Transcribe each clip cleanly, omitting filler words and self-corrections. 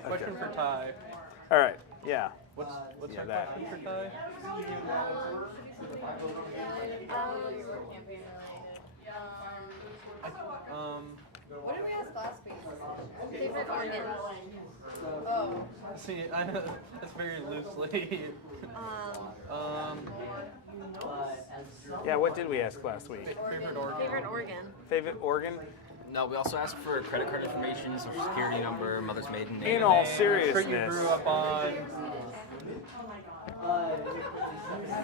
Question for Ty. All right. Yeah. What's Yeah, your that. question for Ty? What did we ask last week? Favorite organ? Oh. See, that's very loosely. Yeah. What did we ask last week? Favorite organ. Favorite organ? Favorite organ? No, we also asked for credit card information, social security number, mother's maiden name. In all Trait you seriousness. grew up on.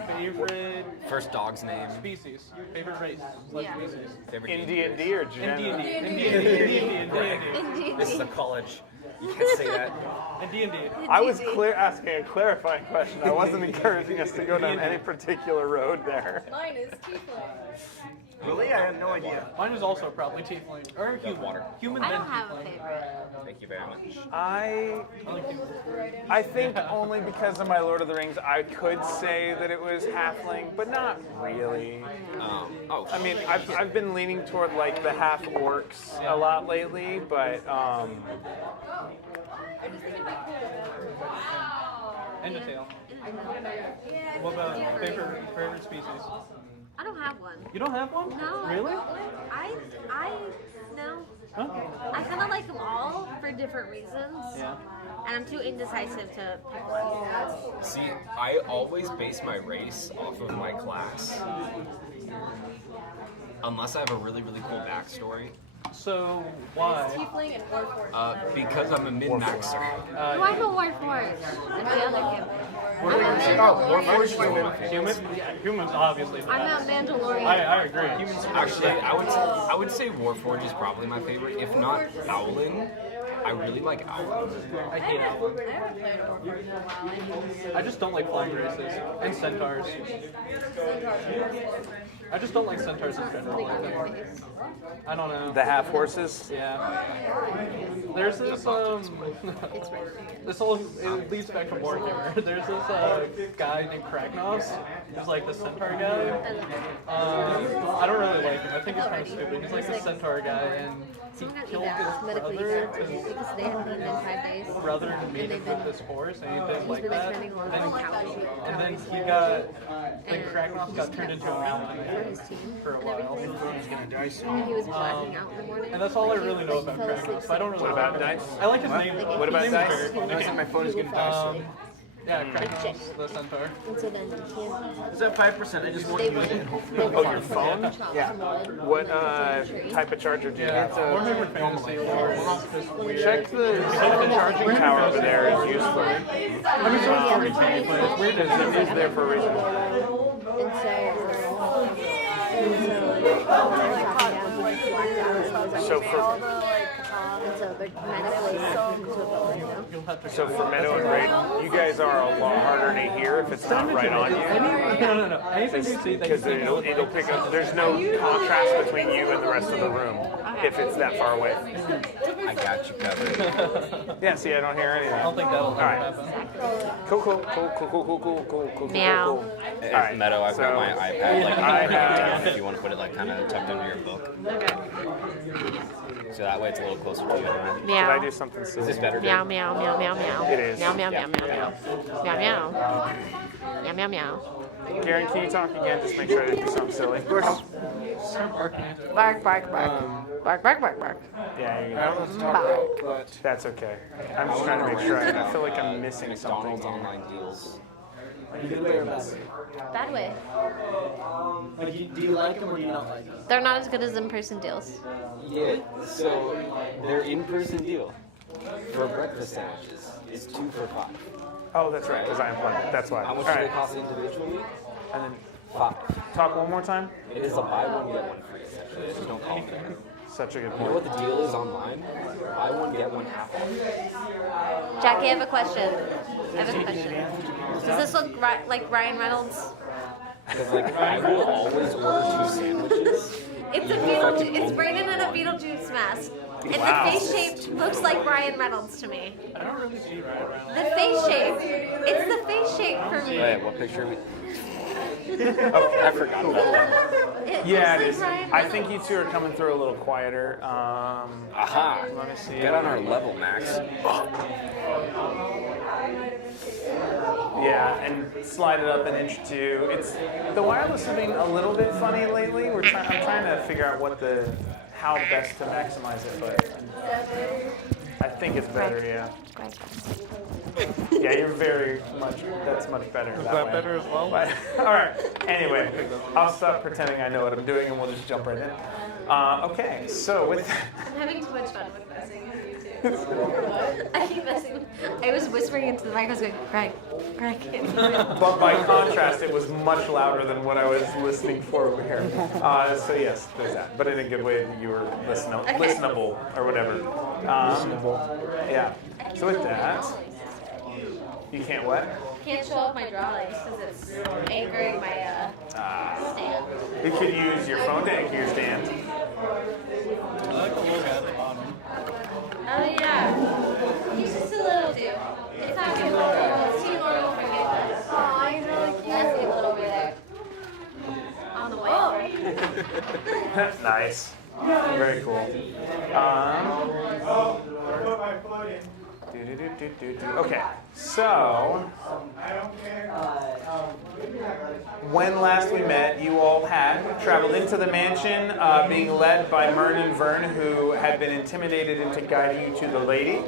Favorite First dog's name. species. Favorite race. What Yeah. species? Favorite In game D&D or general? D&D. This is a college. You can't say that. And D&D. I was asking a clarifying question. I wasn't encouraging us to go down any particular road there. Mine is tiefling. Really? I have no idea. Mine is also probably tiefling. Or human. Water. Human I then don't have a tiefling. favorite. Thank you very much. I like human. I think only because of my Lord of the Rings, I could say that it was halfling, but not really. I mean, I've been leaning toward like the half orcs a lot lately, but End of tail. What about favorite species? I don't have one. You don't have one? No. Really? No. Okay. I kind of like them all for different reasons. Yeah. And I'm too indecisive to pick one. See, I always base my race off of my class. Unless I have a really, really cool backstory. So, why? Tiefling and Warforged. Because I'm a min-maxer. Oh, I'm a Warforged. And the other kid. I'm a Mandalorian. Human? Yeah, humans obviously. I'm a Mandalorian. I agree. Actually, I would say Warforged is probably my favorite. If not Owlin, I really like Owlin. I hate Owlin. I just don't like flying races. And centaurs. I just don't like centaurs in general. I don't know. the half horses. Yeah. There's this this whole it leads back to Warhammer. There's this guy named Kragnos. He's like the centaur guy. I don't really like him. I think he's kind of stupid. He's like the centaur guy, and he killed his medically brother. because they hadn't eaten in 5 days. Brother mated with this horse, and he didn't like been that. experimenting a lot with cows. And then he got then Kragnos got turned into a for mountain his team for a and while. everything. He's gonna die soon. And he was blacking out in the morning. And that's all I Like, he- really know like, he about fell asleep Kragnos. I don't really What like about him. dice? I like his name. Like, What about his dice? name is very I funny. said my phone is gonna die soon. Yeah, Kragnos, the centaur. And so then he Is that 5%? I just want they to use went. it. Hopefully, Oh, your phone? Yeah. What type of charger do you Yeah, have? Warhammer Fantasy War is just weird. Check the charging tower over there is useful. I mean, so it's 40K, but it's weird that It is there for a reason. And so they're medically sick into a building, you know? You'll have to So for Meadow and Raid, you guys are a lot harder to hear if it's not right on you. No. Anything you see that Because it'll pick up. There's no contrast between you and the rest of the room if it's that far away. I got you covered. Yeah, see, I don't hear I don't anything. think that'll ever right. happen. Cool. Hey, Alright, Meadow, I've got so my iPad like I down have- if you want to put it like kind of tucked under your book. So that way it's a little closer to you. Did I do something Is silly? this better? Meow, meow, meow, meow, meow. It is. Meow, meow, meow, meow, meow. Meow, meow. Meow, meow, meow. Garen, can you talk again? Just make sure I didn't do something silly. Of course. Start barking. Bark, bark, bark. Bark, bark, bark, bark. Yeah, you I don't know what to talk about, but that's okay. I'm just trying to make sure. I feel like I'm missing something. McDonald's online deals. you good way or bad way? Bad way. Like, do you like them or do you not like them? They're not as good as in-person deals. Yeah, so their in-person deal for breakfast sandwiches is 2 for $5. Oh, that's right, because I unplugged it. That's why. How All much do they right. cost individually? And then $5. talk one more time. It is a buy one get one free. Essentially, there's just no call there. Such a good You know what point. the deal is online? Buy one get one half off. Jackie, I have a question. Does this look like Ryan Reynolds? Because like I will always order 2 sandwiches. It's a Beetlejuice. It's Brandon in a Beetlejuice mask. And Wow. the face shape looks like Ryan Reynolds to me. I don't really see right around. The face shape. It's the face shape for me. Wait, what picture? Oh, I forgot about that. It Yeah, it looks is. like Ryan I think you Reynolds. two are coming through a little quieter. Aha! Let me see. Get on our level, Max. slide it up an inch or two. The wireless has been a little bit funny lately. I'm trying to figure out how best to maximize it, but I think it's better, yeah. Yeah, you're that's much better. Is that better as well? But, all right, anyway, I'll stop pretending I know what I'm doing and we'll just jump right in. Okay, so with I'm having too much fun with messing with you too. I keep messing. I was whispering into the mic. I was going, Greg. But by contrast, it was much louder than what I was listening for over here. So yes, there's that. But in a good way, you were listenable or whatever. Yeah. So with that, you can't what? Can't show off my drawings because it's anchoring my stand. You could use your phone to anchor your stand. I like the logo at the bottom. Oh yeah. He's just a little dude. It's not too normal. It's too normal for me. Oh, I really cute. That's a little over there. On the way. Nice. Very cool. Okay, so when last we met, you all had traveled into the mansion, being led by Mern and Vern, who had been intimidated into guiding you to the lady.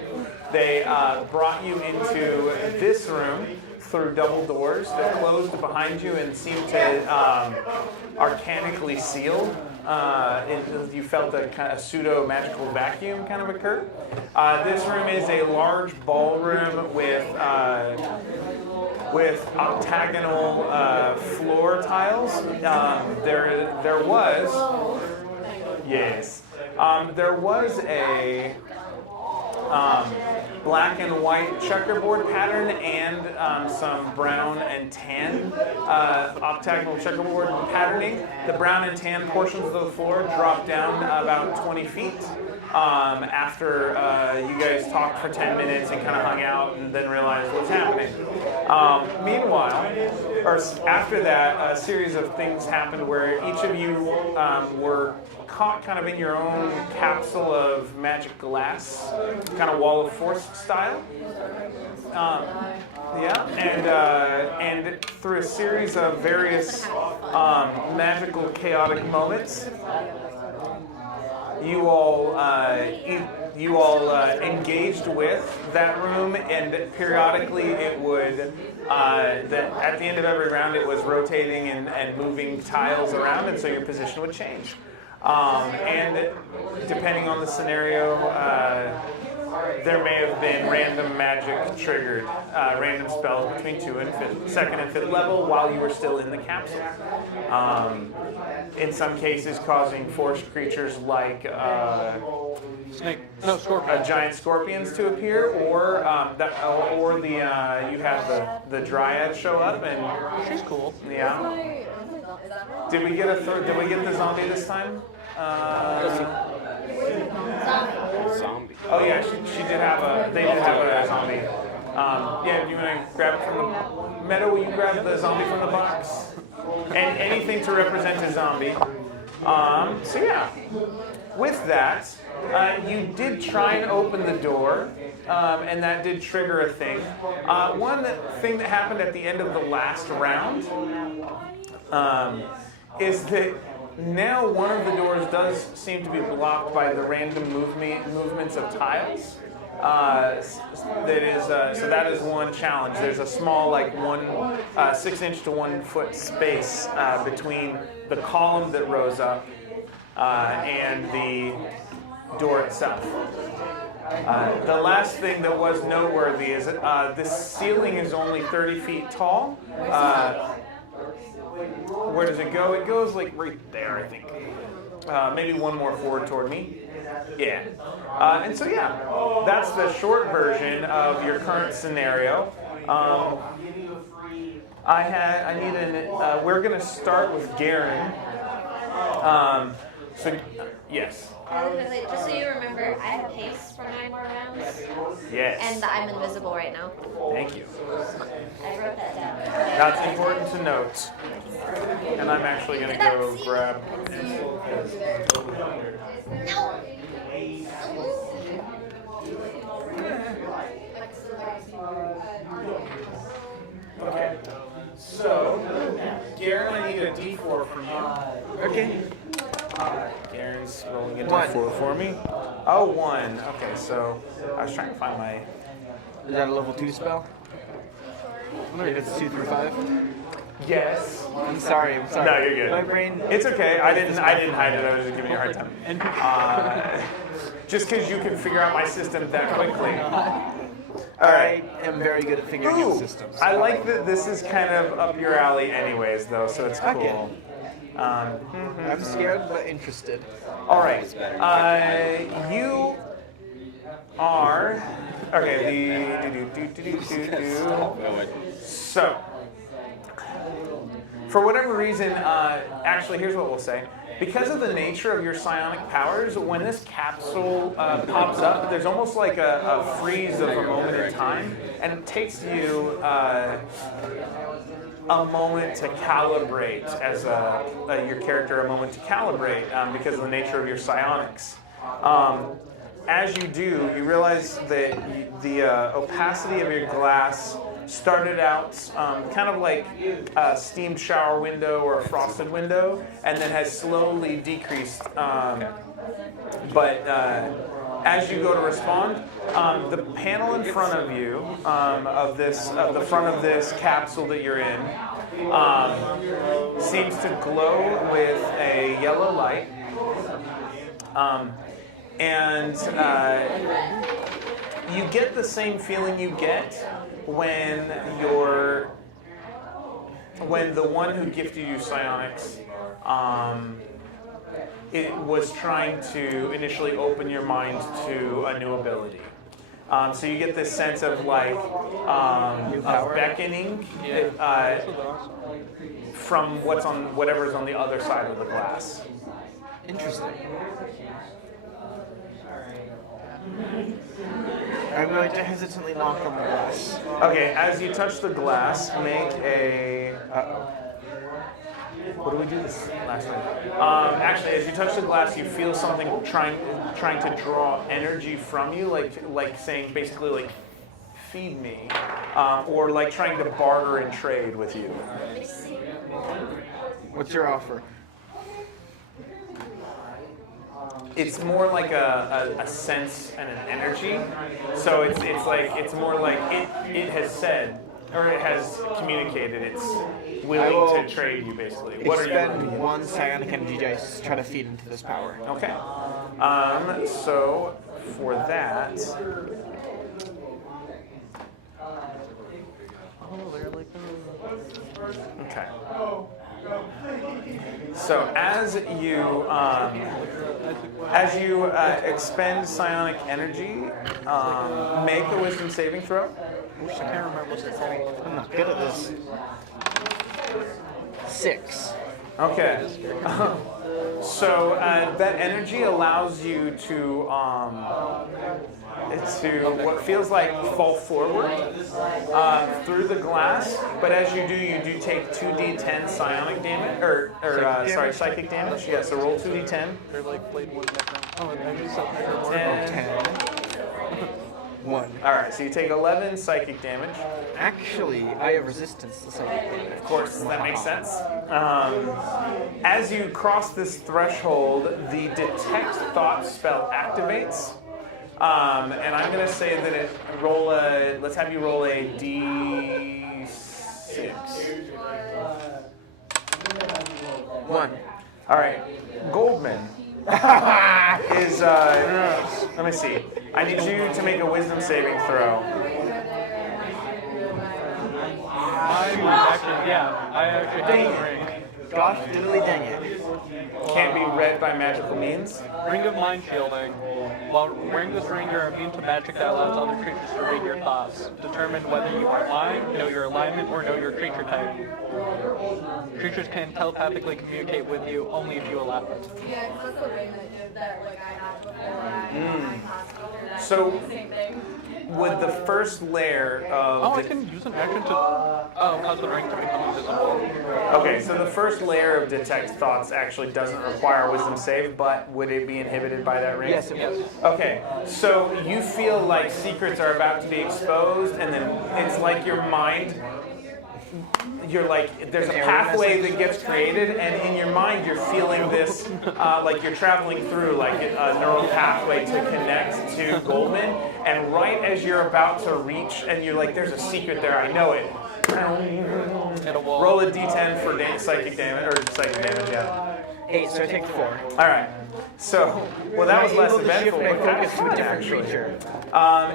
They brought you into this room through double doors that closed behind you and seemed to arcanically seal. You felt a kind of pseudo-magical vacuum kind of occur. This room is a large ballroom with octagonal floor tiles. There was a black and white checkerboard pattern and some brown and tan octagonal checkerboard patterning. The brown and tan portions of the floor drop down about 20 feet after you guys talked for 10 minutes and kind of hung out and then realized what's happening. Meanwhile, or after that, a series of things happened where each of you were caught kind of in your own capsule of magic glass, kind of wall of force style. And through a series of various magical, chaotic moments, you all engaged with that room, and periodically it would. At the end of every round, it was rotating and moving tiles around, and so your position would change. And depending on the scenario, there may have been random magic triggered, random spells between second and fifth level while you were still in the capsule. In some cases, causing forest creatures like giant scorpions to appear, or you have the dryad show up, and She's cool. yeah. Did we get the zombie this time? Zombie. Oh yeah, she did have they did have a zombie. Yeah, do you want to grab it from the Meadow? Will you grab the zombie from the box? And anything to represent a zombie. So yeah, with that, you did try and open the door, and that did trigger a thing. One thing that happened at the end of the last round is that now one of the doors does seem to be blocked by the random movements of tiles. So that is one challenge. There's a small, 6-inch to 1 foot space between the column that rose up and the door itself. The last thing that was noteworthy is the ceiling is only 30 feet tall. Where does it go? It goes right there, I think. Maybe one more forward toward me. Yeah. And so yeah, that's the short version of your current scenario. We're gonna start with Garen. Yes. Just so you remember, I have haste for 9 more rounds. Yes. And I'm invisible right now. Thank you. I wrote that down. That's important to note. And I'm actually going to go grab. Okay. a D4 from you. Okay. Aaron's rolling a One. D4 for me. Oh, 1. Okay, so I was trying to find my... Is that a level 2 spell? If it's 2 through 5? Yes. I'm sorry. No, you're good. My brain. It's okay. I didn't hide it. I was just giving you a hard time. Just because you can figure out my system that quickly. All right. I am very good at figuring out Ooh, systems. I like that this is kind of up your alley anyways, though, so it's cool. Okay. I'm scared but interested. All right. You are... Okay, So, for whatever reason, actually, here's what we'll say. Because of the nature of your psionic powers, when this capsule pops up, there's almost like a freeze of a moment in time, and it takes you a moment to calibrate, as your character, a moment to calibrate because of the nature of your psionics. As you do, you realize that the opacity of your glass started out kind of like a steamed shower window or a frosted window, and then has slowly decreased. But as you go to respond, the panel in front of you of the front of this capsule that you're in seems to glow with a yellow light. And you get the same feeling you get when the one who gifted you psionics it was trying to initially open your mind to a new ability. So you get this sense of like of beckoning from whatever's on the other side of the glass. Interesting. I'm going to hesitantly knock on the glass. Okay, as you touch the glass, make a... What did we do this last time? Actually, as you touch the glass, you feel something trying to draw energy from you, like saying basically like, feed me, or like trying to barter and trade with you. What's your offer? It's more like a sense and an energy. So it's more like it has said, or it has communicated it's willing to trade you basically. What are you? Expend one psionic energy dice to try to feed into this power. Okay. So for that. Okay. So as you expend psionic energy, make a wisdom saving throw. I can't remember what's it called. I'm not good at this. 6. Okay. So that energy allows you to what feels like fall forward through the glass, but as you do take 2d10 psionic damage, or psychic damage. Yeah, so roll 2d10. They're like played one background. Oh, and I just said 10. 1. All right, so you take 11 psychic damage. Actually, I have resistance to psychic damage. Of course, that makes sense. As you cross this threshold, the detect thought spell activates. And I'm going to say that let's have you roll a d6. 1. All right, Goldman is, let me see. I need you to make a wisdom saving throw. I actually have a ring. Gosh, diddly dang it. Can't be read by magical means. Ring of mind shielding. While wearing this ring, you're immune to magic that allows other creatures to read your thoughts. Determine whether you are lying, know your alignment, or know your creature type. Creatures can telepathically communicate with you only if you allow it. So, with the first layer of... I can use an action to... cause the ring to become invisible. Okay, so the first layer of detect thoughts actually doesn't require a wisdom save, but would it be inhibited by that ring? Yes, it would. Okay, so you feel like secrets are about to be exposed, and then it's like your mind you're like, there's a pathway that gets created, and in your mind you're feeling this, like you're traveling through like a neural pathway to connect to Goldman, and right as you're about to reach, and you're like, there's a secret there, I know it. Roll a d10 for psychic damage, yeah. 8, so I take 4. All right. So, well, that was less eventful. My focus to a different creature.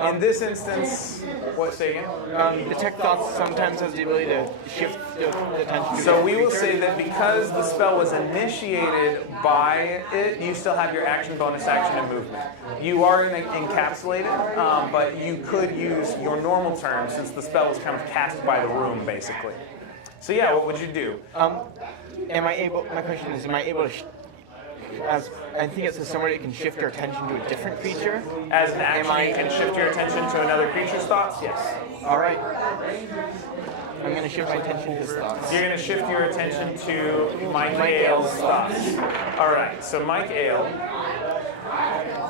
In this instance, what, say again? Detect thoughts sometimes has the ability to shift the attention. So we will say that because the spell was initiated by it, you still have your action, bonus action, and movement. You are encapsulated, but you could use your normal turn since the spell was kind of cast by the room, basically. So yeah, what would you do? Am I able? My question is, am I able to? As I think it says somewhere you can shift your attention to a different creature. As an action, you can shift your attention to another creature's thoughts? Yes. All right. I'm going to shift my attention to his thoughts. You're going to shift your attention to Mike Aile's thoughts. All right, so Mike Aile,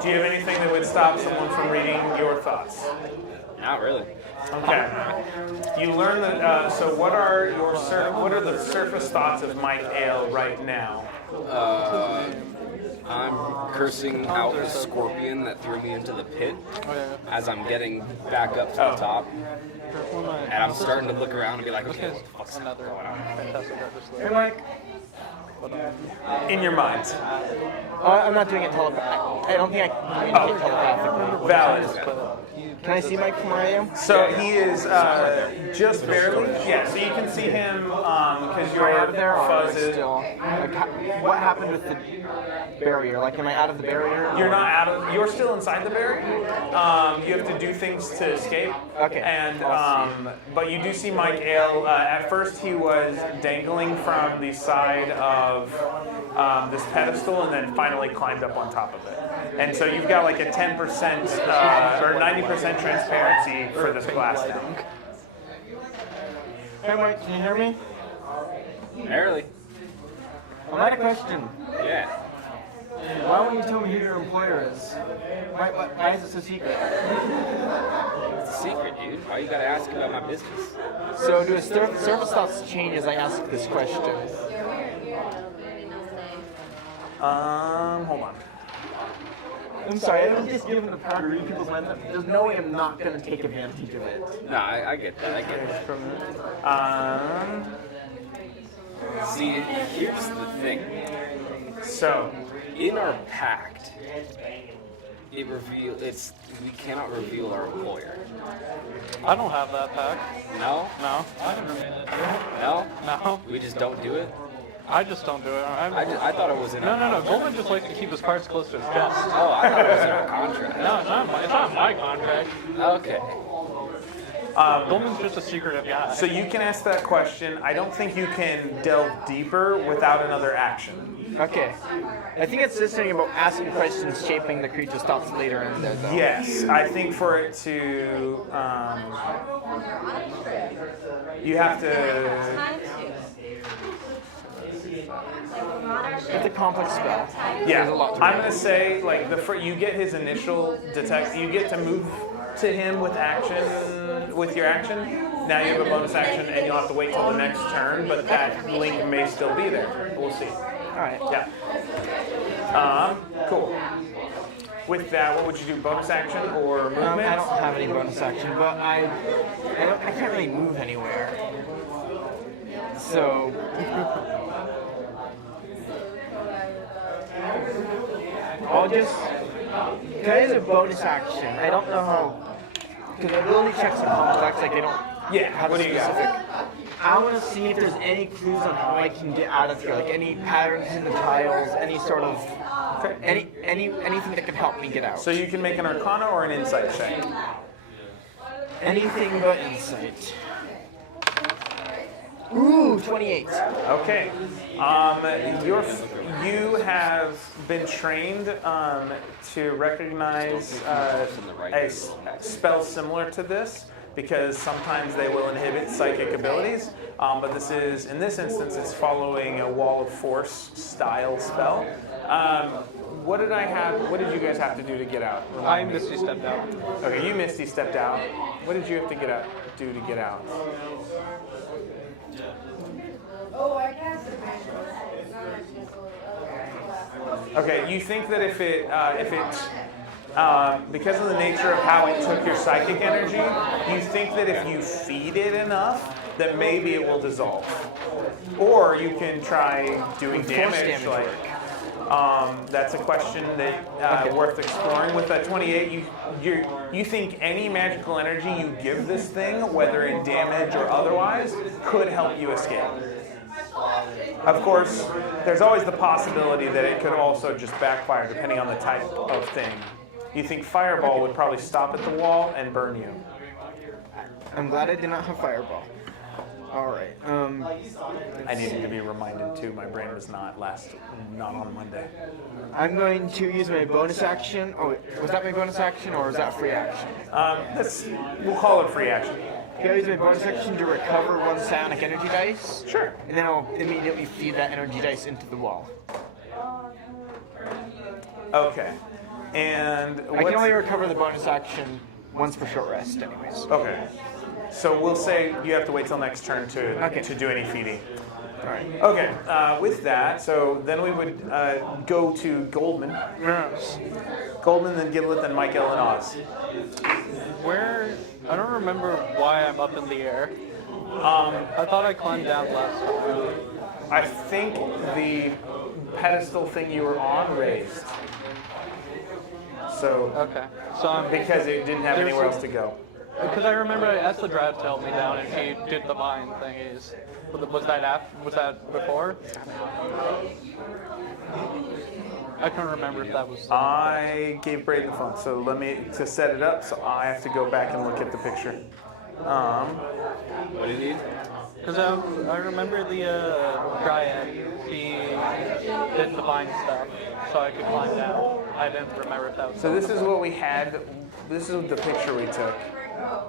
do you have anything that would stop someone from reading your thoughts? Not really. Okay. You learn that. So, what are the surface thoughts of Mike Aile right now? I'm cursing out the scorpion that threw me into the pit as I'm getting back up to the top. And I'm starting to look around and be like, okay, what the fuck's going on? Hey, Mike. In your mind. I'm not doing it telepathically. I don't think I can communicate telepathically. Valid. Can I see Mike from where I am? So he is just barely. Yeah. So you can see him because you're out of there. fuzzes. Still. What happened with the barrier? Like, am I out of the barrier? You're not out of. You're still inside the barrier. You have to do things to escape. Okay. And but you do see Mike Aile. At first, he was dangling from the side of this pedestal, and then finally climbed up on top of it. And so you've got like a 10% or 90% transparency for this glass now. Hey, Mike, can you hear me? Barely. I had a question. Yeah. Why won't you tell me who your employer is? Why is it so secret? It's a secret, dude. Why you gotta ask about my business? So do surface thoughts change as I ask this question? Hold on. I'm sorry, I was just given the power to read people's minds. There's no way I'm not going to take advantage of it. No, I get that. I get it. See, here's the thing. So, in our pact, we cannot reveal our employer. I don't have that pack. No? No. No? No. We just don't do it? I just don't do it. I thought it was in our No. Goldman just likes to keep his cards close to his chest. Oh, I thought it was in our contract. No, it's not my contract. Okay. Goldman's just a secretive guy. So you can ask that question. I don't think you can delve deeper without another action. Okay. I think it's just something about asking questions shaping the creature's thoughts later in there, though. Yes, I think for it to, you have to. It's a complex spell. Yeah, There's a lot to I'm read. gonna say like you get his initial detect. You get to move to him with action, with your action. Now you have a bonus action, and you'll have to wait till the next turn. But that link may still be there. We'll see. All right. Yeah. Cool. With that, what would you do? Bonus action or movement? I don't have any bonus action, but I can't really move anywhere. So. I'll just. That is a bonus action. I don't know how. Because ability checks are complex, like they don't have what a do you got? specific. I want to see if there's any clues on how I can get out of here, like any patterns in the tiles, any sort of. Anything that can help me get out. So you can make an Arcana or an Insight check. Anything but insight. Ooh, 28. Okay. You have been trained to recognize a spell similar to this because sometimes they will inhibit psychic abilities. But in this instance, it's following a Wall of Force style spell. what did I have? What did you guys have to do to get out? I Misty stepped out. Okay, you Misty stepped out. What did you have to do to get out? Okay, you think that if it because of the nature of how it took your psychic energy, you think that if you feed it enough, that maybe it will dissolve. Or you can try doing damage. Like, that's a question that worth exploring. With that 28, you think any magical energy you give this thing, whether in damage or otherwise, could help you escape. Of course, there's always the possibility that it could also just backfire depending on the type of thing. You think Fireball would probably stop at the wall and burn you. I'm glad I did not have Fireball. Alright, I needed to be reminded too, my brain was not on Monday. I'm going to use my bonus action. Oh, was that my bonus action or was that free action? We'll call it free action. Can I use my bonus action to recover one psionic energy dice? Sure. And then I'll immediately feed that energy dice into the wall. Okay. And I can only recover the bonus action once per short rest anyways. Okay. So we'll say you have to wait till next turn to do any feeding. Alright. Okay, with that, so then we would go to Goldman. Yes. Goldman, then Giblet, then Michael, and Oz. I don't remember why I'm up in the air. I thought I climbed down last time. I think the pedestal thing you were on raised. So, Okay. So I'm, because it didn't have anywhere else to go. because I remember I asked the drive to help me down and he did the mine thingies. Was that before? I can't remember if that was. I gave Braden the phone, so to set it up, so I have to go back and look at the picture. What do you need? Because I remember the Dryad, he did the vine stuff, so I could climb down. I didn't remember if that was. So this is what we had. This is the picture we took.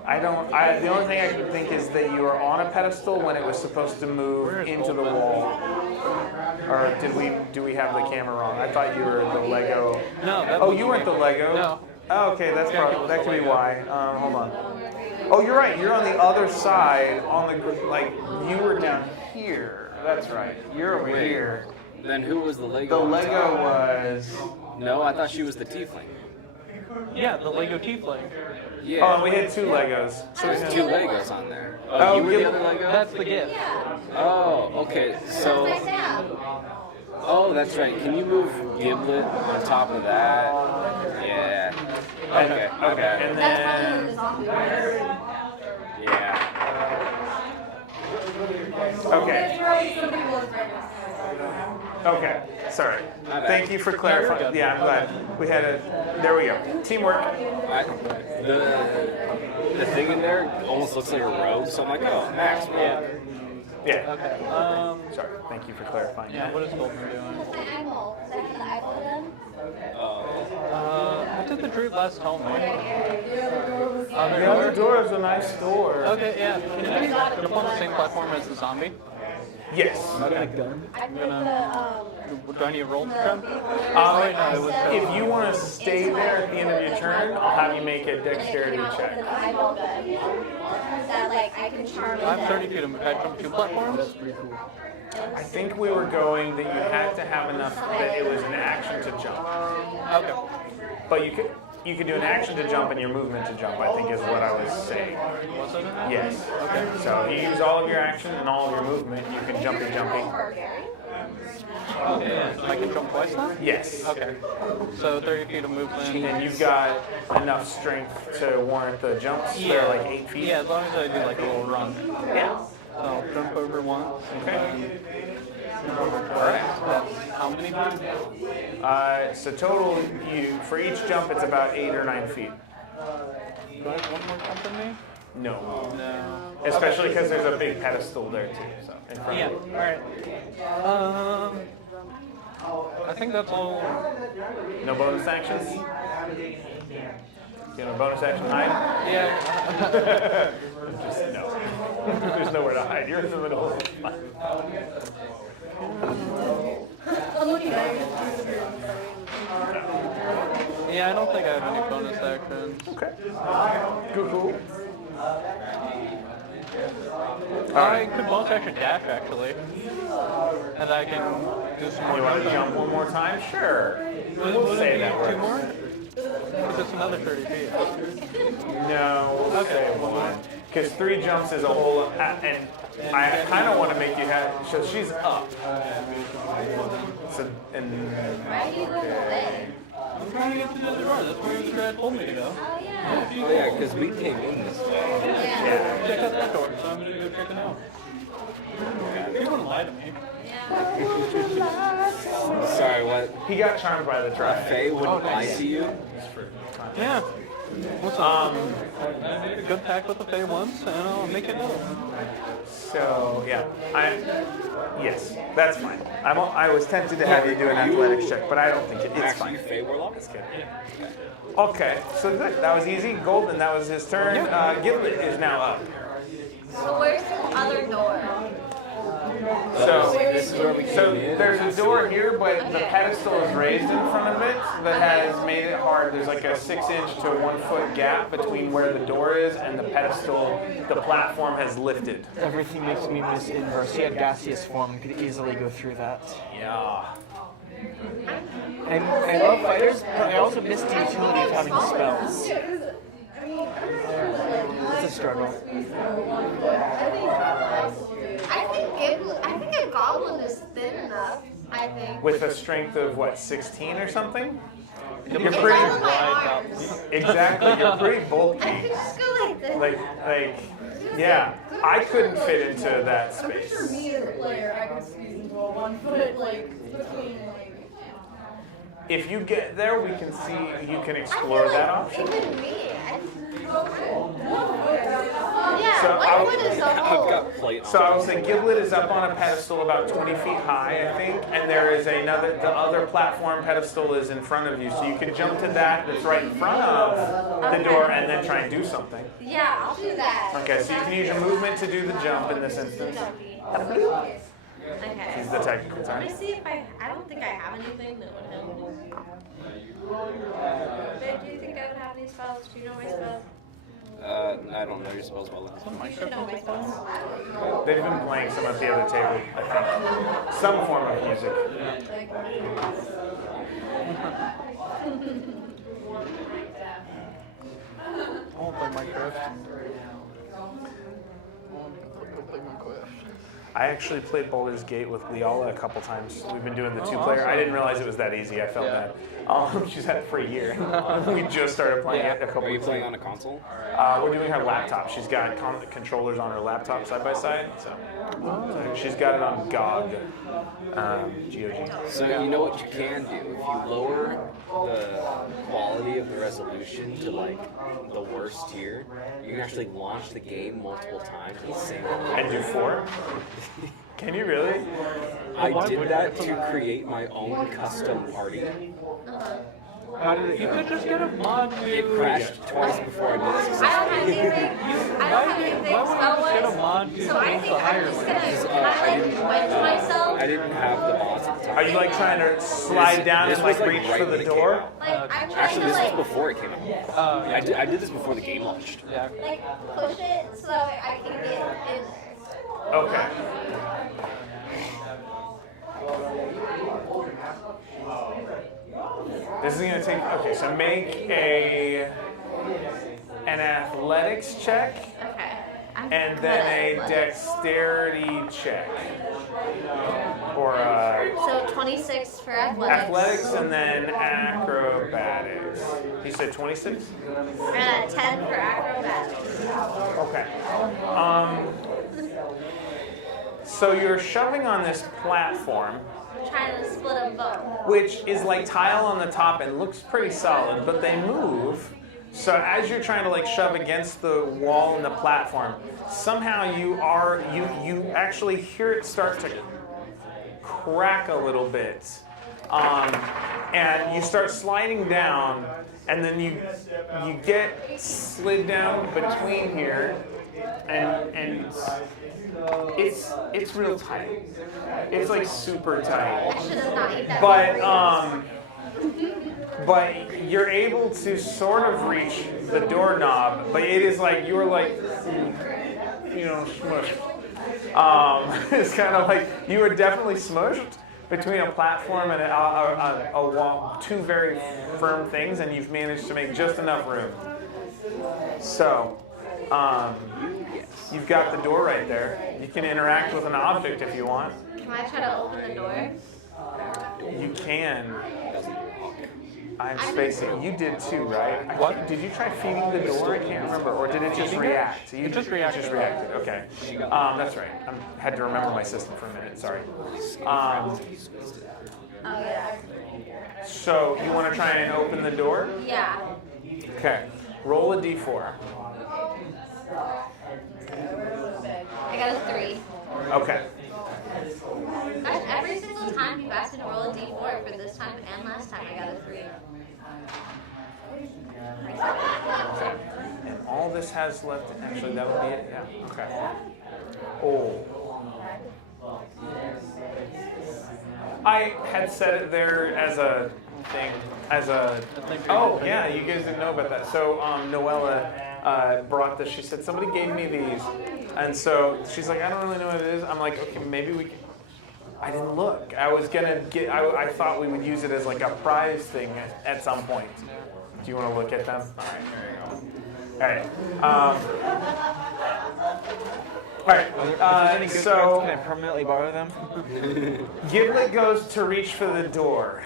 The only thing I can think is that you were on a pedestal when it was supposed to move into the wall. Or do we have the camera wrong? I thought you were the Lego. No. You weren't the Lego. No. Oh, okay, that could be why. Hold on. Oh, you're right. You're on the other side. You were down here. That's right. You're over here. Then who was the Lego? The Lego was. No, I thought she was the tiefling. Yeah, the Lego Tiefling. Yeah. Oh, we had 2 Legos. So there's 2 Legos on there. Oh, You were the other Lego? That's the gift. Oh, okay. So. Oh, that's right. Can you move Giblet on top of that? Yeah. Okay. Okay. And That's then. probably the zombie. Yeah. Okay. Okay, sorry. Thank you for clarifying. Yeah, I'm glad. We had there we go. Teamwork. The thing in there almost looks like a robe, so I'm like, oh, Max, Yeah. Yeah. Okay. Sorry, thank you for clarifying. Yeah, what is Golden doing? I took the Droop last home. The other door is a nice door. Okay, yeah. Can you jump on the same platform as the zombie? Yes. Okay. I'm gonna. Do I need a roll to jump? If you want to stay there at the end of your turn, I'll have you make a dexterity check. I'm 30 feet. Can I jump 2 platforms? I think we were going that you had to have enough that it was an action to jump. Okay. But you could do an action to jump and your movement to jump, I think is what I was saying. Was it? Yes. Okay. So if you use all of your action and all of your movement, you can jumping. Okay, so I can jump twice now? Yes. Okay. So 30 feet of movement. And you've got enough strength to warrant the jumps. Yeah. They're like 8 feet. Yeah, as long as I do like a little run. Yeah. So I'll jump over once. Okay. Alright. How many feet? So total, for each jump, it's about 8 or 9 feet. Do I have one more jump in me? No. No. Especially because there's a big pedestal there too. So in front Yeah, of you. alright. I think that's all. No bonus actions? You know, bonus action hide? Yeah. Just no. There's nowhere to hide. You're in the middle of the fight. Yeah, I don't think I have any bonus actions. Okay. Cool. I could bonus action dash actually, and I can do some more. You want to jump one more time? Sure. We'll say that Two works. more? Because it's another 30 feet. No, we'll say one. Because 3 jumps is a whole, and I kind of want to make you have, so she's up. So, and Why are you going away? I'm trying to get to the other door. That's where Brad told me to go. Oh, yeah. Oh yeah, because we came in this way. Yeah. Check out that door, so I'm gonna go check it out. You wouldn't lie to me. Sorry, what? he got charmed by the trap. Faye wouldn't lie to you? Yeah. What's up? Good pack with the Fae once, and I'll make it know. So yeah, yes, that's fine. I was tempted to have you do an athletics check, but I don't think it's Actually, fine. Faye Warlock? It's good. Okay, so good. That was easy. Golden, that was his turn. Giblet is now up. So where's the other door? So, This is where we came in. there's a door here, but the pedestal is raised in front of it that has made it hard. There's like a 6-inch to 1-foot gap between where the door is and the pedestal. The platform has lifted. Everything makes me miss Inverse. He had gaseous form and could easily go through that. Yeah. And I love fighters, but I also miss the utility of having spells. It's a struggle. I think a goblin is thin enough. I think. With a strength of what, 16 or something? You're It's pretty. all in my arms. Exactly. You're pretty I bulky. can just go like this. Like, yeah. I couldn't fit into that I'm pretty sure space. me as a player, I could squeeze into a 1 foot, like, between, like... If you get there, we can see. You can I explore feel that like option. even me. Yeah, So 1 foot is a I've hole. got plates. So I was saying, Giblet is up on a pedestal about 20 feet high, I think, and there is another. The other platform pedestal is in front of you, so you can jump to that. That's right in front of the door, and then try and do something. Yeah, I'll do that. Okay, so you can use your movement to do the jump in this instance. Okay. Is the technical Let time. me see if I don't think I have anything that would help me. Babe, do you think I would have any spells? Do you know my spells? I don't know your spells well. You should know my spells. They've been playing some at the other table, I think. Some form of music. I won't play Minecraft. I actually played Baldur's Gate with Leala a couple times. We've been doing the 2-player. I didn't realize it was that easy. I felt bad. She's had it for a year. We just started playing it a couple Are you weeks playing ago. on a console? We're doing her laptop. She's got controllers on her laptop side by side. So she's got it on GOG. GOG. So you know what you can do? If you lower the quality of the resolution to like the worst tier, you can actually launch the game multiple times and save it. And do 4? Can you really? I did that to create my own custom party. How did it You go? could just get a mod It to. crashed twice before I did I it. don't have anything. I don't have anything Why would I just get a spell-wise. mod to So I change think the I'm higher just one? gonna wedge myself. I didn't have the mods at the time. Are you like trying to slide down This and like was, reach right for when the it came door? out. Like I'm trying Actually, to this like was before it came out. I did this before the game launched. Yeah. like push it so that I can get in. Okay. This is gonna take. Okay, so make an athletics check Okay. and then a dexterity check, or So 26 for athletics. athletics and then acrobatics. You said 26. And 10 for acrobatics. Okay. So you're shoving on this platform, I'm trying to split them both. which is like tile on the top and looks pretty solid, but they move. So as you're trying to like shove against the wall and the platform, somehow you actually hear it start to crack a little bit, and you start sliding down, and then you get slid down between here, and it's real tight. It's like super tight. I should have not eaten that. But but you're able to sort of reach the doorknob, but it is like you're like, smushed. It's kind of like you are definitely smushed between a platform and a wall, two very firm things, and you've managed to make just enough room. So, you've got the door right there. You can interact with an object if you want. Can I try to open the door? You can. I'm spacing. You did too, right? What? Did you try feeding the door? I can't remember. Or did it just react? It just reacted. Just reacted. Okay. That's right. I had to remember my system for a minute. Sorry. Oh, yeah. So you want to try and open the door? Yeah. Okay. Roll a d4. I got a 3. Okay. Guys, every single time you asked me to roll a d4 for this time and last time, I got a 3. And all this has left, actually that would be it, yeah, okay. Oh. I had set it there as a thing, oh yeah, you guys didn't know about that. So Noella brought this, she said, somebody gave me these. And so she's like, I don't really know what it is. I'm like, okay, maybe we can. I didn't look. I was gonna get, I thought we would use it as like a prize thing at some point. Do you want to look at them? All right, there you go. All right. So can I permanently borrow them? Giblet goes to reach for the door.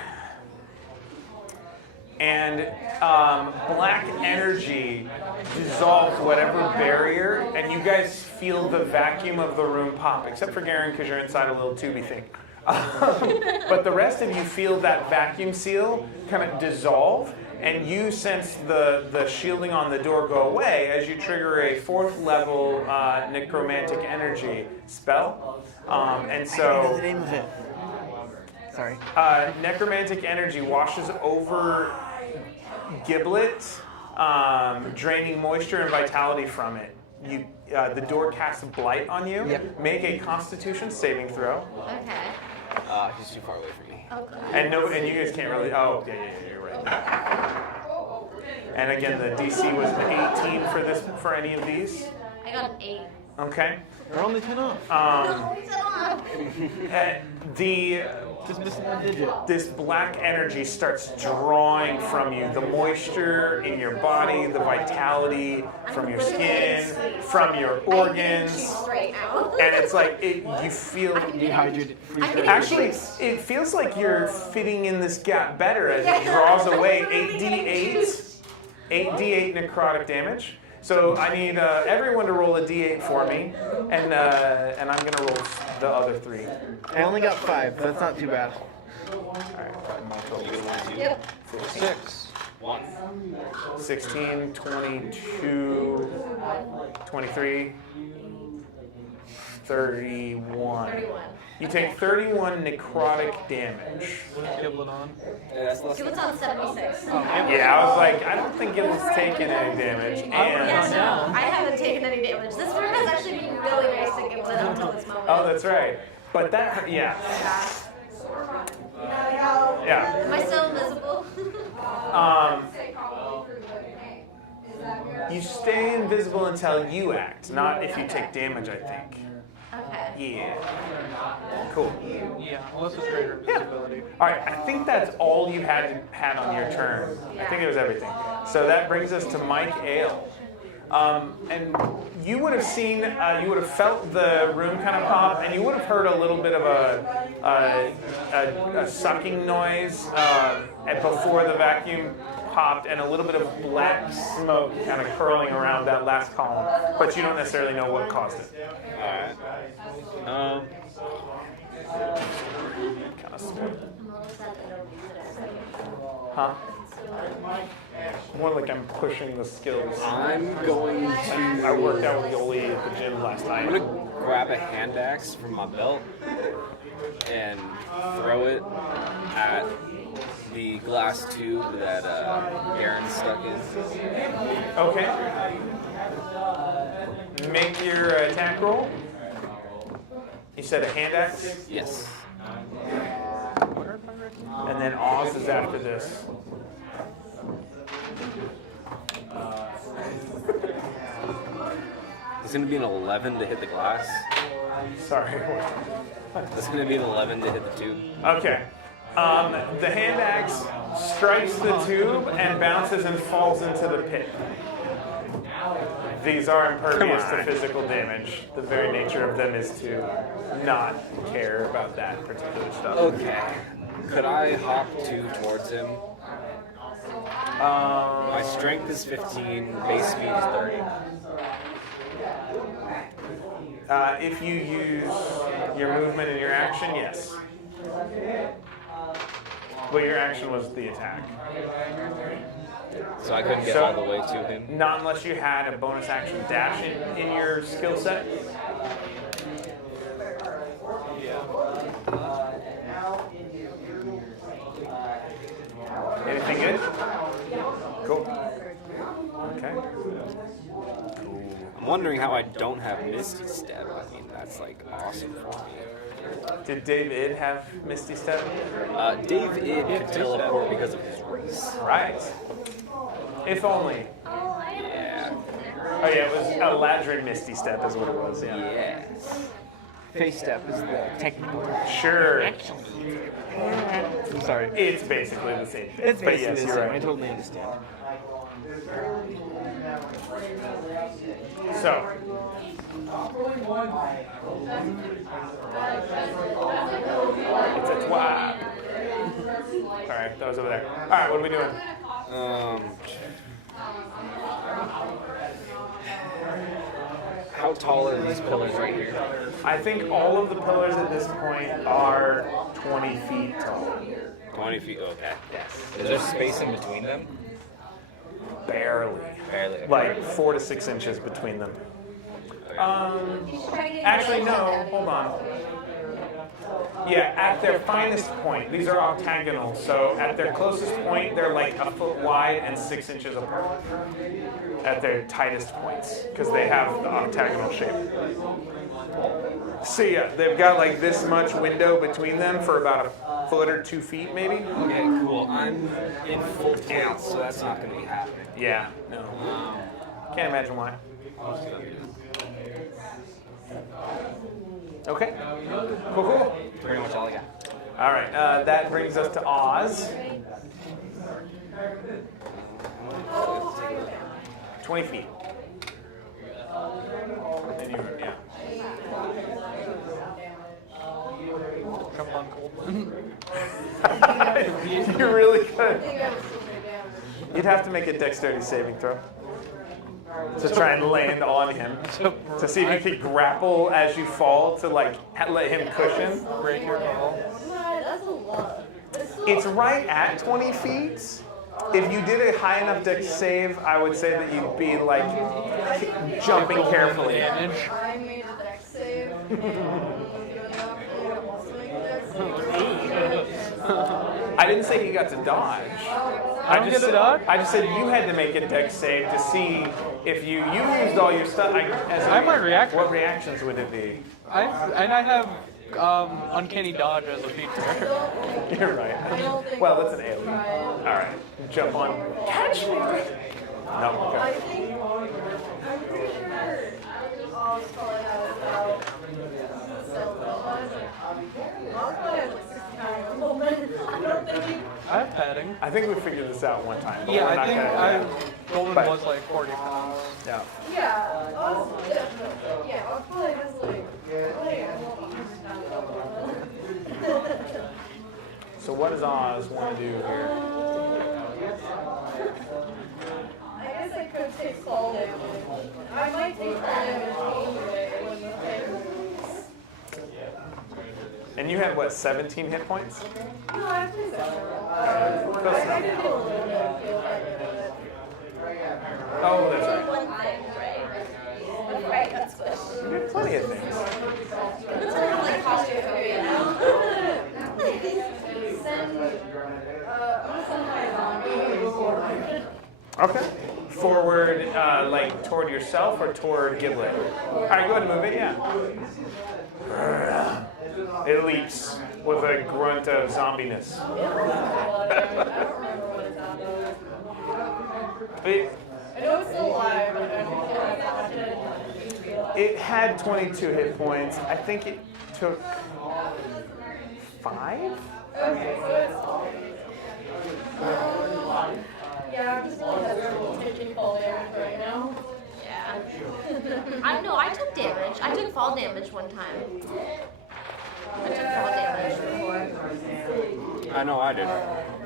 And black energy dissolves whatever barrier, and you guys feel the vacuum of the room pop, except for Garen, because you're inside a little tubey thing. But the rest of you feel that vacuum seal kind of dissolve, and you sense the shielding on the door go away as you trigger a 4th level necromantic energy spell. And so, I don't know the name of it. Sorry. Necromantic energy washes over Giblet, draining moisture and vitality from it. The door casts blight on you. Yep. Make a Constitution saving throw. Okay. He's too far away from me. Okay. And you guys can't really. Oh, yeah, you're right. And again, the DC was an 18 for any of these. I got an 8. Okay. We're only 10 off. Just missing a digit. This black energy starts drawing from you the moisture in your body, the vitality from your skin, from your organs, Straight out. and it's like you feel Dehydrated. Actually, it feels like you're fitting in this gap better as it draws away 8d8 necrotic damage. So I need everyone to roll a d8 for me, and I'm gonna roll the other 3. I only got 5, but that's not too bad. All right, Yep. 6. 1. 16, 22, 23, 31. 31. You take 31 necrotic damage. Giblet on. She was on 76. Yeah, I was like, I don't think Giblet's taking any damage. Yeah, And no, I haven't taken any damage. This room has actually been really nice to Giblet until this moment. oh, that's right. But that, yeah. Am I still invisible? You stay invisible until you act, not if you take damage, I think. Okay. Yeah. Cool. Yeah, unless it's greater invisibility. All right, I think that's all you had on your turn. I think it was everything. So that brings us to Mike Ale. And you would have seen, you would have felt the room kind of pop, and you would have heard a little bit of a sucking noise before the vacuum popped, and a little bit of black smoke kind of curling around that last column. But you don't necessarily know what caused it. Alright. Kind of scary. Huh? More like I'm pushing the skills. I'm going to. I worked out with Yoli at the gym last night. I'm gonna grab a hand axe from my belt and throw it at the glass tube that Garen's stuck in. Okay. Make your attack roll. You said a hand axe? Yes. And then Oz is after this. It's going to be an 11 to hit the glass. Sorry. It's going to be an 11 to hit the tube. Okay. The hand axe strikes the tube and bounces and falls into the pit. These are impervious to physical damage. The very nature of them is to not care about that particular stuff. Okay. Could I hop 2 towards him? My strength is 15, base speed is 30. If you use your movement and your action, yes. But your action was the attack. So I couldn't get all the way to him? Not unless you had a bonus action dash in your skill set. Anything good? Cool. Okay. I'm wondering how I don't have Misty Step. I mean, that's like awesome for me. Did Dave Id have Misty Step? Dave Id could teleport because of his race. Right. If only. Yeah. Oh yeah, it was Eladrin Misty Step is what it was, yeah. Yes. Face step is the technical term. Sure. I'm sorry. It's basically the same thing. It's But basically yes, the you're same. I right. totally understand. So, it's a twab. Sorry, that was over there. All right, what are we doing? How tall are these pillars right here? I think all of the pillars at this point are 20 feet tall. 20 feet, okay. Yes. Is there space in between them? Barely. Barely. Like 4 to 6 inches between them. Actually, no, hold on. Yeah, at their finest point, these are octagonal, so at their closest point, they're like a foot wide and 6 inches apart. At their tightest points, because they have the octagonal shape. So yeah, they've got like this much window between them for about a foot or 2 feet, maybe. Okay, cool. I'm in full tilt, so that's not going to be happening. Yeah, no. Can't imagine why. Okay. Cool, cool. Pretty much all I got. All right, that brings us to Oz. 20 feet. And you, yeah. Jump on cold. You really could. You'd have to make a dexterity saving throw to try and land on him. To see if you could grapple as you fall to like let him cushion. Break your fall. That's a lot. It's right at 20 feet. If you did a high enough dex save, I would say that you'd be like jumping carefully. Damage. I made a dex save. I didn't say he got to dodge. I don't get to dodge? I just said you had to make a dex save to see if you used all your stuff. I might react. What reactions would it be? I have uncanny dodge as a feature. You're right. Well, that's an alien. All right, jump on. Catch me. No. I Okay. think I'm pretty sure Oz probably has about Oz probably has like 6 pounds at the moment. I don't think. I have padding. I think we figured this out one time. But Yeah, we're I not think gonna, Golden But- was like 40 pounds. Yeah. Yeah, Oz definitely. Yeah, Oz probably has like. So what does Oz want to do here? I guess I could take fall damage. I might take fall damage anyway. And you had what, 17 hit points? No, I have 2 Close I enough. did a little bit of feel Oh, that's right. One thing, right? Right, that's good. You did plenty of things. It's kind of like claustrophobia now. Send, I'm gonna send my zombie forward. Okay. Forward, like toward yourself or toward Giblet? All right, go ahead and move it, yeah. It leaps with a grunt of zombiness. I know it's still alive, but I don't think it has much. It had 22 hit points. I think it took 5? Okay, so it's yeah, I'm just really hesitant taking fall damage right now. Yeah. I know, I took damage. I took fall damage one time. I took fall damage before. I know I did.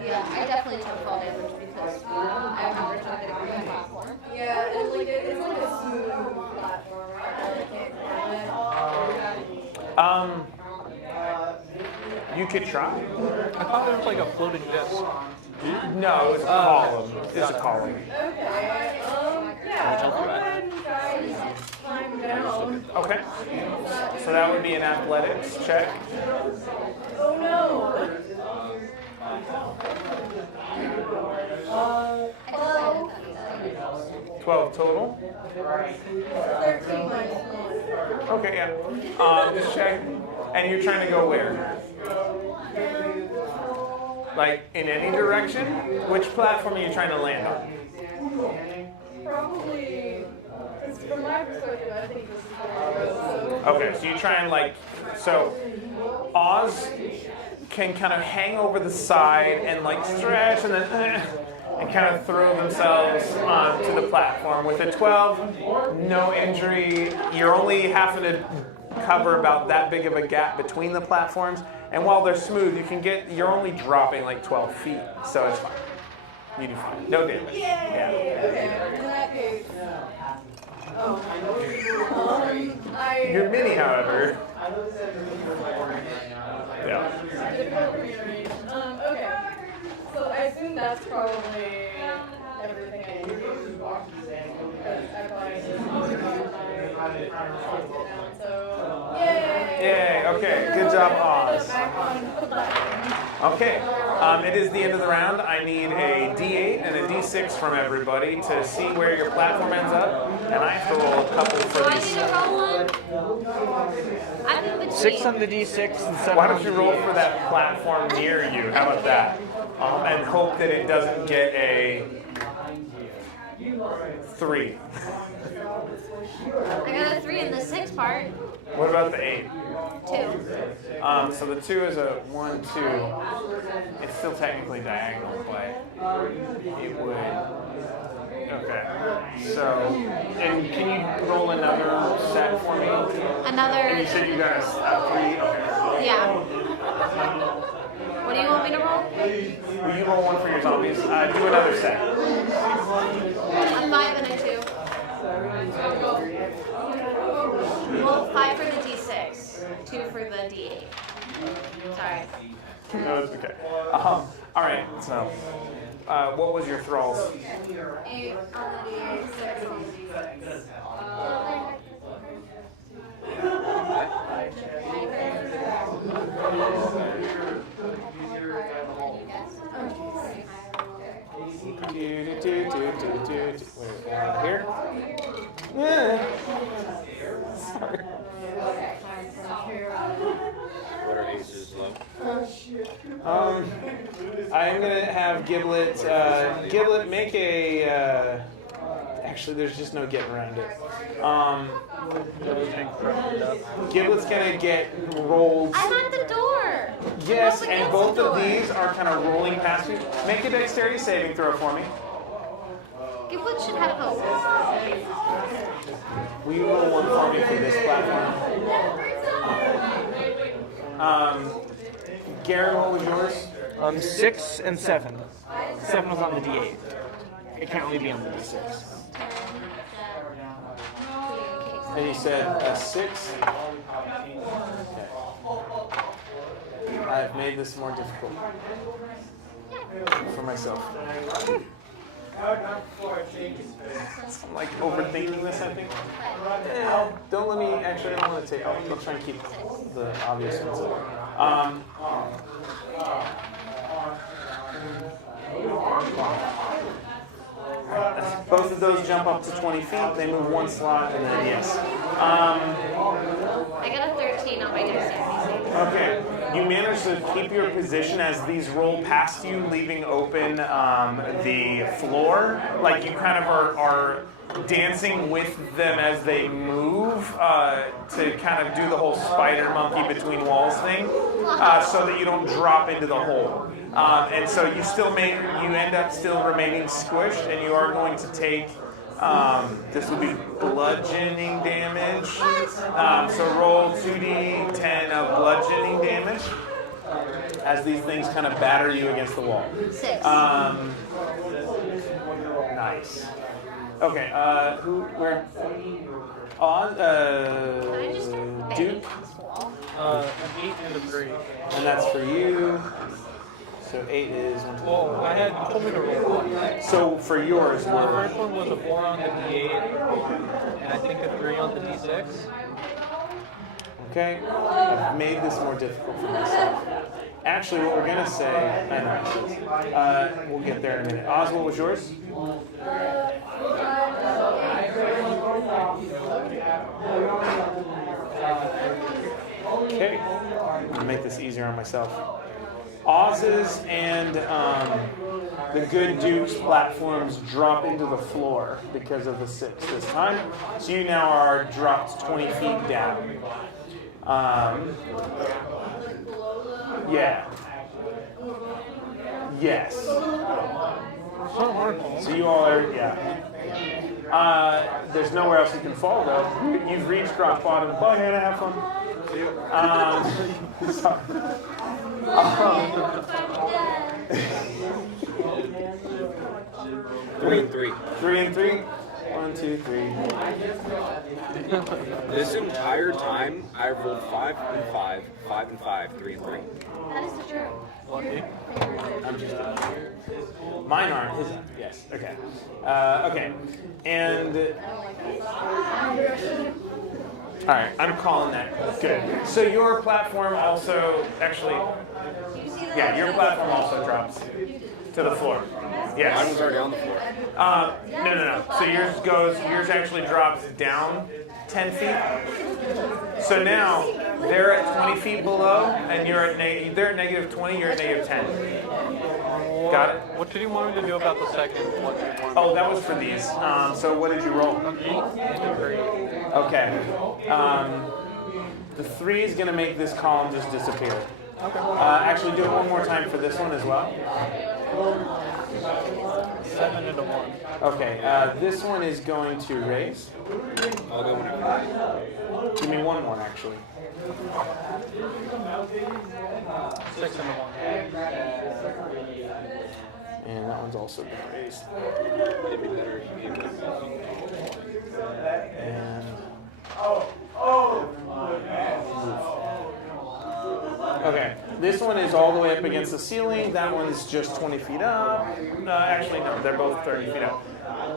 Yeah, I definitely took fall damage because I remember talking about the platform. Yeah, it's like a smooth platform, right? I can't climb it. You could try. I thought it was like a floating disc. No, it was a column. It's a column. Okay, yeah, I'll go ahead and try and climb down. Okay. So that would be an athletics check. Oh no! 12 total. 13 minus 1. Okay, yeah. Just check. And you're trying to go where? Like in any direction? Which platform are you trying to land on? Probably, because from my perspective, I think this is where it goes. Okay, so you try and like, so Oz can kind of hang over the side and like stretch and then and kind of throw themselves onto the platform. With a 12, no injury. You're only having to cover about that big of a gap between the platforms. And while they're smooth, you're only dropping like 12 feet, so it's fine. You do fine. No damage. Yeah. Okay, in that case. You're mini, however. Yeah. Okay. So I assume that's probably everything I need to do. Because I probably so yay! Yay, okay, good job, Oz. Back on the platform. Okay, it is the end of the round. I need a D8 and a D6 from everybody to see where your platform ends up, and I have to roll a couple Do for I these. need to roll one? I'm in between. 6 on the D6 and 7 Why on don't you the roll D8. for that platform near you? How about that? And hope that it doesn't get a 3. I got a 3 in the 6 part. What about the 8? 2. So the 2 is a 1, 2. It's still technically diagonal, but it would. Okay. So, and can you roll another set for me? Another. And you said you got a 3? Okay. Yeah. What do you want me to roll? Will you roll one for your zombies? Do another set. A 5 and a 2. Well, 5 for the D6, 2 for the D8. Sorry. No, it's okay. All right. So, what was your thralls? 8 on the D8, 6 on the D6. Here? Yeah. Sorry. What are aces low? I'm gonna have Giblet. Giblet, make a. Actually, there's just no getting around it. Giblet's gonna get rolled. I'm at the door. Yes, I'm up and against both the of door. these are kind of rolling past you. Make a dexterity saving throw for me. Giblet should have both. Will you roll one for me for this platform? Garen, what was yours? 6 and 7. 7 was on the D8. It can't only be on the D6. And you said a 6? Okay. I've made this more difficult for myself. I'm like overthinking this, I think. Don't let me, actually, I don't want to take, I'll try and keep the obvious ones. Both of those jump up to 20 feet, they move one slot, and then yes. I got a 13 on my dexterity save. Okay, you managed to keep your position as these roll past you, leaving open the floor. Like you kind of are dancing with them as they move to kind of do the whole spider monkey between walls thing, so that you don't drop into the hole. And so you end up still remaining squished, and you are going to take. This will be bludgeoning damage. So roll 2d10 of bludgeoning damage as these things kind of batter you against the wall. 6. Nice. Okay. We're on. Duke. An 8 and a 3. And that's for you. So 8 is 1, 2, Well, you told me to roll 1. So for yours, The first one was a 4 on the D8, and I think a 3 on the D6. Okay, I've made this more difficult for myself. Actually, what we're gonna say, we'll get there in a minute. Oz, what was yours? Okay, I'm gonna make this easier on myself. Oz's and the Good Duke's platforms drop into the floor because of the 6 this time. So you now are dropped 20 feet down. Yeah. Yes. So you all are, yeah. There's nowhere else you can fall though. You've reached rock bottom. Bye, Hannah, have fun. Sorry. 3 and 3. 3 and 3. 1, 2, 3. This entire time, I've rolled 5 and 5, 5 and 5, 3 and 3. That is the truth. I'm just mine aren't. His, yes. Okay. Okay. And all right. I'm calling that good. So your platform also actually. Yeah, your platform also drops to the floor. Yes. Mine was already on the floor. No. So yours actually drops down 10 feet. So now they're at 20 feet below, and they're at negative 20. You're at negative 10. Got it. What did you want me to do about the second one? Oh, that was for these. So what did you roll? An 8 and a 3. Okay. The 3 is going to make this column just disappear. Okay. Actually, do it one more time for this one as well. 7 and a 1. Okay. This one is going to raise. I'll go whenever. Give me one more, actually. 6 and a 1. And that one's also been raised. And okay, this one is all the way up against the ceiling. That one's just 20 feet up. Actually, no, they're both 30 feet up.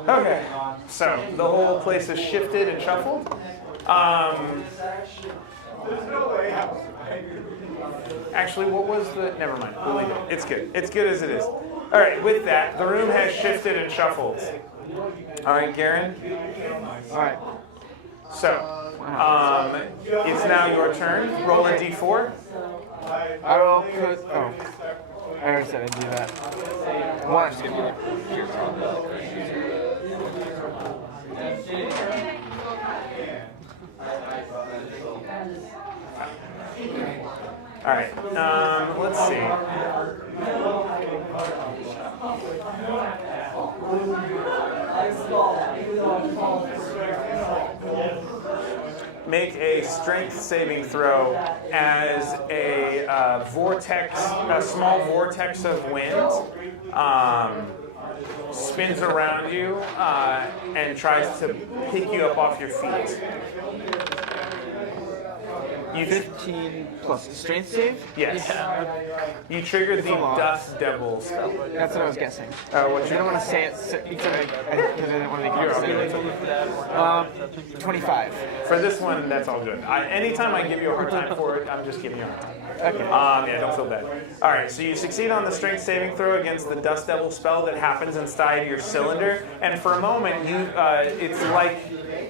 Okay, so the whole place is shifted and shuffled. Actually, what was the? Never mind. We'll leave it. It's good. It's good as it is. All right. With that, the room has shifted and shuffled. All right, Garen. All right. So, it's now your turn. Roll a d4. I will put. Oh, I already said I'd do that. 1. All right. Let's see. Make a strength saving throw as a small vortex of wind spins around you and tries to pick you up off your feet. 15 plus strength save? Yes. You triggered the Dust Devil spell. That's what I was guessing. What I don't want to say it because I didn't want to make it 25. For this one, that's all good. Anytime I give you a hard time for it, I'm just giving you a hard time. Okay. Yeah, don't feel bad. All right, so you succeed on the strength saving throw against the Dust Devil spell that happens inside your cylinder, and for a moment, it's like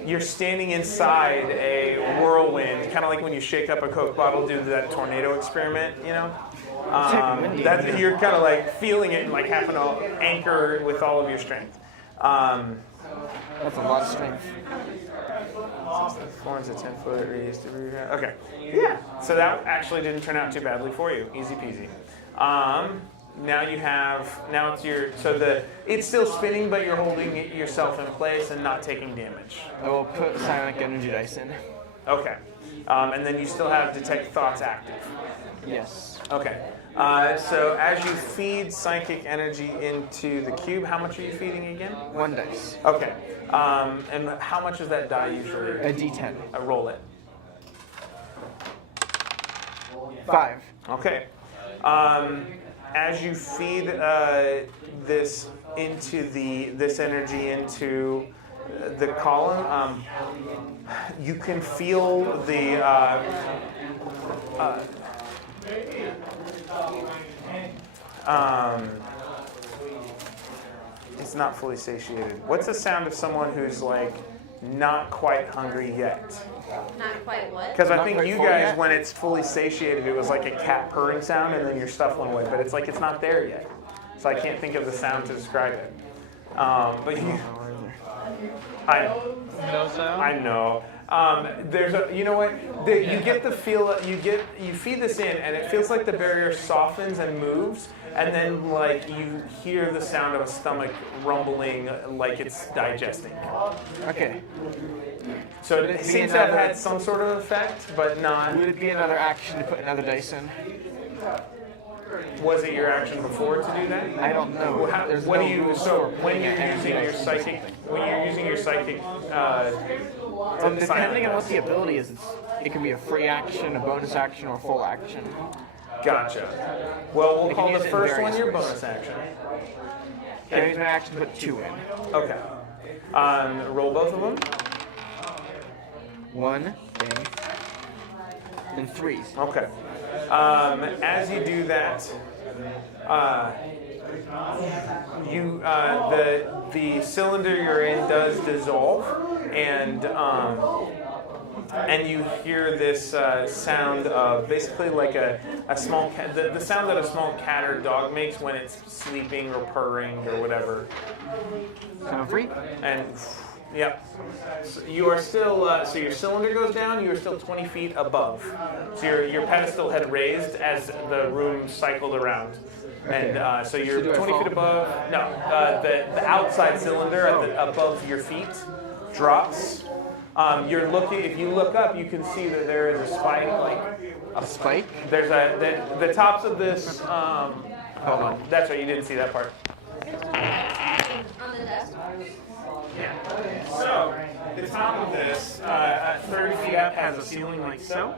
you're standing inside a whirlwind, kind of like when you shake up a Coke bottle, do that tornado experiment, you know? That you're kind of like feeling it and like having to anchor with all of your strength. That's a lot of strength. 4 is a 10-foot radius. Okay. Yeah. So that actually didn't turn out too badly for you. Easy peasy. Now you have, now it's your, so it's still spinning, but you're holding yourself in place and not taking damage. I will put psionic energy dice in. Okay. And then you still have detect thoughts active. Yes. Okay. So as you feed psychic energy into the cube, how much are you feeding again? 1 dice. Okay. And how much is that die usually? A d10. Roll it. 5. Okay. As you feed this energy into the column, you can feel the it's not fully satiated. What's the sound of someone who's like not quite hungry yet? Not quite what? Because I Not think quite you full guys, yet? when it's fully satiated, it was like a cat purring sound, and then your stuff went away. But it's like it's not there yet, so I can't think of the sound to describe it. But you, I know. No sound? I know. There's a, you know what? You get the feel. You feed this in, and it feels like the barrier softens and moves, and then like you hear the sound of a stomach rumbling, like it's digesting. Okay. So it seems to have had some sort of effect, but not. Would it be another action to put another dice in? Was it your action before to do that? I don't know. There's What no do you? rules So for when putting you're an using energy your dice into psychic, something. when you're using your psychic, Depending on what the ability is, it can be a free action, a bonus action, or a full action. Gotcha. Well, we'll You call can the use it in first one various your ways. bonus action. Can I use my action to put 2 in? Okay. Roll both of them. 1 thing. And 3s. Okay. As you do that, the cylinder you're in does dissolve, and you hear this sound of basically like a small cat, the sound that a small cat or dog makes when it's sleeping or purring or whatever. Sound free? And yep. So you are still, so your cylinder goes down, you are still 20 feet above. So your pedestal had raised as the room cycled around. And so you're So do I 20 fall? feet above. No, the outside cylinder above your feet drops. You're looking, if you look up, you can see that there is a spike, like A spike? there's the tops of this, hold on, that's right, you didn't see that part. On the desk. Yeah. So, the top of this, 30 feet up, has a ceiling like so.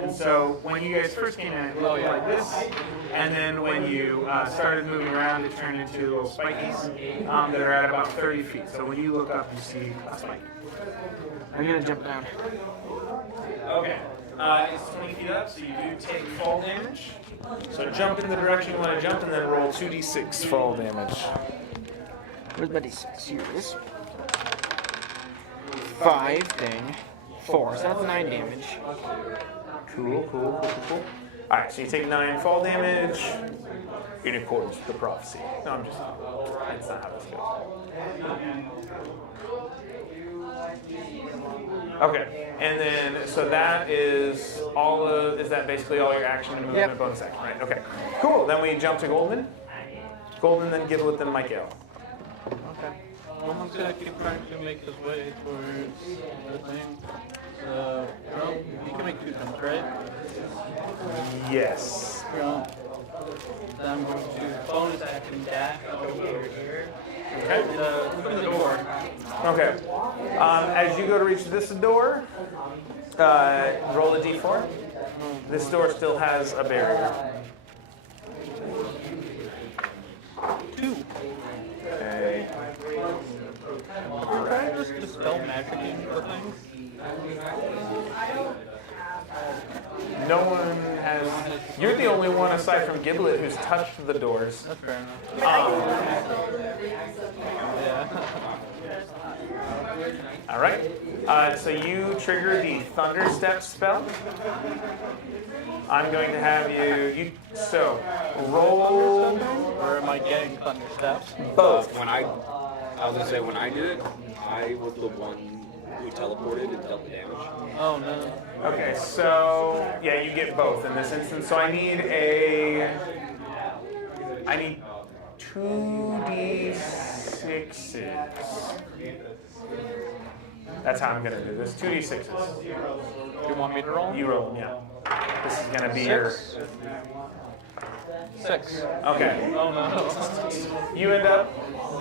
And so, when you guys first came in, it looked like this. And then when you started moving around, it turned into little spikies that are at about 30 feet. So, when you look up, you see a spike. I'm gonna jump down. Okay. It's 20 feet up, so you do take fall damage. So, jump in the direction you want to jump, and then roll 2d6 fall damage. Where's my d6? Here it is. 5 thing. 4. So that's 9 damage. Cool. Alright, so you take 9 fall damage in accordance with the prophecy. No, I'm just, that's not how this goes. Okay, and then, so that is is that basically all your action and movement and bonus action, right? Okay, cool. Then we jump to Goldman. Goldman, then Giblet, then Michael. Okay. Someone's gonna keep trying to make his way towards the thing. Jump. You can make 2 jumps, right? Yes. Jump. Then I'm going to bonus action dash over here. Okay. And open the door. Okay. As you go to reach this door, roll a d4. This door still has a barrier. 2. Okay. Can I just dispel magic into things? No one has. You're the only one aside from Giblet who's touched the doors. That's fair enough. Yeah. All right. So you trigger the Thunder Step spell. I'm going to have you roll. Or am I getting thunder steps? Both. I was gonna say when I did it, I was the one who teleported and dealt the damage. Oh no. Okay, so yeah, you get both in this instance. So I need 2d6s. That's how I'm gonna do this. 2d6s. You want me to roll? You roll, yeah. This is gonna be your 6. okay. Oh no. You end up.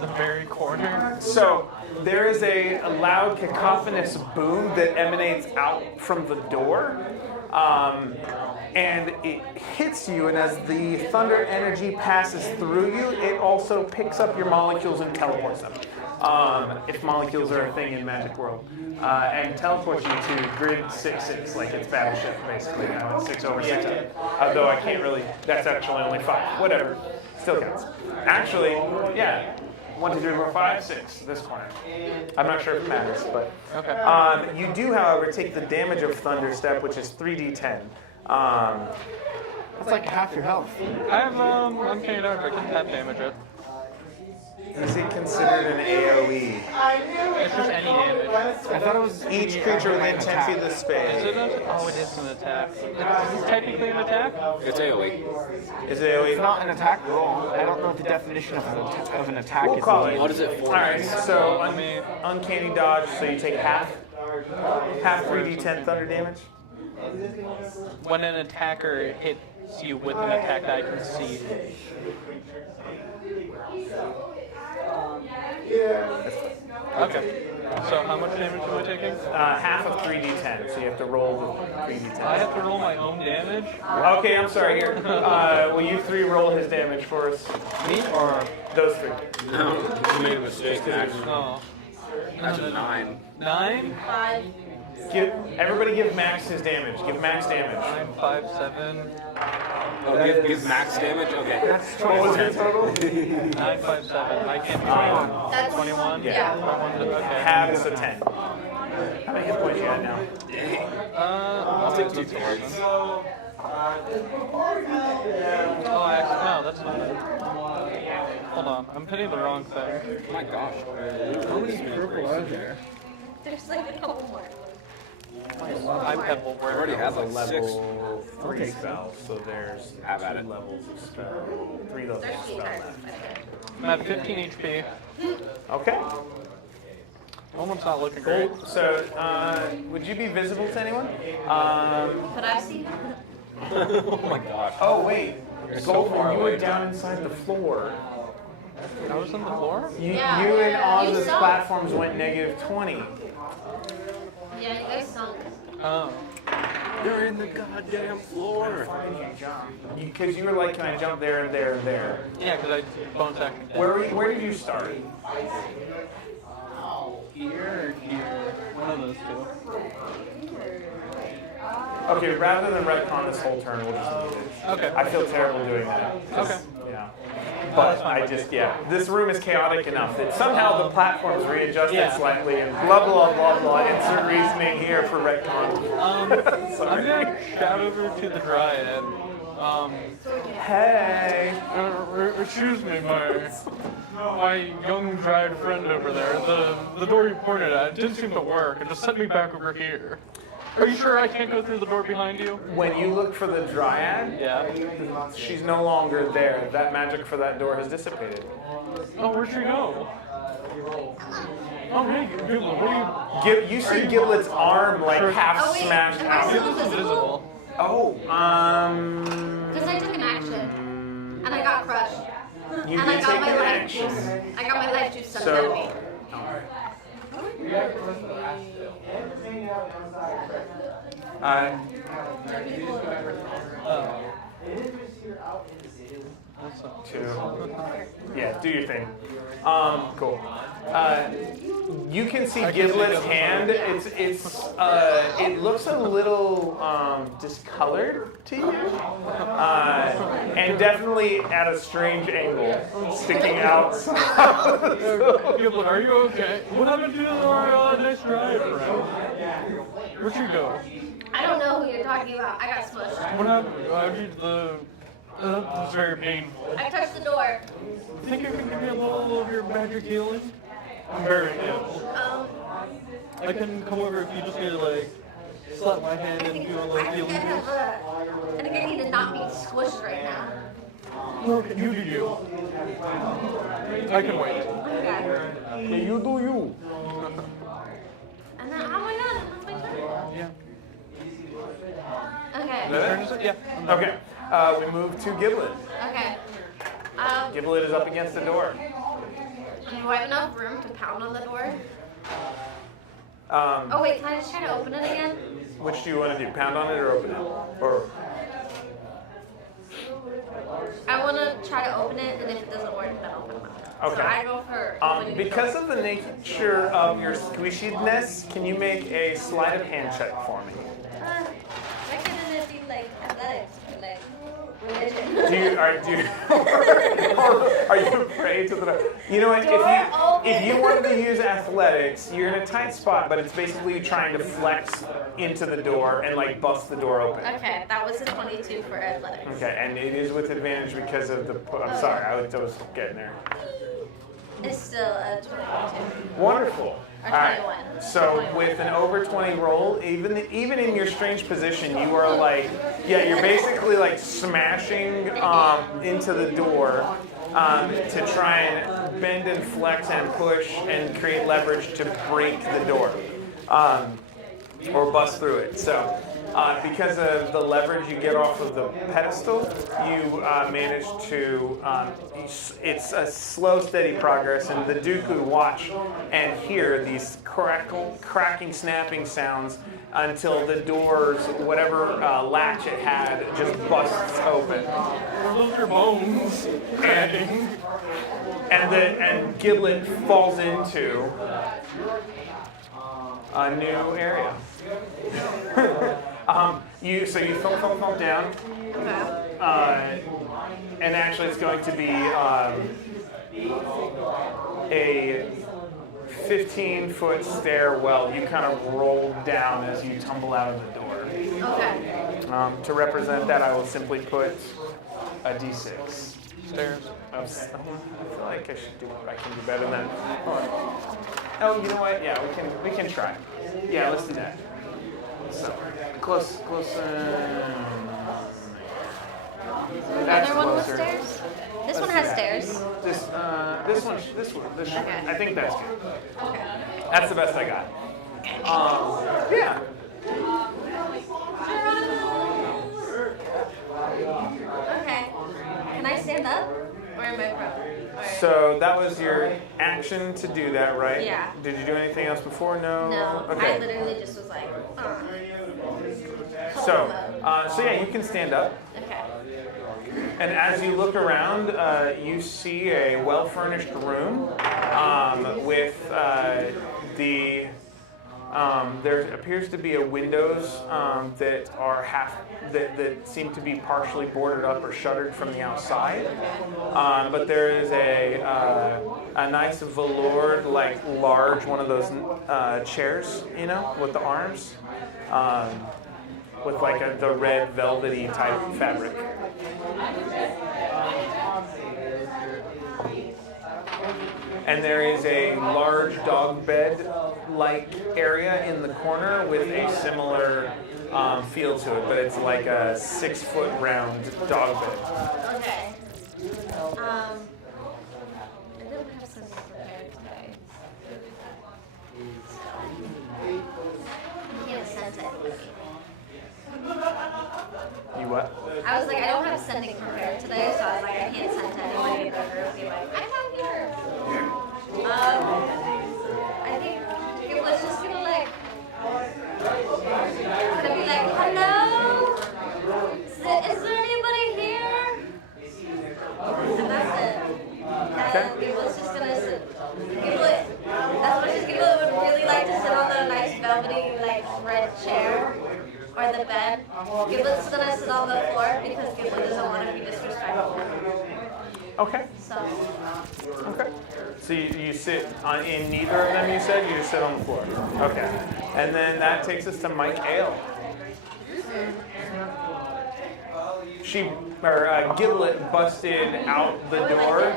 The very corner. So there is a loud cacophonous boom that emanates out from the door, and it hits you. And as the thunder energy passes through you, it also picks up your molecules and teleports them. If molecules are a thing in Magic World, and teleports you to grid 6/6, like it's Battleship basically. It's 6/6. Although I can't really. That's actually only 5. Whatever, still counts. Actually, yeah. 1, 2, 3, 4, 5, 6. This corner. I'm not sure if it matters, but Okay. you do, however, take the damage of Thunder Step, which is 3d10. That's like half your health. I have uncanny dodge. I can tap damage it. Is it considered an AOE? It's just any damage. I thought it was Each creature within 10 feet of the Is space. it oh, it is an attack. It's technically an attack? It's AOE. Is it AOE? It's not an attack roll. I don't know what the definition of an attack We'll is. call it. What is it for? Alright, so uncanny dodge, so you take half 3d10 thunder damage. When an attacker hits you with an attack that I can see. Okay. So how much damage am I taking? Half of 3d10, so you have to roll the 3d10. I have to roll my own damage? Okay, I'm sorry. Here, will you 3 roll his damage for us? Me or Those 3. No, you made a mistake, Max. oh. That's a 9. 9? 5. Everybody give Max his damage. Give Max damage. 9, 5, 7. Oh, give max damage? Okay. What was your total? 9, 5, 7. I can't be 21. That's 21? Yeah. 21, okay. Half is a 10. How many hit points you got now? I'll take 2 cards. Oh, actually, no, that's not it. Hold on, I'm hitting the wrong thing. Oh my gosh. How many purple are there? There's like a couple more. I pebble I already have like 6. Level 3 spell, so there's Have at 2 it. levels of spell. 3 levels of 13 spell cards. left. I'm at 15 HP. Okay. Almost not looking great. So, would you be visible to anyone? But I see. Oh my gosh. Oh wait, so Goldman, far you away. were down inside the floor. I was on the floor? You Yeah. and You Oz's sunk. platforms went -20. Yeah, you guys sunk. Oh. You're in the goddamn floor. Because you were like, can I jump there and there and there? Yeah, because I bonus action. Where did you start? Here or here? One of those two. Okay, rather than retcon this whole turn, we'll just leave it. Okay. I feel terrible doing that. Okay. Yeah. But I just, this room is chaotic enough that somehow the platforms readjusted Yeah. slightly and blah, blah, blah, blah. Insert reasoning here for retcon. I'm gonna shout over to the Dryad. Hey. Excuse me, my young Dryad friend over there. The door you pointed at didn't seem to work. It just sent me back over here. Are you sure I can't go through the door behind you? When you look for the Dryad, Yeah. she's no longer there. That magic for that door has dissipated. Oh, where'd she go? Oh, hey, Giblet, what are you... You see Giblet's arm like half Oh, wait, smashed am I out. still invisible? Oh, Because I took an action. And I got crushed. you And I did got take my an life action. juice. I got my life juice sucked So- out of me. That's not... 2. Yeah, do your thing. Cool. You can see Giblet's hand. It looks a little discolored to you, and definitely at a strange angle, sticking out. Giblet, are you okay? What happened to our next drive, bro? Where'd you go? I don't know who you're talking about. I got smushed. What happened? That was very painful. I touched the door. Think you can give me a little of your magic healing? I'm very ill. I can come over if you just need to like slap my hand and do a little healing. I think I need to not be squished right now. Okay, you do you. I can wait. Okay. You do you. And then, oh my god, that's my turn. Yeah. Okay. Yeah. Okay. We move to Giblet. Okay. Giblet is up against the door. Do I have enough room to pound on the door? Um, Oh wait, can I just try to open it again? Which do you want to do? Pound on it or open it? Or I want to try to open it, and if it doesn't work, then I'll pound on it. Okay. So I go for opening the because door. of the nature of your squishiness, can you make a sleight of hand check for me? Why couldn't it be like athletics or like religion? Are you afraid to the? You know what? If you wanted to use athletics, you're in a tight spot, but it's basically you trying to flex into the door and like bust the door open. Okay, that was a 22 for athletics. Okay, and it is with advantage because of the. I'm sorry, I was getting there. It's still a 22. Wonderful. Or All right. 21. So 21. with an over 20 roll, even in your strange position, you are like, you're basically like smashing into the door to try and bend and flex and push and create leverage to break the door or bust through it. So because of the leverage you get off of the pedestal, you manage to, it's a slow, steady progress, and the Dooku watch and hear these cracking, snapping sounds until the doors, whatever latch it had, just busts open. Those are bones cracking. And Giblet falls into a new area. So you fall down, and actually it's going to be a 15-foot stairwell. You kind of roll down as you tumble out of the door. Okay. To represent that, I will simply put a d6. Stairs. I feel like I can do better than that. Oh, you know what? Yeah, we can try. Yeah, let's do that. So close. The other one with stairs? This one has stairs. This one. Okay. I think that's good. Okay. That's the best I got. Yeah. Okay. Can I stand up? Or am I prone? So that was your action to do that, right? Yeah. Did you do anything else before? No. No. Okay. I literally just was like, So yeah, you can stand up. Okay. And as you look around, you see a well-furnished room with there appears to be a windows that are that seem to be partially boarded up or shuttered from the outside. But there is a nice veloured, like large one of those chairs, with the arms. With like the red velvety type fabric. And there is a large dog bed-like area in the corner with a similar feel to it, but it's like a 6-foot round dog bed. Okay. I didn't have something prepared today. I can't sense it. You what? I was like, I don't have sending prepared today, so I was like, I can't send to anyone in the group. Be like, I'm not here. I think it was just gonna like, be like, hello? Is there anybody here? And that's it. And it was just gonna sit. or the bed. Giblet's gonna sit on the floor because Giblet doesn't want to be disrespectful. Okay. So, Okay. So you sit in neither of them, you said? You just sit on the floor. Okay. And then that takes us to Mike Ale. Giblet busted out the door,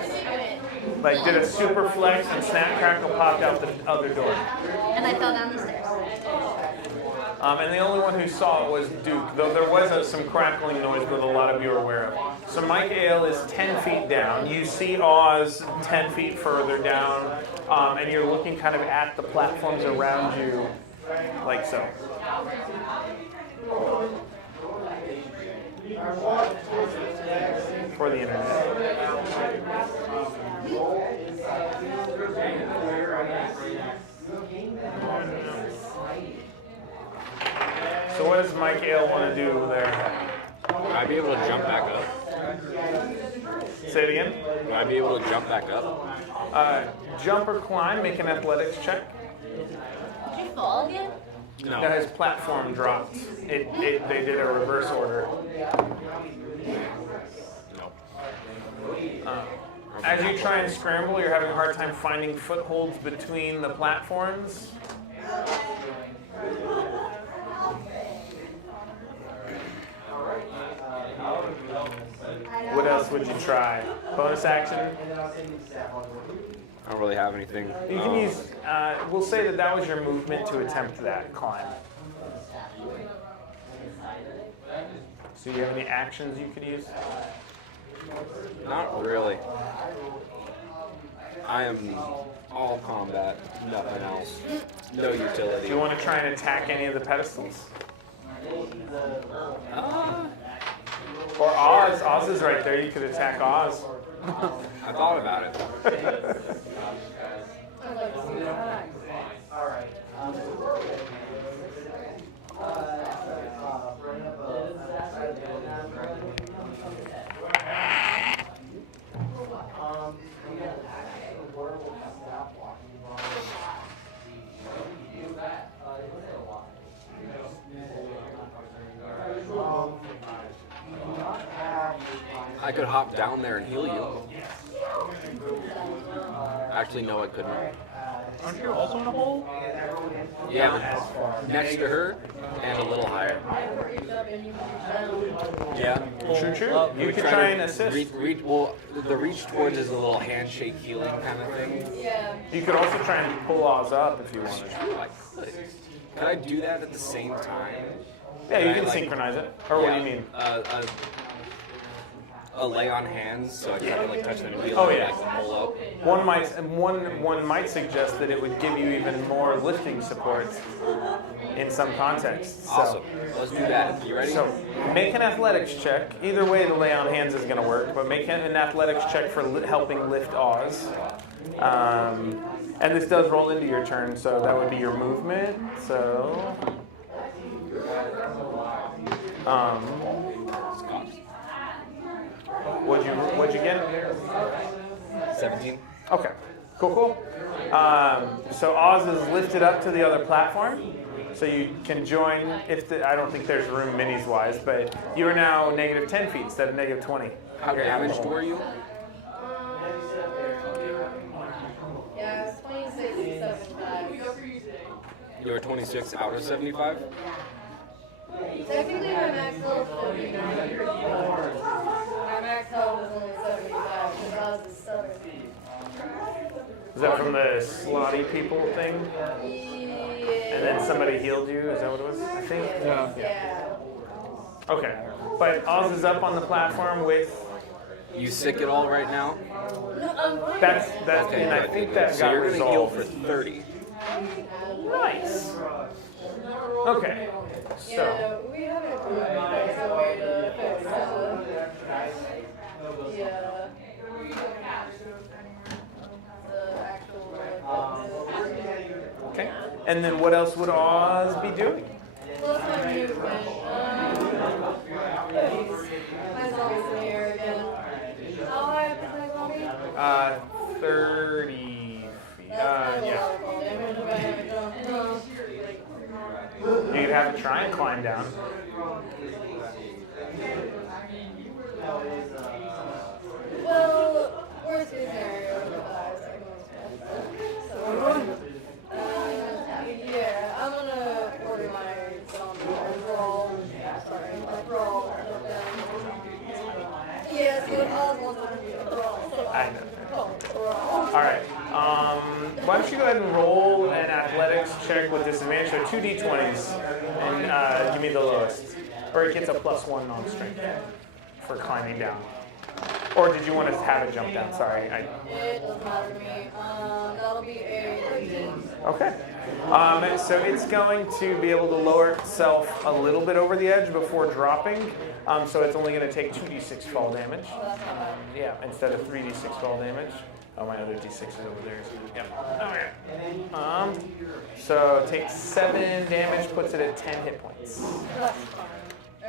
like did a super flex and snap crackle popped out the other door. and I fell down the stairs. And the only one who saw it was Duke, though there was some crackling noise that a lot of you are aware of. So Mike Ale is 10 feet down. You see Oz 10 feet further down, and you're looking kind of at the platforms around you, like so. For the internet. So what does Mike Ale want to do there? Would I be able to jump back up? Say it again. Would I be able to jump back up? Jump or climb, make an athletics check. Did you fall again? No, his platform dropped. They did a reverse order. No. As you try and scramble, you're having a hard time finding footholds between the platforms. What else would you try? Bonus action? I don't really have anything. You can use, we'll say that was your movement to attempt that climb. So you have any actions you could use? Not really. I am all combat, nothing else. No utility. Do you want to try and attack any of the pedestals? Or Oz. Oz is right there. You could attack Oz. I thought about it. I could hop down there and heal you. Actually, no, I couldn't. Aren't you also in a hole? Yeah, but next to her and a little higher. Yeah. True. You could try and assist. Well, the reach towards is a little handshake healing kind of thing. Yeah. You could also try and pull Oz up if you wanted. I could. Could I do that at the same time? Yeah, you Could can I, synchronize it. Or what do you mean? A lay on hands, so I kind of like touch them and feel Oh, like yeah. I can pull up. One might suggest that it would give you even more lifting support in some contexts. So, Awesome. Let's do that. You ready? So make an athletics check. Either way, the lay on hands is going to work, but make an athletics check for helping lift Oz. And this does roll into your turn, so that would be your movement. So, Scott. what'd you get? 17. Okay, cool. So Oz is lifted up to the other platform, so you can join. I don't think there's room minis wise, but you are now negative 10 feet instead of negative 20. How damaged were you? Yeah, it's 26 and 75. You were 26 out of 75? Technically, my max health is 79. My max health is only 75 because it's southern. Is that from the slotty people thing? Yeah. And then somebody healed you? Is that what it was? I think. Yeah. Okay, but Oz is up on the platform with. You sick at all right now? No, I'm fine. That's Okay, and I good, think good. that So got you're going to heal resolved. for 30. Nice. Okay, so. Yeah, we haven't proved there's a way to fix the actual. Okay, and then what else would Oz be doing? Well, that's my movement. My zombie's in the air again. How high is my zombie? 30 feet. That's my Yeah. level damage if I have a jump. You could have to try and climb climb down. Well, worst case scenario, yeah, I'm gonna order my roll. Sorry, my roll. Yeah, so I'll roll. I know. All right. Why don't you go ahead and roll an athletics check with disadvantage? So 2 d20s, and give me the lowest. Or it gets a +1 on strength for climbing down. Or did you want to have it jump down? Sorry. It doesn't matter to me. That'll be a 13. Okay. So it's going to be able to lower itself a little bit over the edge before dropping. So it's only going to take 2d6 fall damage. Yeah, instead of 3d6 fall damage. Oh, my other d6 is over there. Yeah. Okay. So it takes 7 damage, puts it at 10 hit points. That's fine.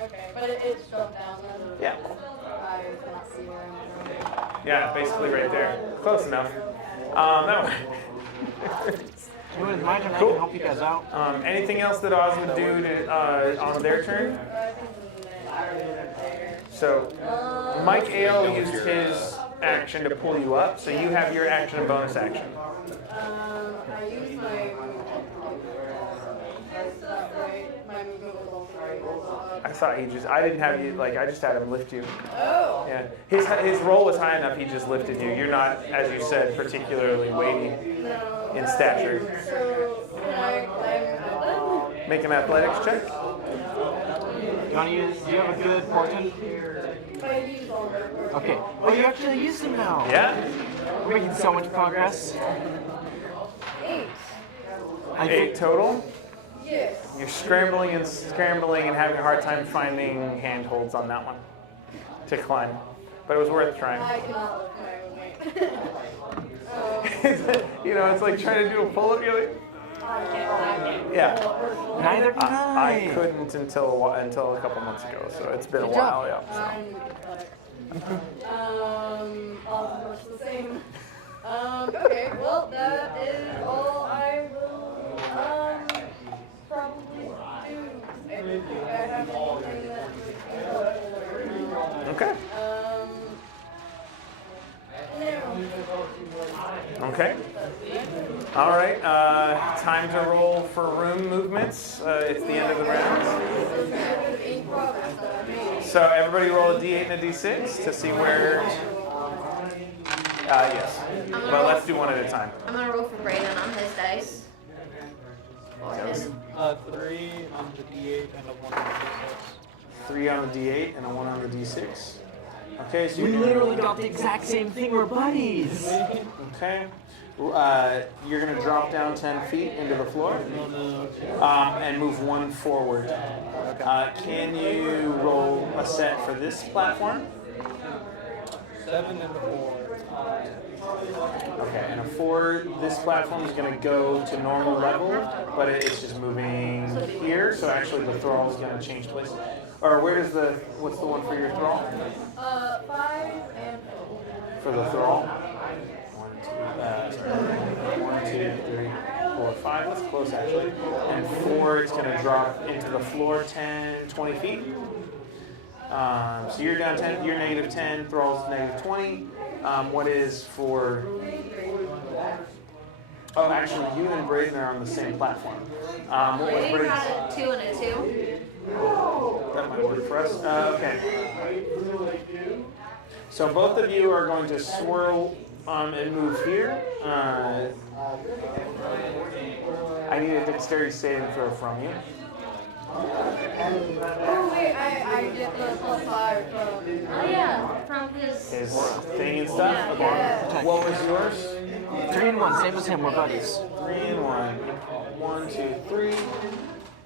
Okay, but it's dropped down then? Yeah. I cannot see where I'm going. Yeah, basically right there. Close enough. That one. When it's my turn, I Cool. can help you guys out. Anything else that Oz would do on their turn? So, Mike Ale used his action to pull you up, so you have your action and bonus action. I use my my movement was all three. I thought I didn't have you, I just had him lift you. Oh! Yeah. His roll was high enough, he just lifted you. You're not, as you said, particularly weighty in stature. So, can I climb out Make an athletics check. Do you have a good portent? I use all of it. Okay. Oh, you actually used them now. Yeah? We're making so much progress. 8. 8 total. Yes. You're scrambling and having a hard time finding handholds on that one to climb. But it was worth trying. I cannot lift my own weight. It's like trying to do a pull-up. You're like, yeah. Neither can I. I couldn't until a couple months ago, so it's been a while. Yeah. All much the same. Okay, well, that is all I will, probably do. I have anything that would be helpful. Okay. No. Okay. All right. Time to roll for room movements. It's the end of the round. So everybody roll a d8 and a d6 to see where. Yes. Well, let's do one at a time. I'm gonna roll for Brayden on his dice. Or his. 3 on the D8 and a 1 on the D6. 3 on the d8 and a 1 on the d6. Okay, so We literally got the exact same thing. We're buddies. Okay. You're going to drop down 10 feet into the floor and move 1 forward. Can you roll a set for this platform? 7 and a 4. Okay, and a 4, this platform is going to go to normal level, but it's just moving here, so actually the thrall is going to change places. Or what's the one for your thrall? 5 and 4. For the thrall? 1, 2, 3, 4, 5. That's close actually. And 4, it's going to drop into the floor 10, 20 feet. So you're down 10. You're negative 10. Thrall's negative 20. What is for? Oh, actually, you and Brayden are on the same platform. What was Brayden Brayden's? got a 2 and a 2. That might work for us. Okay. So both of you are going to swirl and move here. I need a dexterity saving throw from you. Oh, wait, I get the +5 from. Oh yeah, from his. His thing and stuff. Yeah. What was yours? 3 and 1, same as him. We're buddies. 3 and 1. 1, 2, 3.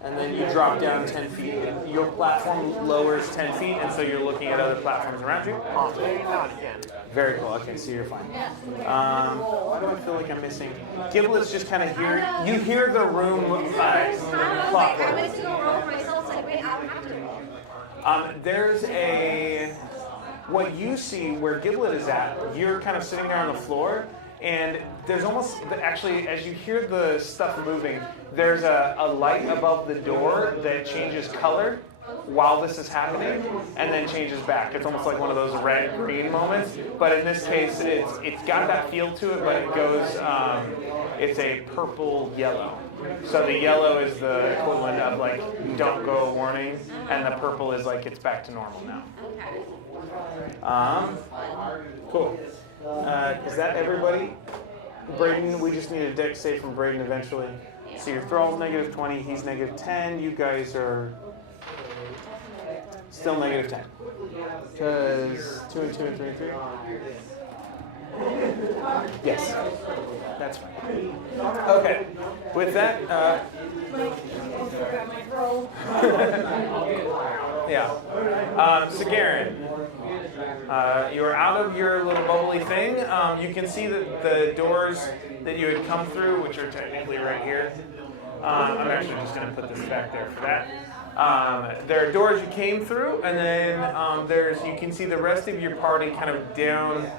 And then you drop down 10 feet. Your platform lowers 10 feet, and so you're looking at other platforms around you. Not again. Very cool. Okay, so you're fine. Why do I feel like I'm missing? Giblet's just kind of here. You hear the room plot. I went to go roll for myself. Like, wait, I don't have to. There's what you see where Giblet is at. You're kind of sitting there on the floor, And there's almost, actually, as you hear the stuff moving, there's a light above the door that changes color while this is happening, and then changes back. It's almost like one of those red-green moments, but in this case, it's got that feel to it, but it goes, it's a purple-yellow. So the yellow is the equivalent of like, don't go warning, and the purple is like, it's back to normal now. Cool. Is that everybody? Braden, we just need a deck save from Braden eventually. So your thrall's negative 20, he's negative 10, you guys are still negative 10. Because 2 and 2 and 3 and 3? Yes. That's fine. Okay. With that, yeah. So Garen, you're out of your little bubbly thing. You can see that the doors that you had come through, which are technically right here. I'm actually just going to put this back there for that. There are doors you came through, and then you can see the rest of your party kind of down.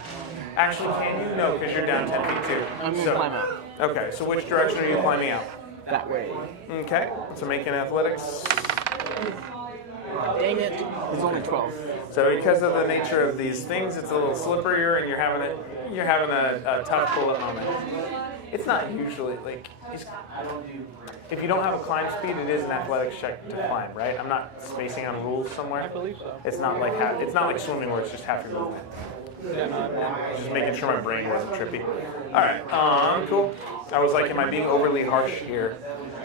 Actually, can you? No, because you're down 10 feet too. I'm going to climb out. Okay, so which direction are you climbing out? That way. Okay, so make an athletics. Dang it. It's only 12. So because of the nature of these things, it's a little slipperier, and you're having a tough bullet moment. It's not usually like if you don't have a climb speed, it is an athletics check to climb, right? I'm not spacing on rules somewhere. I believe so. It's not like swimming where it's just half your movement. Just making sure my brain wasn't trippy. All right, cool. I was like, am I being overly harsh here?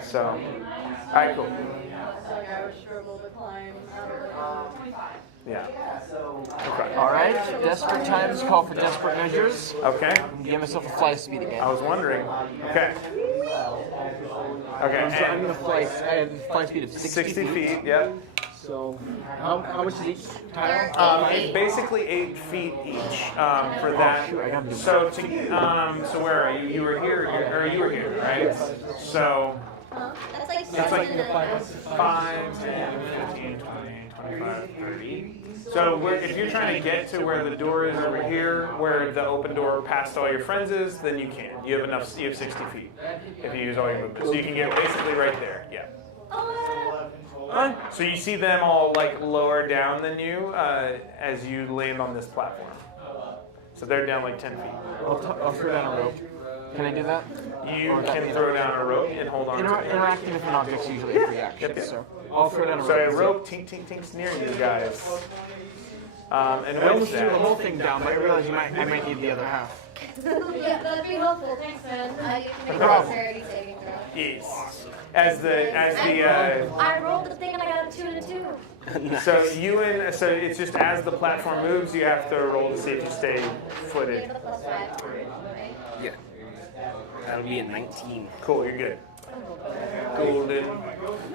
So, all right, cool. I was struggle to climb out of Yeah. Okay. All right. Desperate times call for desperate measures. Okay. Give myself a fly speed again. I was wondering. Okay. Okay. So I'm going to fly. I have a fly speed of 60 feet. Yep. So how much is each tile? It's basically 8 feet each for that. Shoot, I gotta do So so where are you? You were here, or you were here, right? So That's like that's like 7 5, 10, 15, 20, 25, 30. So if you're trying to get to where the door is over here, where the open door past all your friends is, then you can. You have enough. You have 60 feet if you use all your movement. So you can get basically right there. Yeah. So you see them all like lower down than you as you land on this platform. So they're down like 10 feet. I'll throw down a rope. Can I do that? You can throw down a rope and hold on to it. Interacting with an object's usually a free action. Yep. So I'll throw down a rope. So a rope tink tink tinks near you guys. And I with almost threw the whole that, thing down, but I realized I might need the other half. Yeah, that'd be helpful. Thanks, man. You can make a problem. charity saving throw. yes. As the I rolled the thing and I got a 2 and a 2. so it's just as the platform moves, you have to roll to see if you stay footed. With a +5. Right? Yeah. That'll be at 19. Cool, you're good. Golden.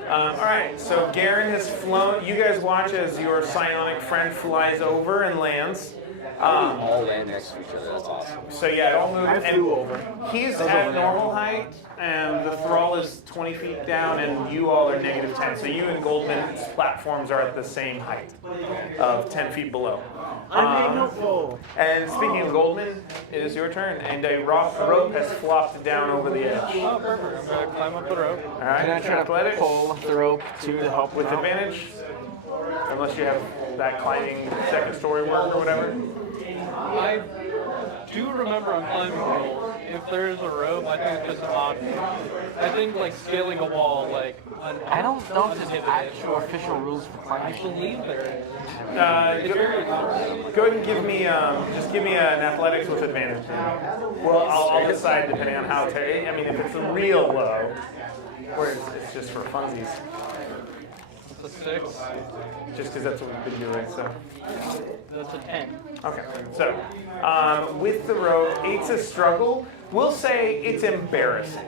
All right, so Garen has flown. You guys watch as your psionic friend flies over and lands. All land next to each other. That's awesome. So yeah, it all moves. I flew over. He's at normal height, and the thrall is 20 feet down, and you all are negative 10. So you and Goldman's platforms are at the same height of 10 feet below. I'm being helpful. And speaking of Goldman, it is your turn, and a rope has flopped down over the edge. Oh, perfect. I'm gonna climb up the rope. All right, Can I try to athletics pull the rope to help with him out? advantage, unless you have that climbing second story work or whatever. I do remember on climbing rules, if there is a rope, I think it's just an odd. I think like scaling a wall, like I don't know if there's actual official rules for I climbing. believe there is. Go ahead and give me just give me an athletics with advantage. Well, I'll decide depending on how. I mean, if it's a real low, where it's just for funsies, It's a 6. just because that's what we've been doing. So. That's a 10. Okay, so with the rope, it's a struggle. We'll say it's embarrassing.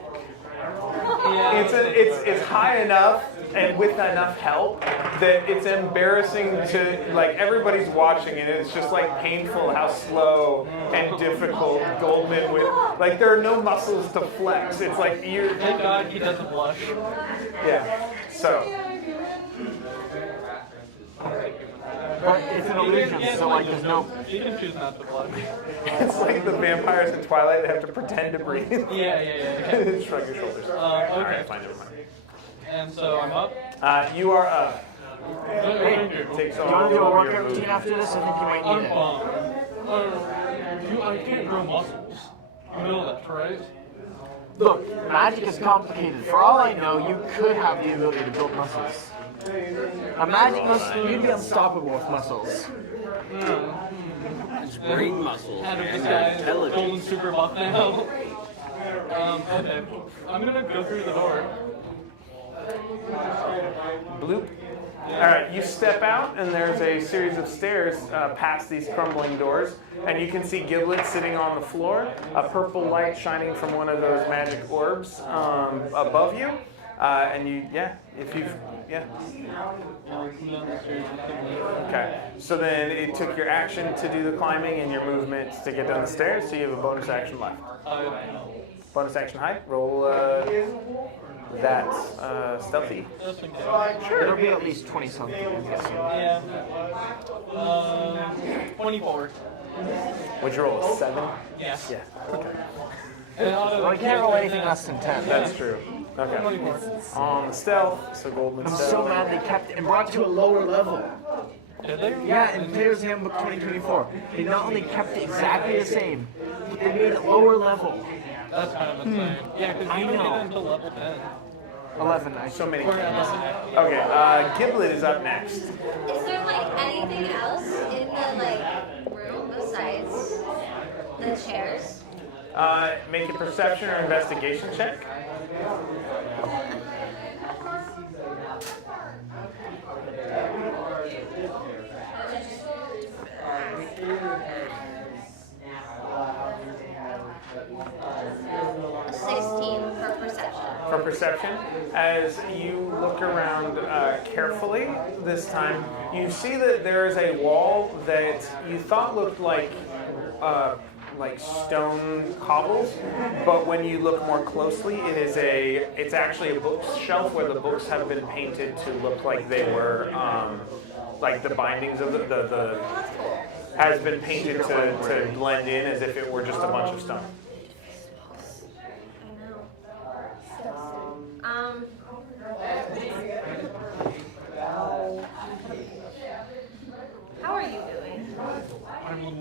Yeah. It's high enough and with enough help that it's embarrassing to like everybody's watching and it's just like painful how slow and difficult Goldman with like there are no muscles to flex. It's like you're. Thank God he doesn't blush. Yeah. So. But it's an illusions, so like there's no. You can choose not to blood. It's like the vampires in Twilight that have to pretend to breathe. Yeah. Shrug your shoulders. Okay. Alright, fine, never mind. And so I'm up. You are up. Hey, Takes do you want to do a workout routine after this? I think you might need it. I can't grow muscles. You know that, right? Look, magic is complicated. For all I know, you could have the ability to build muscles. A magic muscle, you'd be unstoppable with muscles. Just brain muscles, Out of man. this You're guy's intelligent. golden super buff now. Okay. I'm gonna go through the door. Bloop. Alright, you step out, and there's a series of stairs past these crumbling doors, and you can see Giblet sitting on the floor, a purple light shining from one of those magic orbs above you. And you, Okay, so then it took your action to do the climbing and your movement to get down the stairs, so you have a bonus action left. Bonus action hide, roll that stealthy. Sure. It'll be at least 20 something, I'm guessing. Yeah. 24. Would you roll a 7? Yeah. Yeah. Okay. Well, you can't roll anything less than 10. That's true. Okay. On the stealth, so Goldman I'm stealth. so mad they kept it and brought it to a lower level. Did they? Yeah, in Player's Handbook 2024. They not only kept it exactly the same, but they made it lower level. That's kind of insane. Yeah, because you don't get until level 10. 11, So many. Or 11. Okay, Giblet is up next. Is there like anything else in the like room besides the chairs? Make a perception or investigation check. A 16 for perception. For perception, as you look around carefully this time, you see that there is a wall that you thought looked like stone cobbles, but when you look more closely, it's actually a bookshelf where the books have been painted to look like they were like the bindings of the has been painted to blend in as if it were just a bunch of stone. How are you doing? I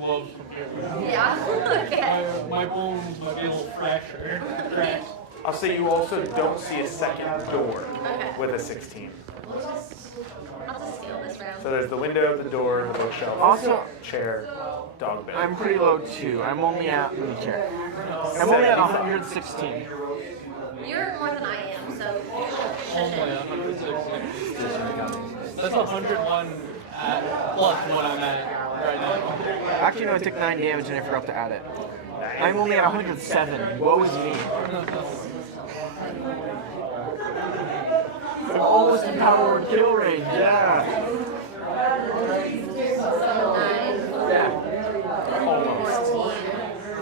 love computers. Yeah. Okay. My bones might be a little fractured. I'll say you also don't see a second door Okay. with a 16. I'll just scale this round. So there's the window, the door, the bookshelf, Also, chair, dog bed. I'm pretty low too. I'm only at, let me check. I'm only at 116. You're more than I am, so. Only 160. That's 101 plus what I'm at right now. Actually, no, I took 9 damage and I forgot to add it. I'm only at 107. Woe is me. The oldest empowered kill range, yeah. 9, Yeah. Almost.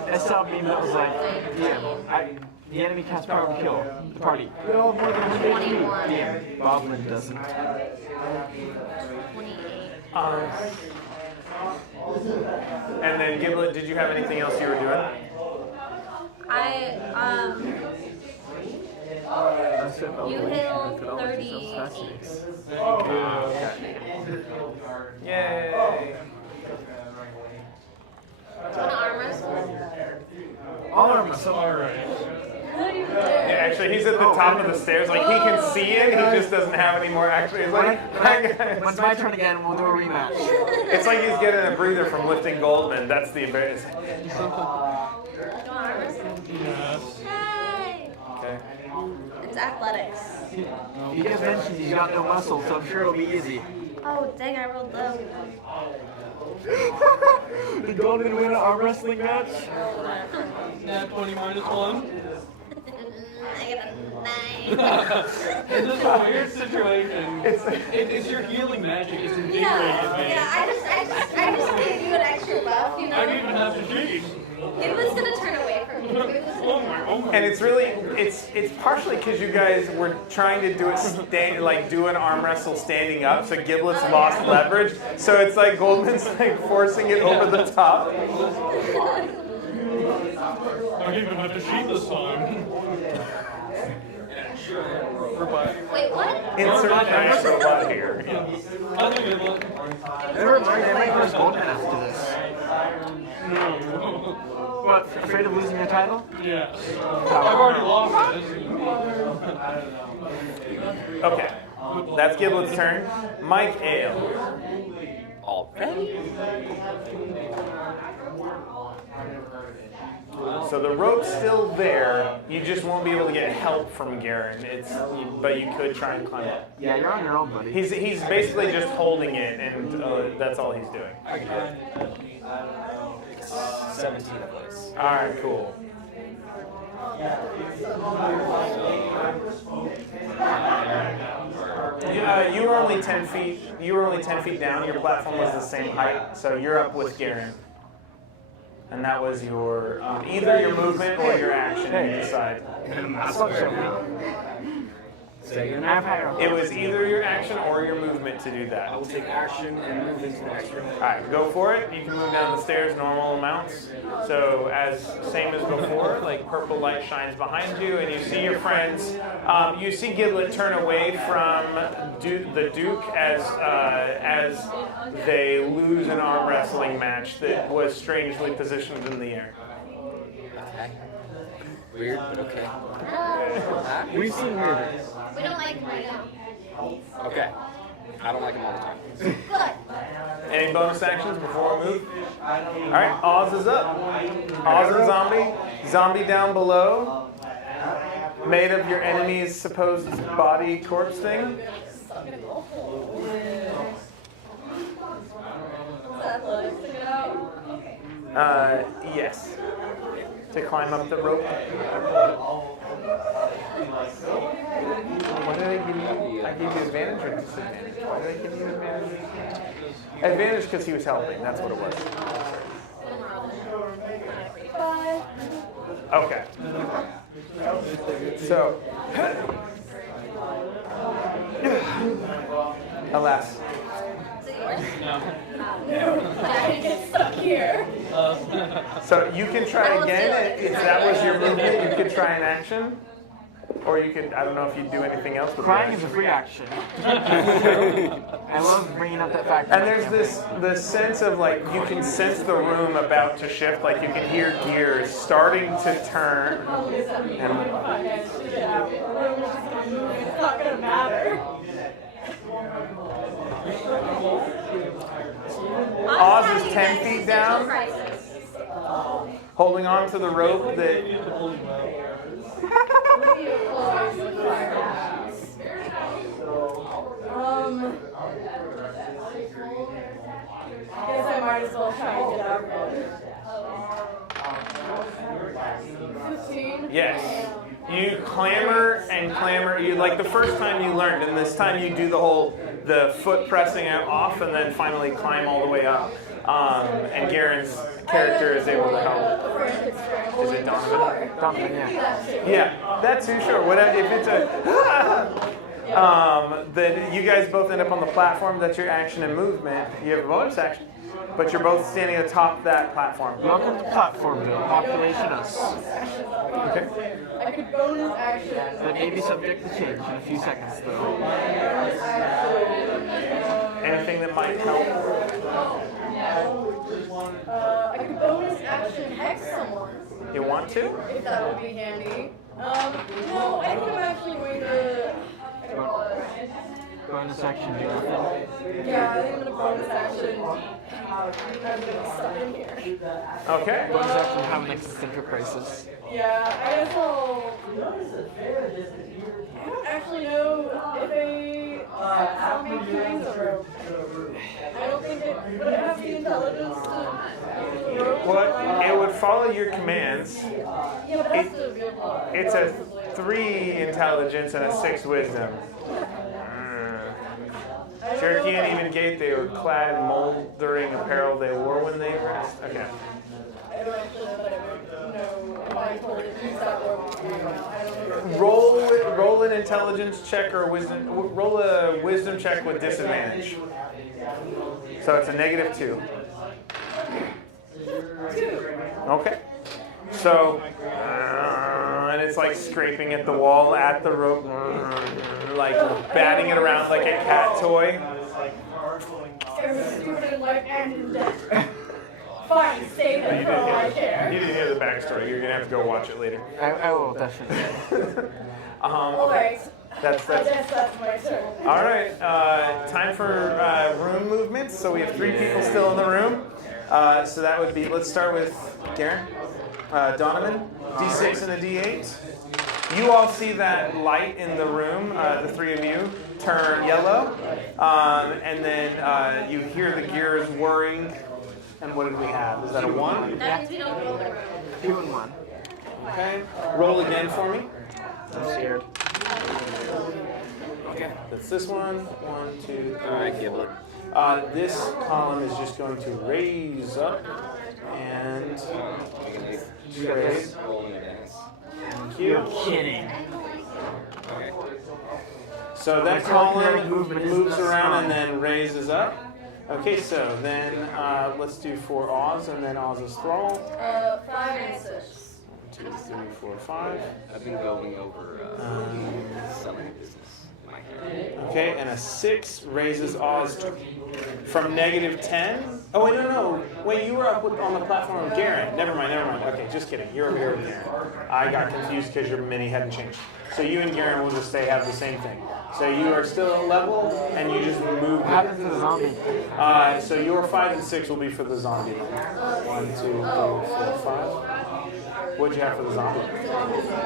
I saw a meme that was like, damn, the enemy casts power to kill the party. We all have more than 1 HP. 21. Damn, Boblin doesn't. 28. And then Giblet, did you have anything else you were doing? You heal 36. Yay! Do you want to arm wrestle? All armor, so Yeah, actually, he's at the top of the stairs. Like, he can see it, he just doesn't have any more action. He's like, when it's my turn again, we'll do a rematch. it's like he's getting a breather from lifting Goldman. That's the embarrassing. Do you want to arm wrestle? Yes. Yay! Okay. It's athletics. You just mentioned he's got no muscle, so I'm sure it'll be easy. Oh, dang, I rolled low. Did Golden win an arm wrestling match? Yeah, 20 minus 1. I got a 9. This is a weird situation. It's your healing magic. It's invigorated me. Yeah, I just gave you an extra buff, you know? I don't even have to cheat. Giblet's gonna turn away from you. Oh And it's really, it's partially because you guys were trying to do it do an arm wrestle standing up, so Giblet's lost leverage. So it's like Goldman's like forcing it over the top. I didn't even have to cheat this time. Wait, what? Insert nice robot here. I think it was. They might lose Goldman after this. What, afraid of losing your title? Yes. I've already lost it. Okay, that's Giblet's turn. Mike Ale. Already? So the rope's still there. You just won't be able to get help from Garen. But you could try and climb up. Yeah, you're on your own, buddy. He's basically just holding it, and that's all he's doing. I can do it. 17 of those. All right, cool. You were only 10 feet. You were only 10 feet down. Your platform was the same height, so you're up with Garen. And that was your either your movement or your action. You decide. It was either your action or your movement to do that. I will take action and move into the next room. All right, go for it. You can move down the stairs normal amounts. So same as before, like purple light shines behind you, and you see your friends. You see Giblet turn away from the Duke as they lose an arm wrestling match that was strangely positioned in the air. Okay. Weird, but okay. We've seen weirder. We don't like him right now. Okay. I don't like him all the time. Good. Any bonus actions before we move? All right, Oz is up. Oz and Zombie. Zombie down below. Made of your enemy's supposed body corpse thing. Yes. To climb up the rope. What did I give you? I gave you advantage or disadvantage? Why did I give you advantage? Advantage because he was helping. That's what it was. Okay. So, alas. I get stuck here. So you can try again. If that was your movement, you could try an action. Or you could, I don't know if you'd do anything else with Crying that. is a free action. I love bringing up that fact. And there's this sense of like, you can sense the room about to shift, like you can hear gears starting to turn. And It's not gonna matter. Oz is 10 feet down, holding on to the rope that... I guess I might as well try and get out of it. 15? Yes. You clamber and clamber. You like the first time you learned, and this time you do the foot pressing out off, and then finally climb all the way up. And Garen's character is able to help. Is it Donovan? Donovan, yeah. Yeah, that too. Sure. Whatever. If it's a then you guys both end up on the platform. That's your action and movement. You have a bonus action, but you're both standing atop that platform. Welcome to Platformville. Population us. Okay. I could bonus action. That may be subject to change in a few seconds, though. Anything that might help. I could bonus action hex someone. You want to? If that would be handy. No, I think I'm actually going to. I don't know. Bonus action, do nothing. Yeah, I think I'm gonna bonus action. I'm getting stuck in here. Okay. Bonus action, have an existential crisis. Yeah, I guess I'll. I don't actually know if a zombie can use a rope. I don't think it would have the intelligence to use a rope. What? It would follow your commands. Yeah, but it has to be able to. It's a 3 intelligence and a 6 wisdom. I Cherokee and even Gate, they were clad in moldering apparel they wore when they rest. Okay. I don't actually know that I would know if I told it to use that word. I don't know. Roll an intelligence check or wisdom. Roll a wisdom check with disadvantage. So it's a -2. 2. Okay. So, and it's like scraping at the wall, at the rope, like batting it around like a cat toy. It was stupid and like, and fine, stay there for all I care. You didn't hear the backstory. You're gonna have to go watch it later. I will definitely. Alright. I That's. guess that's my turn. All right. Time for room movements. So we have 3 people still in the room. So that would be. Let's start with Garen, Donovan, D6 and a D8. You all see that light in the room. The 3 of you turn yellow, and then you hear the gears whirring. And what did we have? Is that a 1? That means we don't roll the room. 2 and 1. Okay. Roll again for me. I'm scared. Okay. That's this one. 1, 2, 3. All right, Giblet. This column is just going to raise up and raise. Thank you. Kidding. Okay. So that column moves around and then raises up. Okay, so then let's do for Oz and then Oz's thrall. 5 and 6. 1, 2, 3, 4, 5. I've been going over selling business. in my head. Okay, and a 6 raises Oz from -10. Oh wait, no. Wait, you were up on the platform of Garen. Never mind. Okay, just kidding. You're over here with Garen. I got confused because your mini hadn't changed. So you and Garen will just have the same thing. So you are still at level, and you just move. What happens to the zombie? So your 5 and 6 will be for the zombie. 1, 2, 3, 4, 5. What'd you have for the zombie?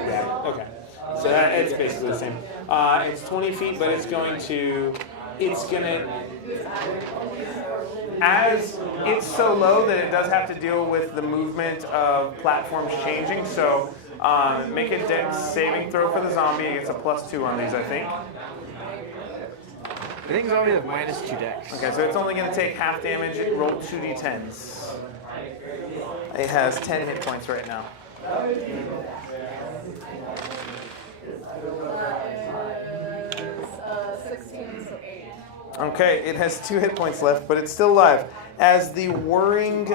Yeah. Okay. So it's basically the same. It's 20 feet, but it's gonna. As it's so low that it does have to deal with the movement of platforms changing. So make a dex saving throw for the zombie. It gets a +2 on these, I think. I think zombie have -2 dex. Okay, so it's only going to take half damage. It rolled 2d10s. It has 10 hit points right now. 16, so 8. Okay, it has 2 hit points left, but it's still alive. As the whirring,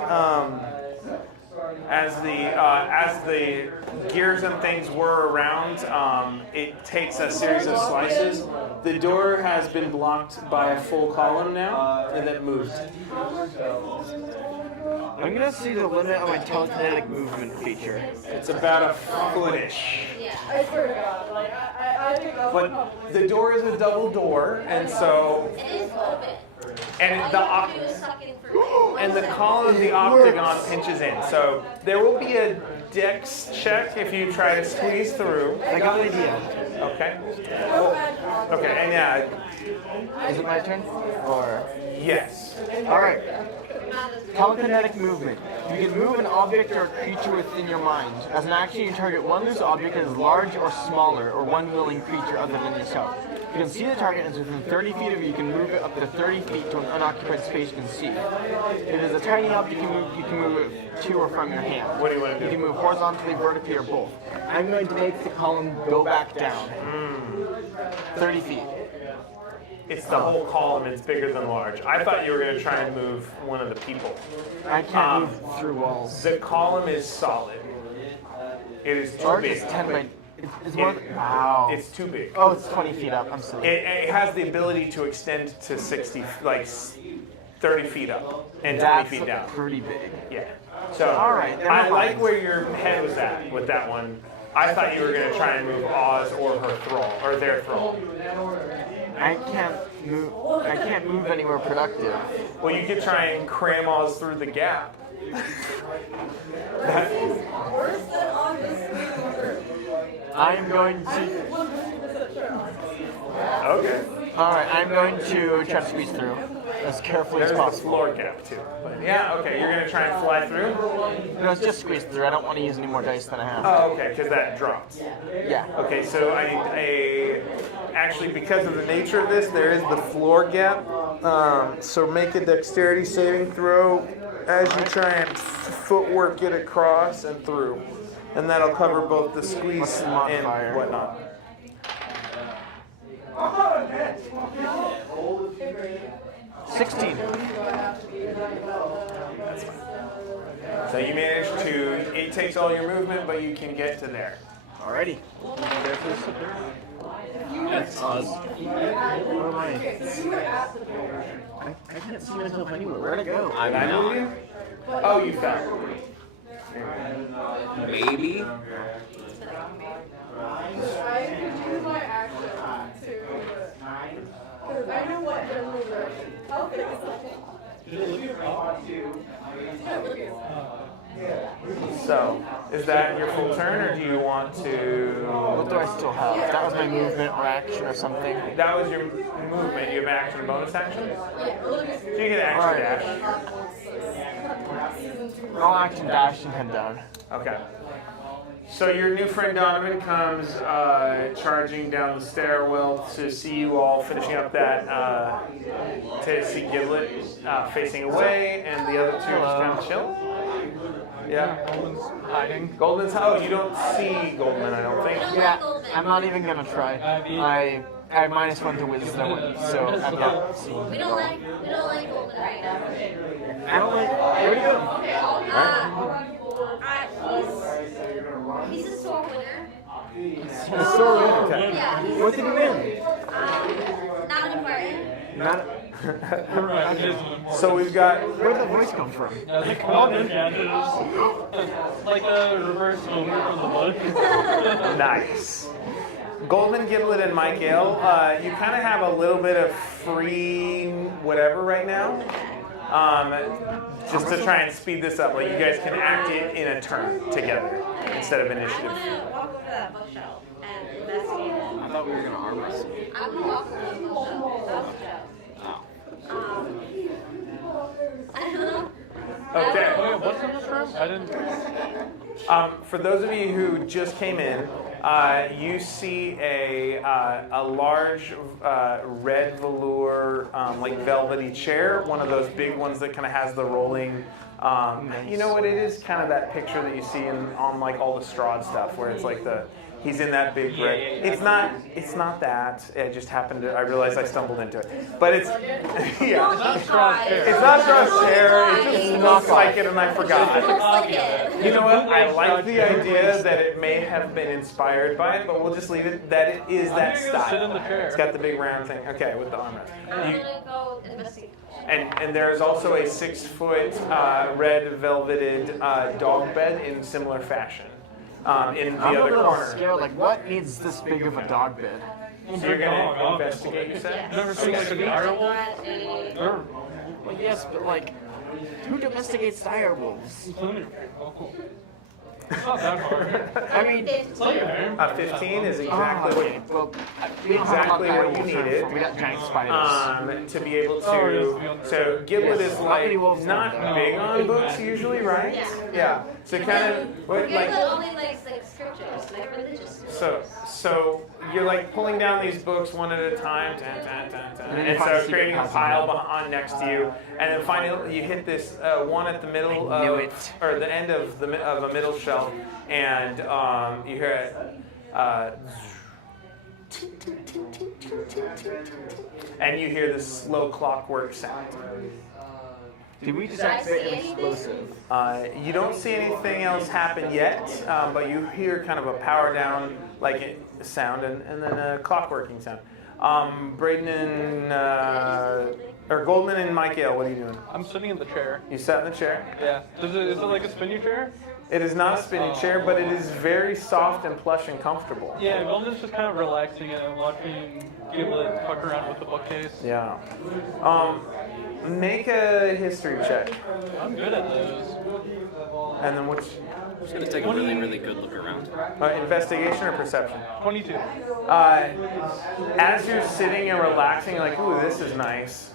as the gears and things whir around, it takes a series of slices. The door has been blocked by a full column now, and it moved. I'm gonna see the limit of my telekinetic movement feature. It's about a foot-ish. I swear to God, like, I think that's But the door is a double door, and so It is open. and All the you have to do is suck in for and the column of the octagon pinches in. So there will be a dex check if you try to squeeze through. I got an idea. Okay. Okay, and yeah, Is it my turn? Or yes. alright. Telekinetic movement. You can move an object or a creature within your mind. As an action, you target one loose object that is large or smaller, or one willing creature other than yourself. You can see the target is within 30 feet of you. You can move it up to 30 feet to an unoccupied space you can see. If it is a tiny object you can move it to or from your hand. What do you want to You do? can move horizontally, vertically, or both. I'm going to make the column go back down. 30 feet. It's the whole column. It's bigger than large. I thought you were going to try and move one of the people. I can't move through walls. The column is solid. It is too Large big. is 10 by... It's more than... Wow. It's too big. Oh, it's 20 feet up. I'm silly. It has the ability to extend to 60, like 30 feet up and 20 That's feet down. pretty big. Yeah. So All right, then I I'm like fine. where your head was at with that one. I thought you were going to try and move Oz or her thrall or their thrall. I can't move anywhere productive. Well, you could try and cram Oz through the gap. worse than on this. I'm going to... 100% sure. Okay. Alright, I'm going to try to squeeze through. as carefully as There's the possible. floor gap too. But yeah, okay, you're gonna try and fly through? No, it's just squeeze through. I don't want to use any more dice than I have. Oh, okay, because that dropped. Yeah. Okay, so I actually, because of the nature of this, there is the floor gap. So make a dexterity saving throw as you try and footwork it across and through. And that'll cover both the squeeze and whatnot. 16. That's fine. So you manage to, it takes all your movement, but you can get to there. Alrighty. It's us. Where am I? I can't see myself anywhere. Where'd I go? I'm Did I not. move you? Oh, you fell. Maybe. I could use my action to. Because I know what their moves are. I'll fix So, is that your full turn, or do you want to? What do I still have? That was my movement or action or something. That was your movement. You have action and bonus action? So you get action dash. All action dash and head down. Okay. So your new friend Donovan comes charging down the stairwell to see you all finishing up that, to see Giblet facing away, and the other two are just kind of chilling. Yeah. Golden's hiding. Golden's, oh, you don't see Goldman, I don't think. Yeah, I'm not even gonna try. I have -1 to wisdom, so I'm not seeing. We don't like Golden right now. I don't like. Where do you go? He's a sore winner. Okay. Yeah. What did he win? Not important. Not. So we've got, Where did the voice come from? Like Golden, like a reverse owner from the book. nice. Goldman, Giblet, and Michael, you kind of have a little bit of free whatever right now. Just to try and speed this up, like you guys can act it in a turn together instead of I initiative. want to walk over to that bookshelf and investigate it. I thought we were gonna arm wrestle. I'm going to walk over to the bookshelf. I don't know. Okay. Wait, what's in this room? I didn't. For those of you who just came in, you see a large red velour, like velvety chair, one of those big ones that kind of has the rolling. You know what it is? Kind of that picture that you see on like all the Strahd stuff, where it's like he's in that big red. It's not that. It just happened to. I realized I stumbled into it, but it's yeah. It's not Strahd's chair. It's not Strahd's chair. It just looks like it, and I forgot. It looks like it. You know what? I like the idea that it may have been inspired by it, but we'll just leave it that it is that style. Sit in the chair. It's got the big round thing. Okay, with the armrest. I'm going to go investigate. And there's also a 6-foot red velveted dog bed in similar fashion in the I'm a other little corner. scared. Like, what needs this big of a dog bed? So you're gonna investigate, you said? Never seen like a direwolf? Well, yes, but like, who domesticates direwolves? It's not that hard. I mean, It's like a 15 is exactly what okay. Well, we don't have exactly enough what you direwolves needed. We got giant spiders. To be able Oh, yes, to. beyond the So Giblet is How many like wolves not are there? big on books usually, right? Yeah. So kind of what You're like. only like scriptures, like religious. So you're like pulling down these books one at a time, and so creating a pile on next to you, and then finally you hit this one at the middle I knew of, it. or the end of a middle shelf, and you hear it, and you hear this slow clockwork sound. Did we just Did I activate an see anything? explosive? You don't see anything else happen yet, but you hear kind of a power down like sound and then a clockworking sound. Braden and or Goldman and Michael, what are you doing? I'm sitting in the chair. You sat in the chair. Yeah. Is it like a spinny chair? It is not a spinning chair, but it is very soft and plush and comfortable. Yeah, Golden's just kind of relaxing and watching Giblet fuck around with the bookcase. Yeah. Make a history check, I'm good at those. and then which I'm just gonna take a really, really good look around. investigation or perception. 22. As you're sitting and relaxing, like, ooh, this is nice.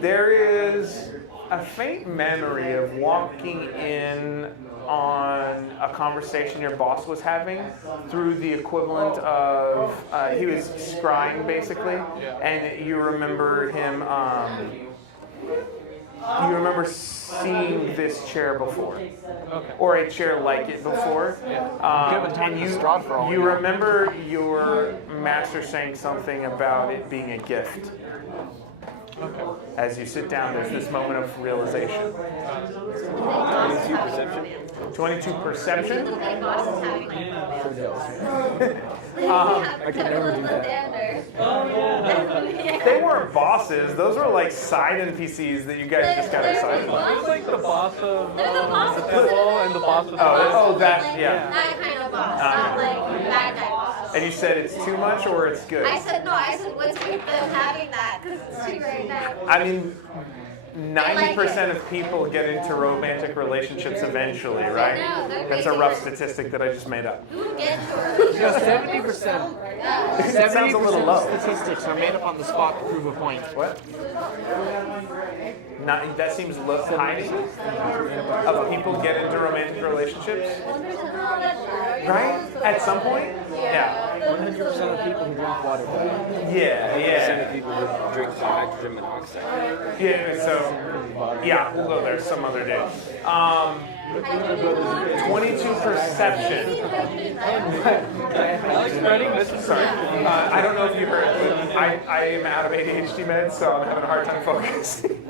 There is a faint memory of walking in on a conversation your boss was having through the equivalent of, he was scrying basically, and you remember him, you remember seeing this chair before, or a chair like it before, and you remember your master saying something about it being a gift. As you sit down, there's this moment of realization. 22 perception. 22 perception? I can never do that. They weren't bosses. Those were like side NPCs that you guys just got excited It about. was like the boss of They're the boss the of football and the boss of that, yeah. That kind of boss, not like bad guy boss. And you said it's too much or it's good? I said what's with them having that? Because it's too right now. I mean, 90% of people get into romantic relationships eventually, right? That's a rough statistic that I just made up. Who gets to 70%. That sounds a little low. Statistics are made up on the spot to prove a point. What? That seems high. Of people get into romantic relationships, right? At some point? Yeah. 100% of people who drink water. Yeah. Of people who drink hydrogen monoxide. Yeah, so, yeah, we'll go there some other day. 22 perception. Alex spreading this is Sorry. I don't know if you heard, but I am out of ADHD meds, so I'm having a hard time focusing.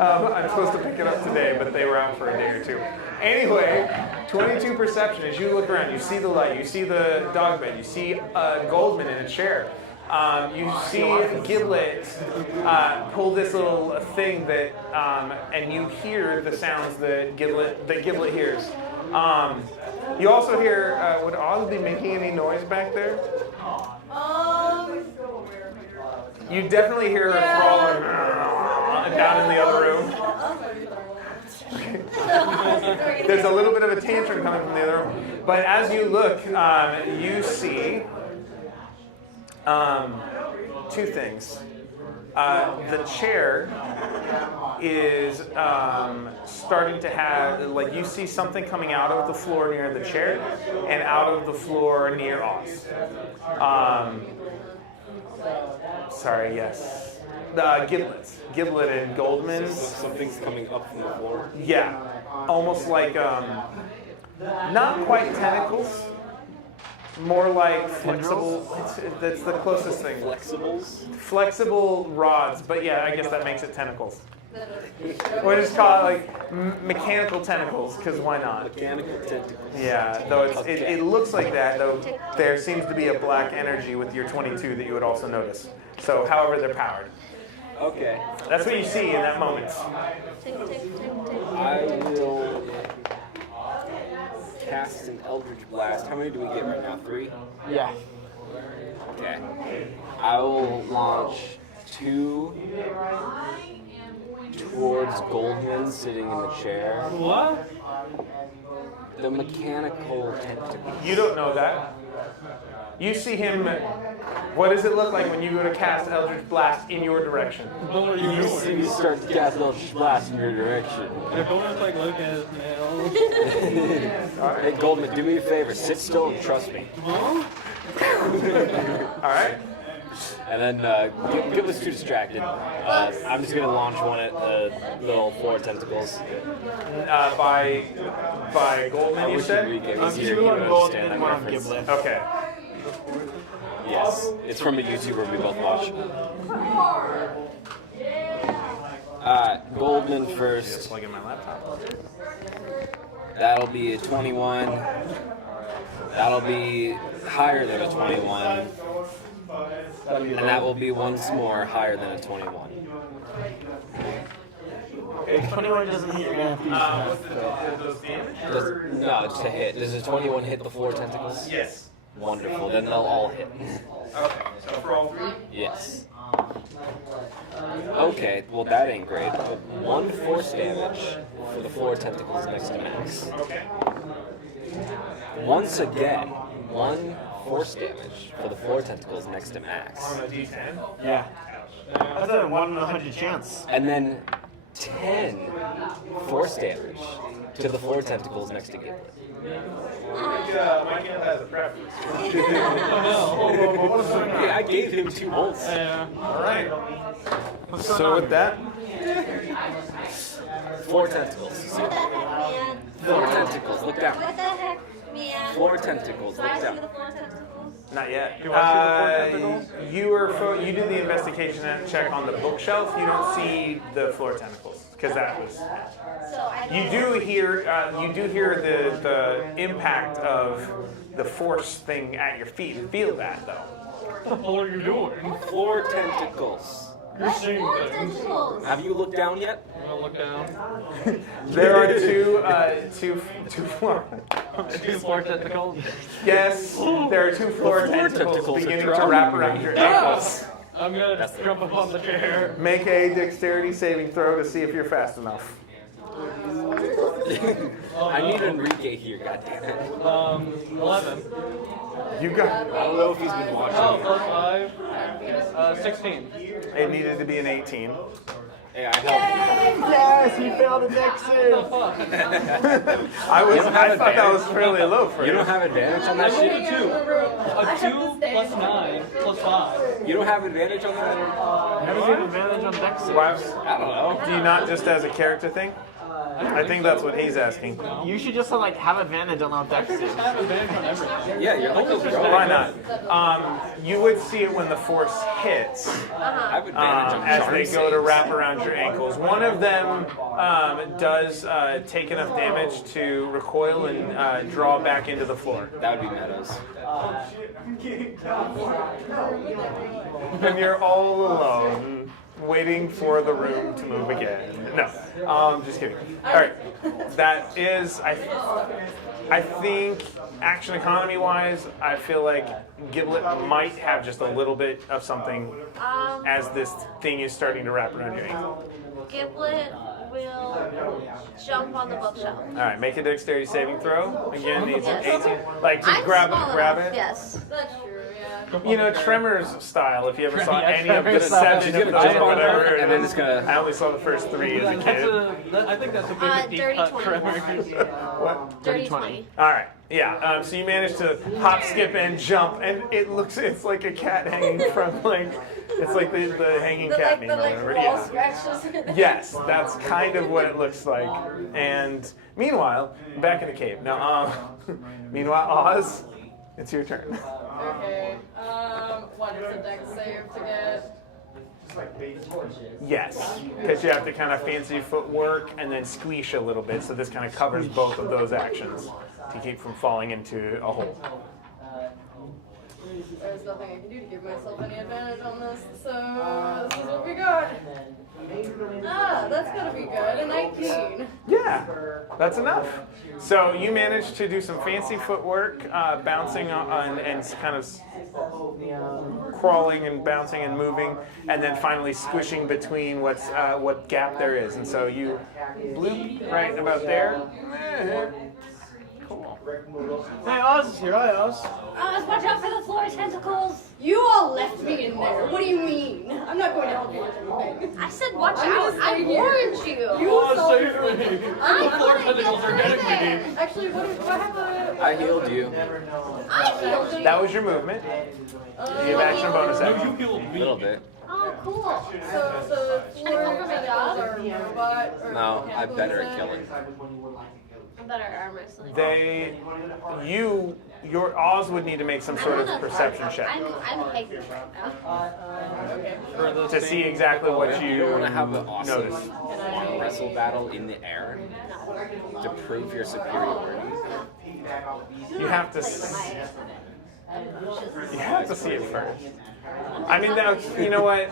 I'm supposed to pick it up today, but they were out for a day or two. Anyway, 22 perception. As you look around, you see the light, you see the dog bed, you see Goldman in a chair. You see Giblet pull this little thing that, and you hear the sounds that Giblet hears. You also hear, would Oz be making any noise back there? You definitely hear her crawling down in the other room. There's a little bit of a tantrum coming from the other room. But as you look, you see two things. The chair is starting to have, like, you see something coming out of the floor near the chair and out of the floor near Oz. Sorry, yes. Giblet and Goldman. Something's coming up from the floor. Yeah, almost like, not quite tentacles. More like flexible. That's the closest thing. Flexibles? Flexible rods, but yeah, I guess that makes it tentacles. We'll just call it like mechanical tentacles, because why not? Mechanical tentacles. Yeah, though it looks like that, though there seems to be a black energy with your 22 that you would also notice. So, however, they're powered. Okay. That's what you see in that moment. I will cast an Eldritch Blast. How many do we get right now? 3? Yeah. Okay. I will launch 2 towards Goldman sitting in the chair. what? The mechanical tentacle. You don't know that. You see him. What does it look like when you go to cast Eldritch Blast in your direction? You see me start to cast Eldritch Blast in your direction. They're both like looking at his nails. Hey Goldman, do me a favor. Sit still and trust me. All right. And then Giblet's too distracted. I'm just gonna launch one at the little 4 tentacles. By Goldman, you said? Enrique I'm was here, 2 he on would Gold understand and that 1 on reference. Giblet. Okay. Yes, it's from a YouTuber we both watch. Goldman first. Plug in my laptop. That'll be a 21. That'll be higher than a 21. And that will be once more higher than a 21. If 21 doesn't hit, you're going to have to use Those damage? No, it's a hit. Does a 21 hit the 4 tentacles? Yes. Wonderful. Then they'll all hit. Okay, so for all 3? Yes. Okay, well that ain't great. But 1 force damage for the 4 tentacles next to Max. Okay. Once again, 1 force damage for the 4 tentacles next to Max. On a d10? Yeah. That's a 1 in 100 chance. And then 10 force damage to the floor tentacles next to Giblet. Mike has a preference. Hey, I gave him 2 bolts. All right. So with that, 4 tentacles. What the heck, man? 4 tentacles. Look down. What the heck, man? 4 tentacles. Do Look I see down. the 4 tentacles? not yet. You want to see the floor tentacles? You do the investigation check on the bookshelf. You don't see the floor tentacles because that was. So I You do hear the impact of the force thing at your feet. You feel that though. What the hell are you doing? 4 tentacles. You're seeing 4 things. tentacles. Have you looked down yet? I'm gonna look down. There are two floor. 2 floor tentacles. Yes, there are 2 floor tentacles tentacles beginning are to wrap around your ankles. I'm gonna jump up on the chair. Make a dexterity saving throw to see if you're fast enough. I need Enrique here, goddammit. 11. You got. I don't know if he's been watching. Oh, +5. 16. It needed to be an 18. Hey, I helped. Yes, he failed a dex save. I thought that was fairly low for You you. don't have advantage on I that rolled shit? a 2. A 2 plus 9 plus 5. You don't have advantage on that? I never get advantage on dex saves. Why, I don't know. do you not just as a character thing? I think that's what he's asking. You should just like have advantage on all dex I saves. just have advantage on everything. Yeah, you're like a bro. Why not? You would see it when the force hits. I have advantage on As charm they go to saves. wrap around your ankles. One of them does take enough damage to recoil and draw back into the floor. That would be Meadows. And you're all alone, waiting for the room to move again. No, just kidding. All right, that is, I think, action economy-wise, I feel like Giblet might have just a little bit of something as this thing is starting to wrap around your ankle. Giblet will jump on the bookshelf. All right, make a dexterity saving throw. Again, needs an Yes. 18. Like to I'm grab small grab enough, it. Yes. That's true, yeah. You know, Tremors style. If you ever saw Yeah, any of the Tremors style. 7 She's of gonna those jump or on whatever, her, and then it's gonna. I only saw the first 3 as a kid. I think that's a bit of a deep dirty cut 20. tremors. What? Dirty 20. All right. Yeah. So you manage to hop, skip, and jump, and it's like a cat hanging from it's like the hanging cat meme or whatever. wall Yeah. scratches. Yes, that's kind of what it looks like. And meanwhile, back in the cave. Now, meanwhile, Oz, it's your turn. Okay. What is the dex save to get? Yes, because you have to kind of fancy footwork and then squeeze a little bit, so this kind of covers both of those actions to keep from falling into a hole. There's nothing I can do to give myself any advantage on this, so this is what we got. That's gonna be good. A 19. Yeah, that's enough. So you managed to do some fancy footwork, bouncing on and kind of crawling and bouncing and moving, and then finally squishing between what gap there is. And so you bloop right about there. Cool. Hey, Oz is here. Hi, Oz. Watch out for the floor tentacles. You all left me in there. What do you mean? I'm not going to help you with anything. I said watch I'm out. gonna I stay here. warned you. You Oh, saw save me. I The floor couldn't tentacles get are getting through me. there. Actually, what have I? I healed you. I healed you. That was your movement. You have action bonus No, action. you healed A me. little bit. Oh, cool. So the Should I floor come for my job? are robot or No, I'm mechanical, better you at said? killing. I'm better at arm wrestling. Your Oz would need to make some sort of perception check I'm hating right now. For the to see exactly what You you don't want to have an awesome notice. arm wrestle battle in the air to prove your superiority. You have to. You have to see it first. I mean, now, you know what?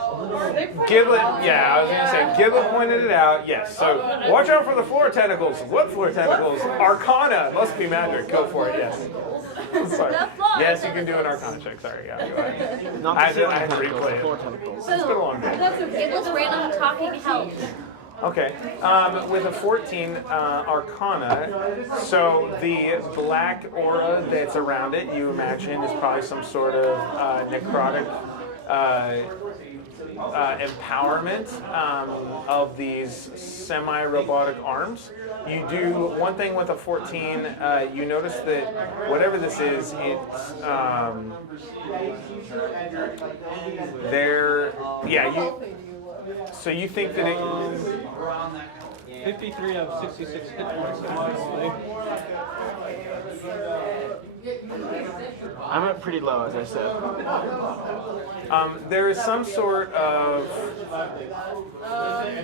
Giblet, yeah, I was going to say, Giblet pointed it out, yes. So, watch out for the floor tentacles. What floor tentacles? Arcana. Must be magic. Go for it, yes. Sorry. Yes, you can do an Arcana check. Sorry, yeah, go ahead. Not I the had to ceiling tentacles, replay the it. floor tentacles. It's been a long day. That's okay. It was random talking help. Okay, with a 14 Arcana, so the black aura that's around it, you imagine, is probably some sort of necrotic empowerment of these semi-robotic arms. You do one thing with a 14. You notice that whatever this is, it's So you think that it? 53 out of 66 hit points. I'm at pretty low, as I said. There is some sort of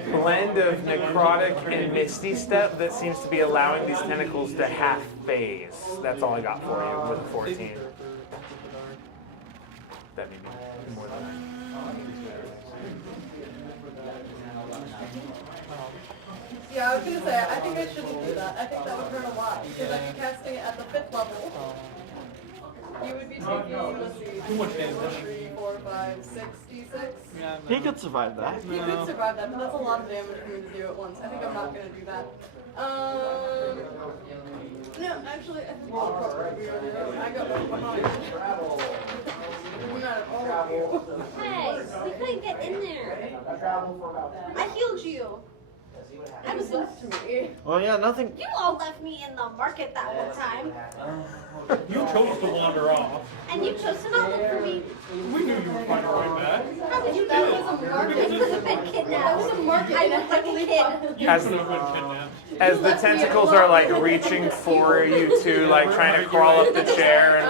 blend of necrotic and misty step that seems to be allowing these tentacles to half phase. That's all I got for you with 14. That may be more than that. Yeah, I was gonna say, I think I shouldn't do that. I think that would hurt a lot, because I'd be casting it at the 5th level. You would be taking, let's see, Too much damage. 3, 4, 5, 6, D6. He could survive that. You could survive that, but that's a lot of damage for me to do at once. I think I'm not gonna do that. No, actually, I think I'll probably do it. I got one behind. Not at all of you. Hey, we couldn't get in there. I healed you. I was Left to me. Well, yeah, nothing. You all left me in the market that one time, You chose to wander off. and you chose to not look for me. We knew you would find your way back. How did you That do? was a market. I could have been kidnapped. That was a market. I looked like a kid. You As- could have been kidnapped. As the tentacles are like reaching for you two, like trying to crawl up the chair and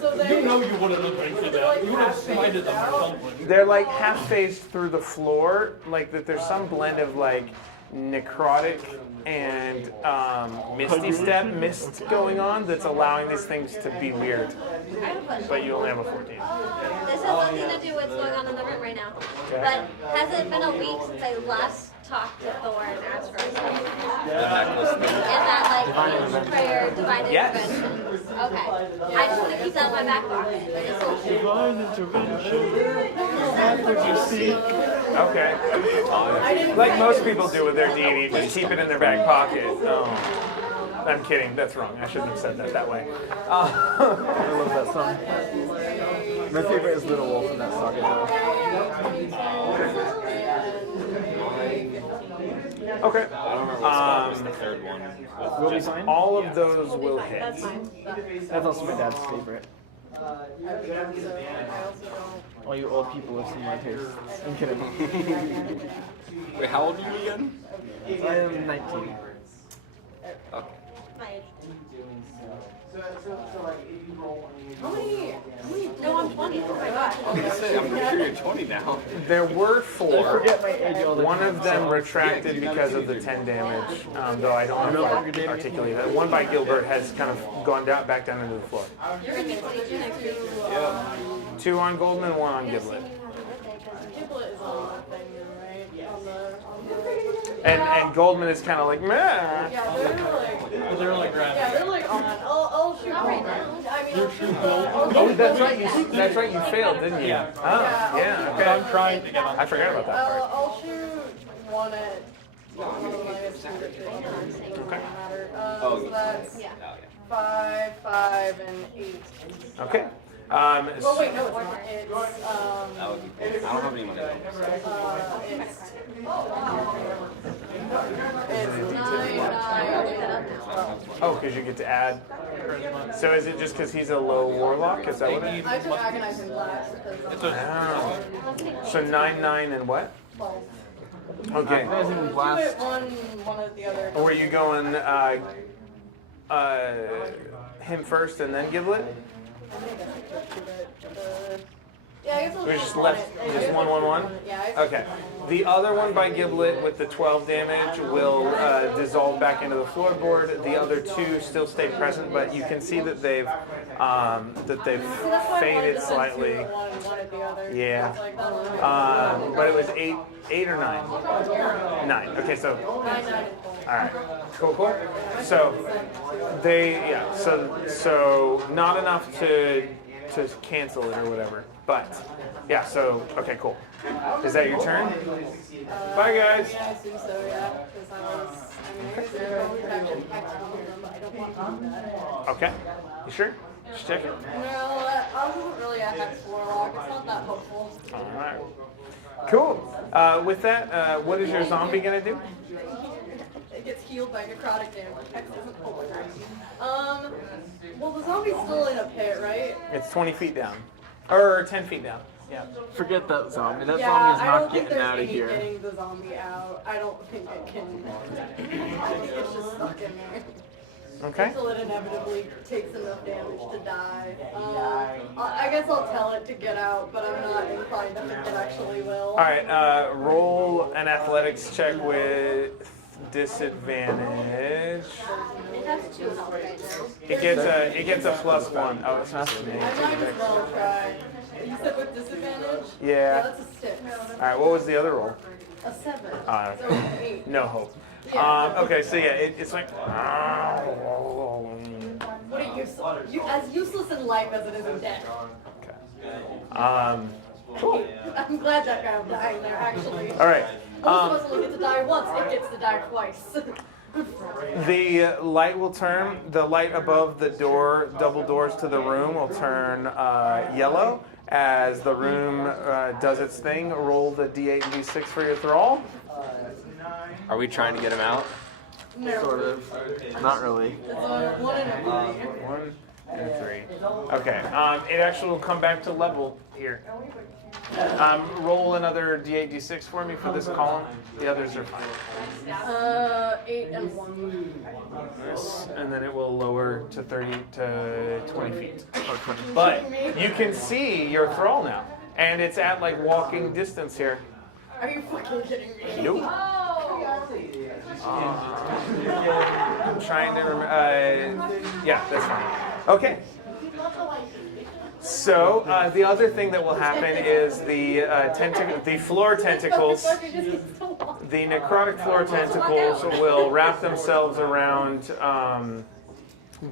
So they, You know you wouldn't have been kidnapped. You would have smited them or something. they're like half phased through the floor, like that. There's some blend of like necrotic and misty step mist going on that's allowing these things to be weird. I have a question. But you only have a 14. This has nothing to do with what's going on in the room right now. But has it been a week since I last talked to Thor and asked for something? Is that like prayer, divine Yes. intervention? Okay. I just want to keep that in my back pocket. Divine intervention. That would you see? Okay. Like most people do with their deity, just keep it in their back pocket. Oh. I'm kidding. That's wrong. I shouldn't have said that that way. I love that song. My favorite is Little Wolf in that song. Okay. I don't remember what was the third one. Will be fine? All of those will hit. that's fine. That's also my dad's favorite. I also don't. All you old people have seen my taste. I'm kidding. Wait, how old are you again? I am 19. My age. How many? No, I'm 20. Oh my gosh. I'm pretty sure you're 20 now. There were I 4. forget my age all the One time. of them retracted because of the 10 damage, though I don't know if I articulate that. One by Gilbert has kind of gone down, back down into the floor. You're in the station next to 2 on Goldman, 1 on Giblet. Giblet is on that thing, right? On the. And Goldman is kind of like, meh. Yeah, they're like They're like on. I'll shoot. Not right now. I mean, You're true build. Oh, that's right. That's right. You failed, didn't you? Yeah. Oh, yeah. But Okay. I'm trying to get on. I forgot about that part. I'll shoot one at. Minus 2 to 3. Okay. So that's 5, 5, and 8. Okay. Oh wait, no, it's That would be cool. I don't have any money though. it's 9, 9. Oh, because you get to add. So is it just because he's a low warlock? Is that what it is? I took agonizing blast because Oh. So 9, 9, and what? 12. Okay. Rising Do blast. it one at the other. Were you going him first and then Giblet? Yeah, I guess I'll We just just one left it. just 1, 1, 1. Yeah. Okay. The other one by Giblet with the 12 damage will dissolve back into the floorboard. The other 2 still stay present, but you can see that they've faded slightly. One at the other. Yeah. It's like that one. But it was 8 or 9. 9. Okay, so 9, 9, all right. Cool. So so not enough to cancel it or whatever. But yeah, so okay, cool. Is that your turn? Bye guys. Yeah, I assume so, yeah. Because I guess they're probably actually hex one of them, but I don't want to do that. Okay. You sure? Just checking. No, I wasn't really a hex warlock. It's not that hopeful. All right. Cool. With that, what is your zombie gonna do? It gets healed by necrotic damage. X isn't over. Well, the zombie's still in a pit, right? It's 20 feet down, or 10 feet down. Yeah. Forget that zombie. That Yeah, zombie's I not don't think getting there's out of any here. getting the zombie out. I don't think it can. It's just stuck in there. Okay. Until it inevitably takes enough damage to die. I guess I'll tell it to get out, but I'm not inclined to think it actually will. All right. Roll an athletics check with disadvantage. It has 2 health right now. It gets a +1. Oh, it's not I might as well try. You said with disadvantage? Yeah. That's a 6. All right. What was the other roll? A 7. Ah, So an 8. No hope. Yeah. Okay. So yeah, it's like. What are you as useless in life as it is in death. Cool. I'm glad that guy was dying there, actually. All right. Most of us only get to die once, it gets to die twice. The light will turn. The light above the door, double doors to the room, will turn yellow as the room does its thing. Roll the D8 and D6 for your thrall. Are we trying to get him out? No. Sort of. Not really. It's a 1 and a 3. 1 and 3. Okay. It actually will come back to level here. Roll another D8, D6 for me for this column. The others are fine. 8 and 1. Yes. And then it will lower to 30 to 20 feet. Or 20. But you can see your thrall now, and it's at like walking distance here. Are you fucking kidding me? Nope. I'm trying to remember. Yeah, that's fine. Okay. So the other thing that will happen is the the floor tentacles, the necrotic floor tentacles will wrap themselves around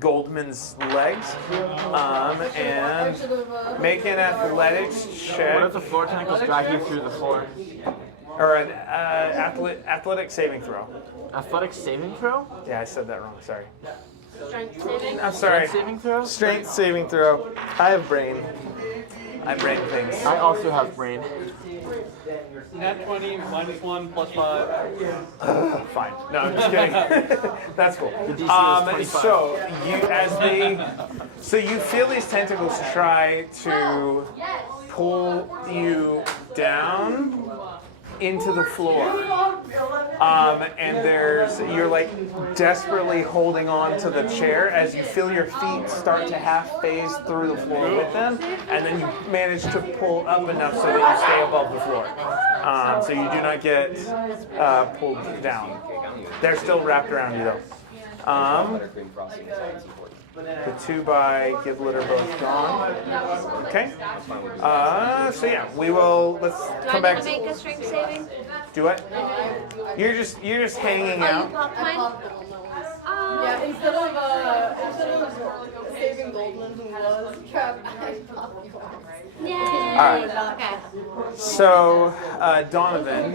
Goldman's legs and make an athletics check. What if the floor tentacles drag you through the floor? Or an athletic saving throw. Athletic saving throw? Yeah, I said that wrong. Sorry. Strength saving. I'm sorry. Saving throw? Strength saving throw. I have brain. I brain things. I also have brain. Nat 20, -1, +5. Fine. No, I'm just kidding. That's cool. The DC is 25. So you feel these tentacles try to pull you down into the floor. And you're like desperately holding on to the chair as you feel your feet start to half phase through the floor with them, and then you manage to pull up enough so that you stay above the floor. So you do not get pulled down. They're still wrapped around you though. The 2 by Give Litter both gone. Okay. So yeah, let's come back. Do I need to make a strength saving? Do what? You're just hanging Oh, you out. popped mine? Yeah, instead of saving Goldman, who was trapped, I popped yours. Yay! Alright. Okay. So Donovan,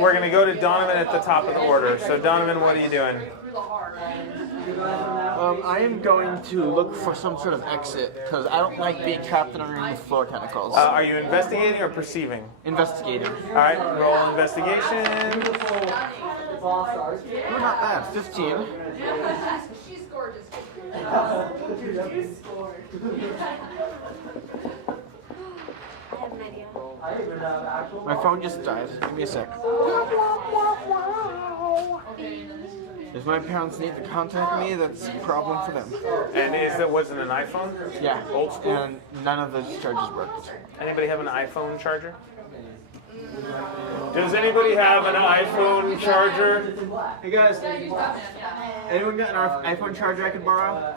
we're gonna go to Donovan at the top of the order. So Donovan, what are you doing? I am going to look for some sort of exit because I don't like being trapped underneath floor tentacles. Are you investigating or perceiving? Investigating. All right, roll investigation. Oh, not bad. 15. She's gorgeous. I have an idea. My phone just died. Give me a sec. If my parents need to contact me, that's a problem for them. And was it an iPhone? Yeah. Old school? And none of the charges worked. Anybody have an iPhone charger? Does anybody have an iPhone charger? Hey guys, anyone got an iPhone charger I could borrow?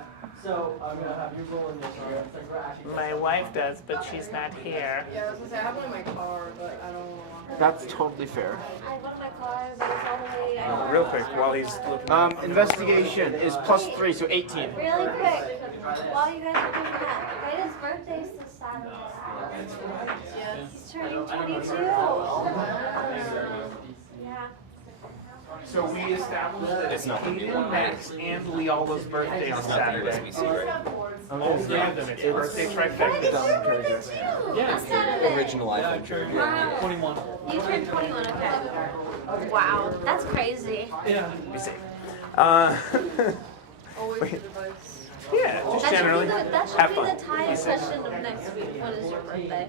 My wife does, but she's not here. Yeah, I was gonna say, I have one in my car, but I don't know. That's totally fair. I have one in my car, but it's all the way. I don't Real quick, while he's looking. Investigation is +3, so 18. Really quick, while you guys are doing that, Brayden's birthday's this Saturday. He's turning 22. Yeah. So we established that It's not the new one. Max and Leola's birthday on Saturday. USB-C, right? and an it's birthday trifecta. What's that? Original iPhone. Wow. 21. You turned 21, okay. Wow, that's crazy. Yeah. Be safe. Always Wait. good advice. Yeah, just generally That should have be fun. the Ty Be safe. question of next week. What is your birthday?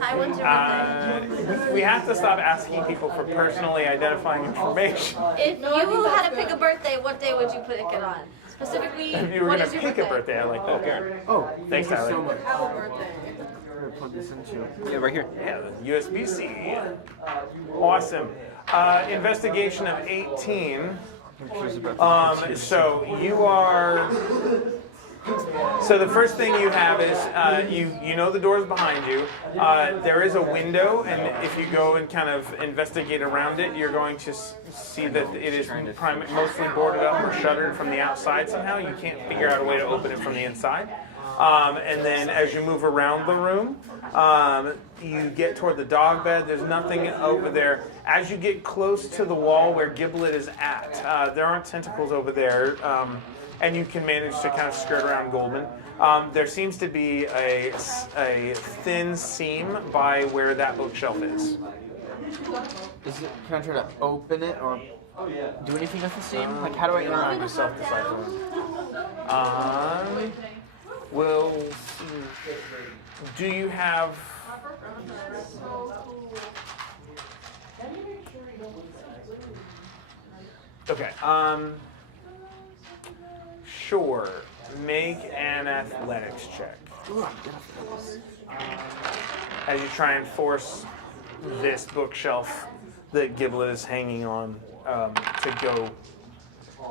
Ty, when's your birthday? We have to stop asking people for personally identifying information. If you had to pick a birthday, what day would you pick it on? Specifically, If you were what gonna is your pick birthday? a birthday, I like that. Oh, Thanks, thank you Tyler. so much. Have a birthday. I'm gonna plug this into. Yeah, right here. Yeah, the USB-C. Awesome. Investigation of 18. So you are. So the first thing you have is you know the door's behind you. There is a window, and if you go and kind of investigate around it, you're going to see that it is mostly boarded up or shuttered from the outside somehow. You can't figure out a way to open it from the inside. And then as you move around the room, you get toward the dog bed. There's nothing over there. As you get close to the wall where Giblet is at, there aren't tentacles over there. And you can manage to kind of skirt around Goldman. There seems to be a thin seam by where that bookshelf is. Can I try to open it or do anything with the seam? Like, how do I interact with self-decipher? Well, do you have? Okay. Sure. Make an athletics check. As you try and force this bookshelf that Giblet is hanging on to go.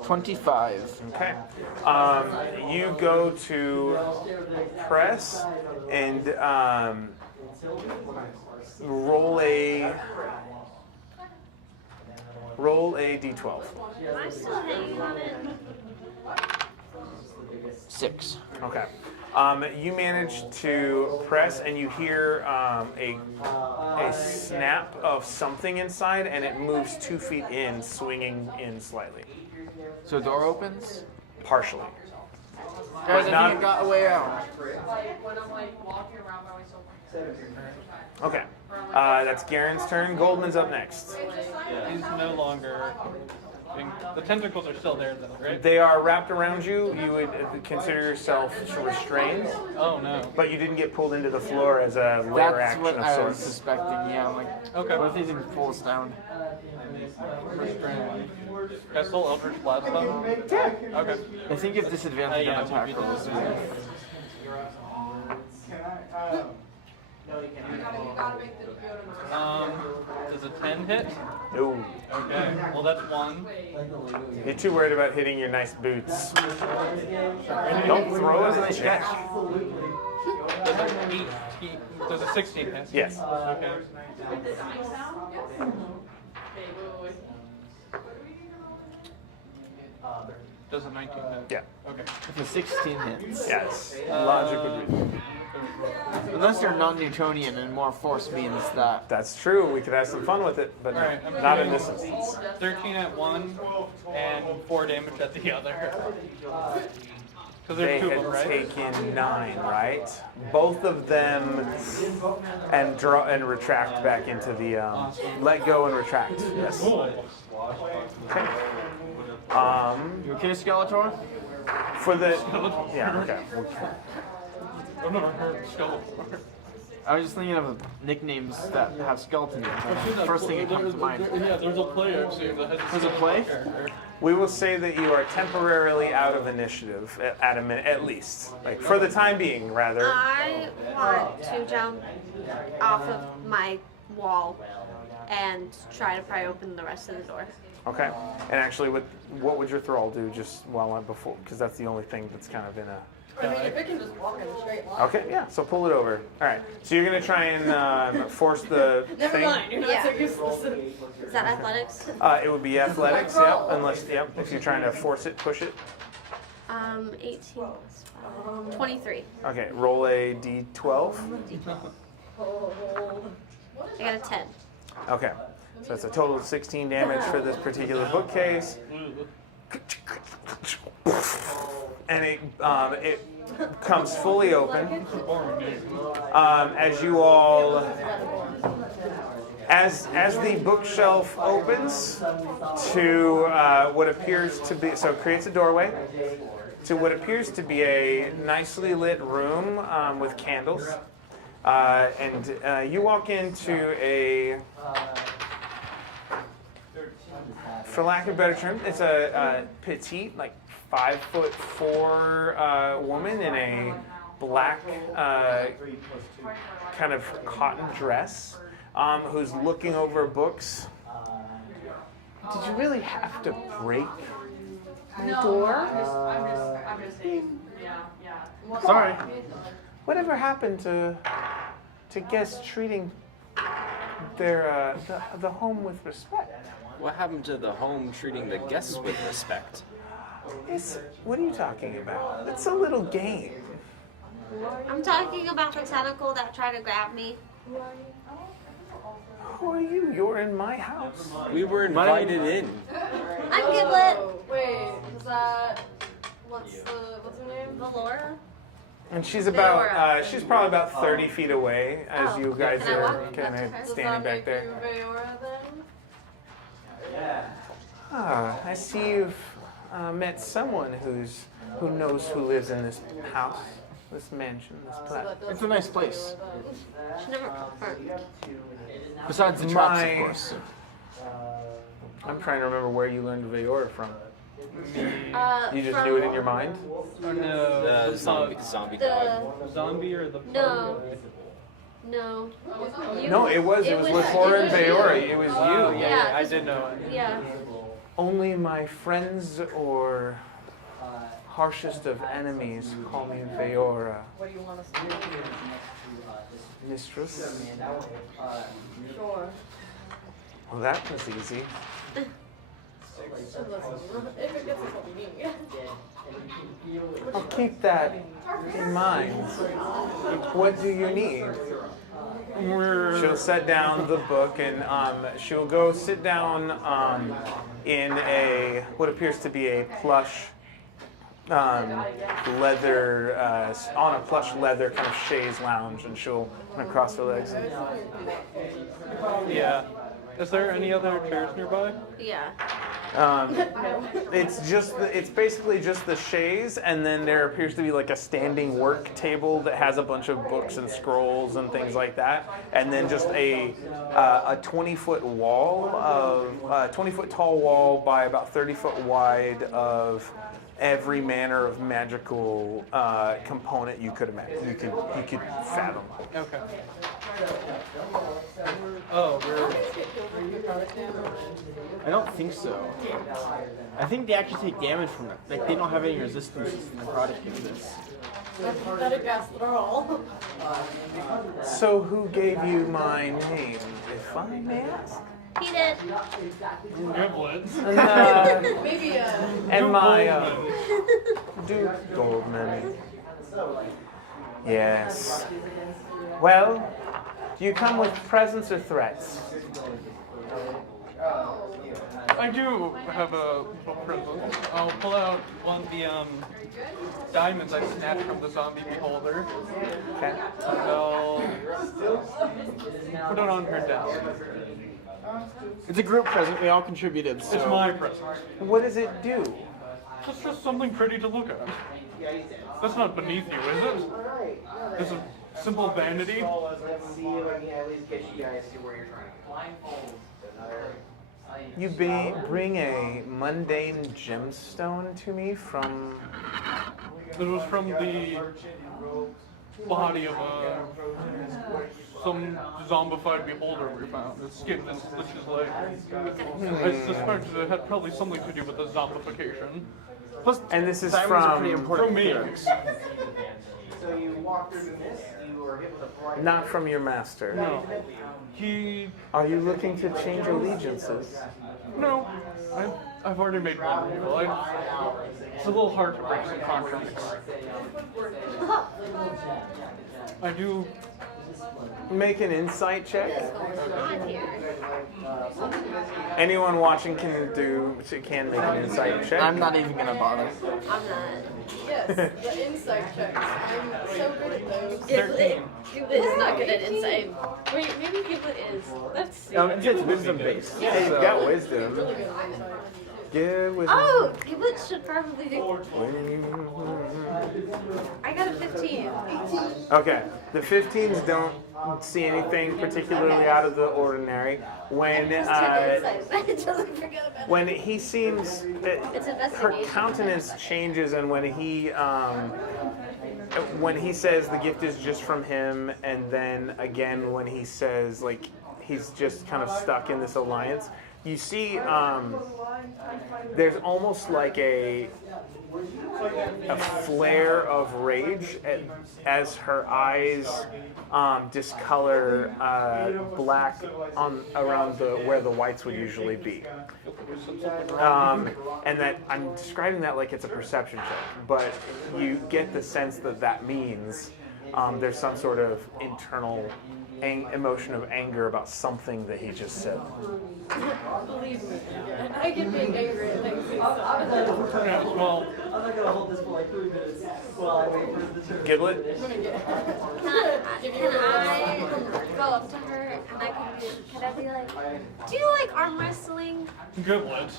25. Okay. You go to press and roll a d12. Am I still hanging on it? 6. Okay. You manage to press, and you hear a snap of something inside, and it moves 2 feet in, swinging in slightly, So the door opens? partially. Guys, But I not- think it got a way out. Like when I'm like walking around by myself. Okay. That's Garen's turn. Goldman's up next. He's no longer. The tentacles are still there, though, right? They are wrapped around you. You would consider yourself restrained, Oh no. but you didn't get pulled into the floor as a layer That's action what of I was sorts. suspecting, yeah. I'm like, Okay. what if he didn't pull us down? Restrained. Can I still Eldritch Blast them? Yeah. Okay. I think it's disadvantage Yeah, on it would attack be rolls. Does a 10 hit? No. Okay. Well, that's 1. You're too worried about hitting your nice boots. Don't throw it in the check. Does a 18? Does a 16 hit? Yes. Okay. Does a 19 hit? Yeah. Okay. If a 16 hits. Yes. Logic would be. Unless they're non-Newtonian and more force means that. That's true. We could have some fun with it, but All right, I'm not in this instance. 13 at one and 4 damage at the other. Because They there's 2 of them, had right? taken 9, right? Both of them and draw and retract back into the let go and retract. Yes. Cool. Okay. You okay, Skeletor? For the yeah. Okay. I've never heard Skeletor. I was just thinking of nicknames that have skeleton in them. First thing that comes to mind. Yeah, there's a player I've seen that has There's a play? We will say that you are temporarily out of initiative at a minute, at least, like for the time being, rather. I want to jump off of my wall and try to pry open the rest of the door. Okay. And actually, what would your thrall do just while I'm before? Because that's the only thing that's kind of in a. I mean, if it can just walk in a straight line. Okay, yeah. So pull it over. All right. So you're gonna try and force the Never thing. mind, you're not so useless. Is that athletics? It would be athletics, yep. Unless, yep, if you're trying to force it, push it. 18 plus 5. 23. Okay. Roll a d12. I got a 10. Okay. So that's a total of 16 damage for this particular bookcase. And it comes fully open. As you all, as the bookshelf opens to what appears to be, so it creates a doorway to what appears to be a nicely lit room with candles. And you walk into a, for lack of a better term, it's a petite, like 5'4" woman in a black kind of cotton dress, who's looking over books. Did you really have to break my door? I'm just saying. Yeah. Sorry. Whatever happened to guests treating their the home with respect? What happened to the home treating the guests with respect? What are you talking about? It's a little game. I'm talking about the tentacle that tried to grab me. Who are you? You're in my house. We were invited in. I'm Giblet. Wait, is that what's her name? Valora. And she's about she's probably about 30 feet away as you guys Can I are walk kind up to of her? standing back there. Veora then? I see you've met someone who knows who lives in this house, this mansion, this place. It's a nice place. She never confirmed. Besides the traps, of course. I'm trying to remember where you learned Veora from. You just from knew it in your mind? No. The zombie dog. Zombie or the No. No. No, it was with Hora and Veora. It was you. Yeah, I did know it. Yeah. Only my friends or harshest of enemies call me Veora. What do you want us to do? Mistress? Sure. Well, that was easy. If it gets us what we need. I'll keep that in mind. What do you need? She'll set down the book and she'll go sit down in what appears to be a plush leather, on a plush leather kind of chaise lounge, and she'll kind of cross her legs. Yeah. Is there any other chairs nearby? Yeah. It's basically just the chaise, and then there appears to be like a standing work table that has a bunch of books and scrolls and things like that, and then just a 20-foot wall of 20-foot tall wall by about 30-foot wide of every manner of magical component you could imagine. You could fathom. Okay. Oh, I don't think so. I think they actually take damage from it. Like, they don't have any resistance to necrotic in this. That's pathetic after all. So who gave you my name, if I may ask? He did. Giblets. Maybe And my Duke Goldman. Yes. Well, do you come with presents or threats? I do have a present. I'll pull out one of the diamonds I snatched from the zombie beholder. Okay. And I'll put it on her desk. It's a group present. We all contributed. So. It's my present. What does it do? It's just something pretty to look at. That's not beneath you, is it? It's a simple vanity. You bring a mundane gemstone to me from... It was from the body of some zombified beholder we found. Its skin is his leg. I suspected it had probably something to do with the zombification. Plus, And this is diamonds are pretty from... important From me. clerics. Not from your master. No. He... Are you looking to change allegiances? No. I've already made one deal. It's a little hard to break some contracts. I do Make an insight check. What's going on here? Anyone watching can make an insight check. I'm not even gonna bother. I'm not. Yes, the insight checks. I'm so good at those. 13. Giblet is not good at insight. Wait, maybe Giblet is. Let's see. It's wisdom based. Yeah, you've got wisdom. Really good at insight. Yeah, wisdom. Oh, Giblet should probably do. I got a 15. Okay, the 15s don't see anything particularly out of the ordinary. When when he seems, her countenance changes, and when he says the gift is just from him, and then again when he says like he's just kind of stuck in this alliance, you see there's almost like a flare of rage as her eyes discolor black around where the whites would usually be. And that I'm describing that like it's a perception check, but you get the sense that means there's some sort of internal emotion of anger about something that he just said. Believe me, I get being angry at things. Well, I'm not gonna hold this for like 3 minutes while I wait for the turn. Giblet? Can I go up to her and can I be like, do you like arm wrestling? Giblet.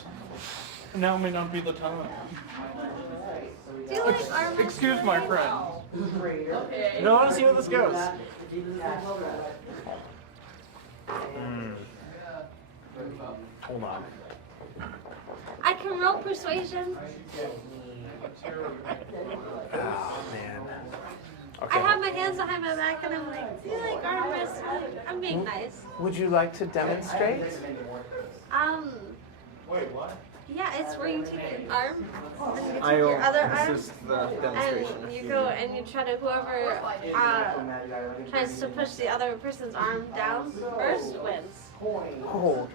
Now may not be the time. Do you like arm wrestling? Excuse my friend. No, I want to see where this goes. Hold on. I can roll persuasion. Oh, man. I Okay. have my hands behind my back and I'm like, do you like arm wrestling? I'm being nice. Would you like to demonstrate? Yeah, it's where you take your arm and you take I your other arm. This is the demonstration. And you go and you try to, whoever tries to push the other person's arm down first wins. Oh,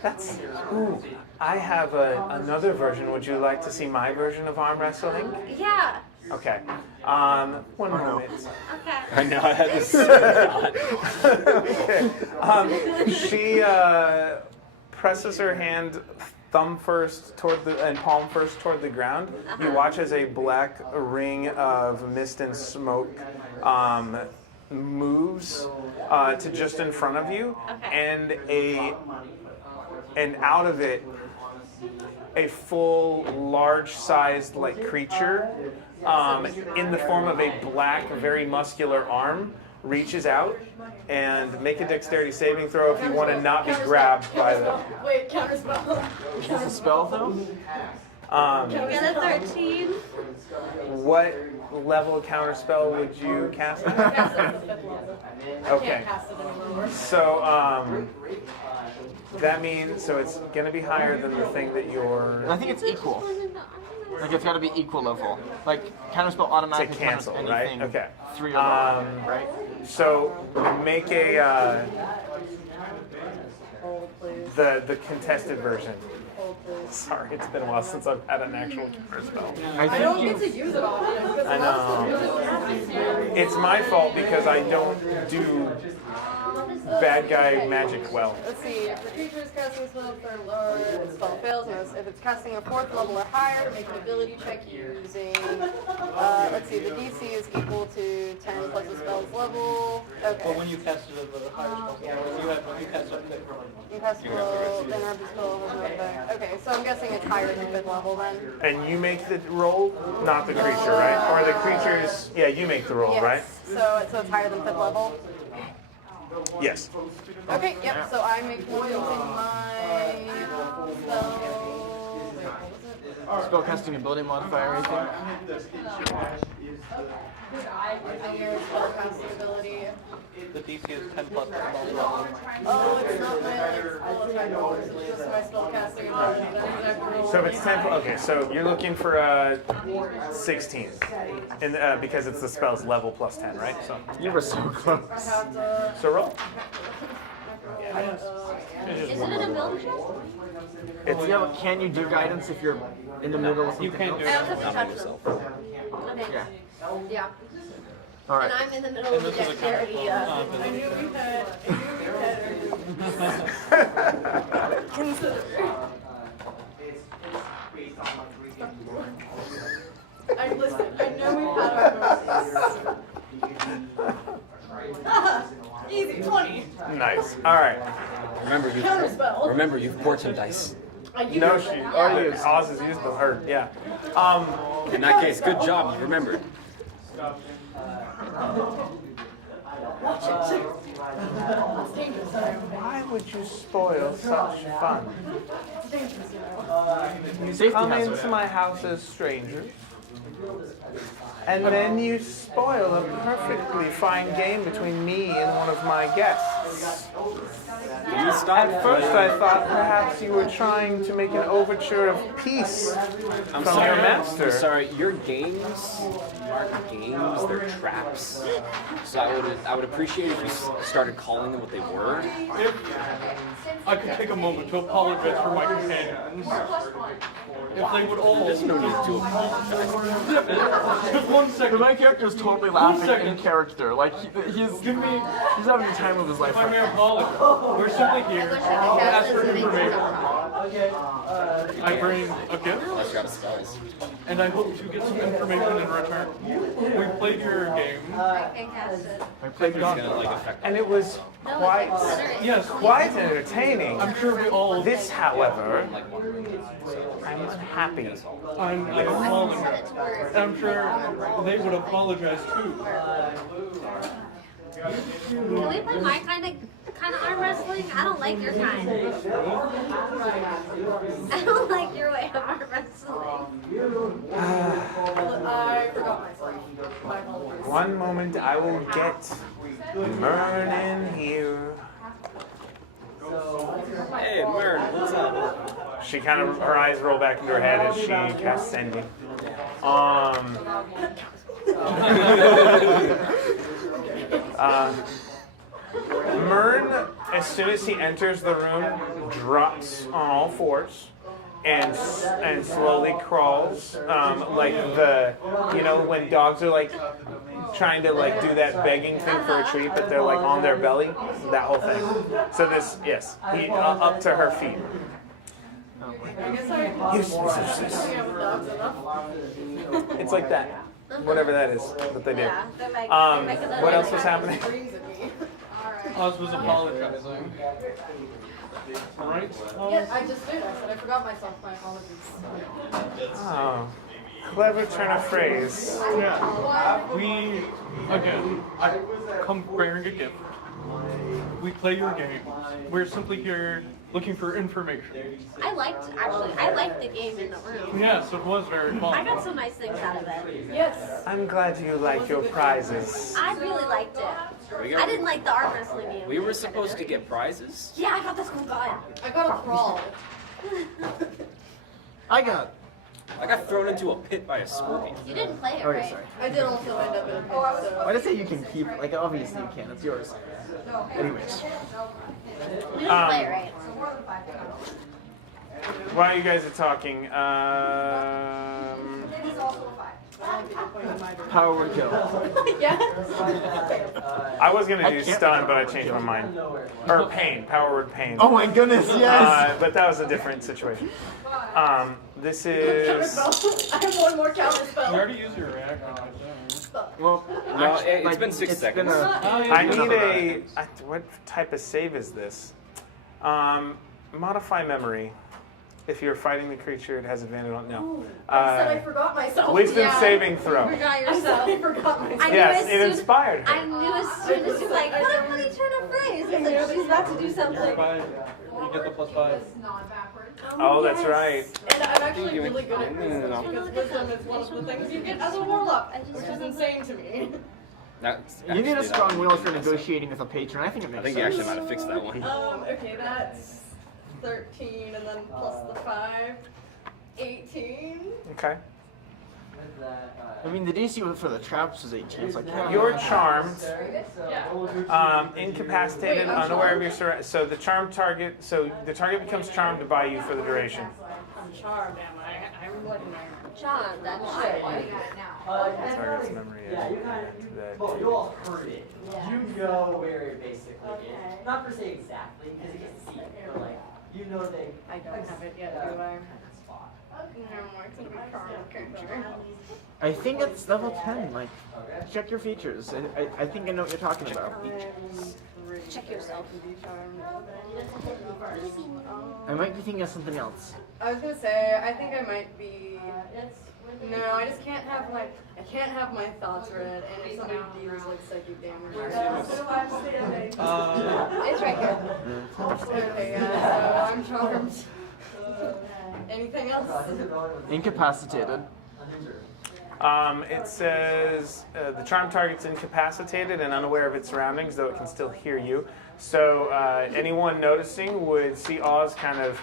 that's. Ooh, I have another version. Would you like to see my version of arm wrestling? Yeah. Okay. One moment. Okay. I know I had this. Okay. She presses her hand thumb first toward and palm first toward the ground. You watch as a black ring of mist and smoke moves to just in front of you, and out of it, a full, large-sized like creature in the form of a black, very muscular arm reaches out, and make a dexterity saving throw if you want to not be grabbed by the. Wait, counterspell. Is this a spell though? You get a 13. What level counterspell would you cast? Okay. So that means it's gonna be higher than the thing that you're. I think it's equal. Like it's got to be equal level. Like counterspell automatically To cancel, counters right? anything Okay. 3 or more, right? So make a Hold, please. the contested version. Hold, please. Sorry, it's been a while since I've had an actual counterspell. I don't get to use it often. Because I know. It's my fault because I don't do bad guy magic well. Let's see, if the creature is casting a spell for lower, the spell fails, and if it's casting a 4th level or higher, make an ability check using, let's see, the DC is equal to 10 plus the spell's level. Okay. But when you cast it at the higher spell level, when you cast it at the You cast spell, then have the spell has no effect. Okay, so I'm guessing it's higher than 5th level then. And you make the roll, not the creature, right? Or the creature's, yeah, you make the roll, Yes. right? So it's higher than 5th level. Yes. Okay, yep, so I make one using my spell. Wait, what was it? Spellcasting ability modifier, I think. And your spellcasting ability. The DC is 10 plus the spell level. Oh, it's not my spell attack bonus, it's just my spellcasting ability. That's exactly So if it's 10, okay, so you're looking for 16, and because it's the spell's level plus 10, right? So You were so close. I have to. so roll. Is it an ability check? It's can you do guidance if you're in the middle of something? You can't do I it. also have to touch yourself. Okay. Yeah. Yeah. All right. And I'm in the middle of the dexterity. I knew we had. Consider. Listen, I know we've had our moments. Easy, 20. Nice. All right. Counterspell. Remember, you've fortune dice. No, she already used. Oz has used her. Yeah. In that case, good job. You remembered. Watch it. It's dangerous. Why would you spoil such fun? It's dangerous, you know. You come into my house as strangers, and then you spoil a perfectly fine game between me and one of my guests. At first I thought perhaps you were trying to make an overture of peace from your master. I'm sorry, your games aren't games, they're traps. So I would appreciate if you started calling them what they were. I could take a moment to apologize for my companions. If they would all... There's no need to apologize. Just 1 second. My character's totally laughing in character. Like he's having the time of his life. If I may apologize, we're simply here to ask for information. I bring a gift, Unless you're out of spells. and I hope to get some information in return. We played your game. I cast it. I played It's gonna like affect. And it was quite entertaining. I'm sure we all... This, however, I'm unhappy. I'm acknowledging it. And I'm sure they would apologize too. Can we play my kind of arm wrestling? I don't like your kind. I don't like your way of arm wrestling. I forgot myself. My apologies. One moment I will get Mern in here. Hey, Mern, what's up? She kind of, her eyes roll back into her head as she casts Sending. Mern, as soon as he enters the room, drops on all fours and slowly crawls, like when dogs are like trying to like do that begging thing for a treat, but they're like on their belly, that whole thing. So he up to her feet. I guess I hanging out with dogs enough. It's like that, whatever that is that they do. Yeah, they're like, What else was happening? Screams at me. Oz was apologizing. Right? Yeah, I just did. I said I forgot myself. My apologies. Oh, clever turn of phrase. Yeah. We, again, I come bearing a gift. We play your game. We're simply here looking for information. I liked the game in the room. Yes, it was very I fun. got some nice things out of it. Yes. I'm glad you like your prizes. I really liked it. I didn't like the arm wrestling game. We were supposed to get prizes? Yeah, I got this cool gun. I got a crawl. I got. I got thrown into a pit by a scorpion. You didn't play it, Okay, right? sorry. I did also end up in. So. Why did I say you can keep? Like obviously you can. It's yours. Anyways. You didn't play it, right? While you guys are talking, Power word kill. Yes. I was gonna I do can't- stun, but I changed my mind. Or pain, power word pain. Oh my goodness, yes. But that was a different situation. This Counterspell. I have one more counterspell. You already used your reaction. Well, No, actually, it's like, been 6 seconds. Been I need what type of save is this? Modify memory. If you're fighting the creature, it has advantage on. No. I said I forgot myself. Wisdom saving You throw. forgot I said yourself. I forgot myself. I knew Yes, as it soon- inspired her. I knew as soon as she's like, what a funny turn of phrase. I was like, she's about to do something. 5. You get the +5. Oh, that's right. And I'm actually You really good at wisdom No. because wisdom is one of the things you get as a warlock, which is insane to me. That's You need a actually strong that. will for negotiating with a patron. I think it makes I think sense. you actually might have fixed that one. Okay, that's 13 and then plus the 5, 18. Okay. I mean, the DC for the traps is 18, so I can't. You're charmed, Yeah. incapacitated, Wait, I'm unaware of your surroundings. So the charmed target, so the target becomes charmed by you for the duration. I'm charmed, am I? I'm like John, that's shit. Target's memory is that. Well, you all heard it. You know where it basically is. Not per se exactly, because you can see it, but like, you know they. I don't have it yet, do I? Spot. I think it's level 10. Like, check your features. I think I know what you're talking about. Check yourself. I might be thinking of something else. I was gonna say, I think I might be. No, I just can't have I can't have my thoughts read, and if somebody deals like psychic damage. It's right here. Okay, yeah, so I'm charmed. Anything else? Incapacitated. It says the charm target's incapacitated and unaware of its surroundings, though it can still hear you. So anyone noticing would see Oz kind of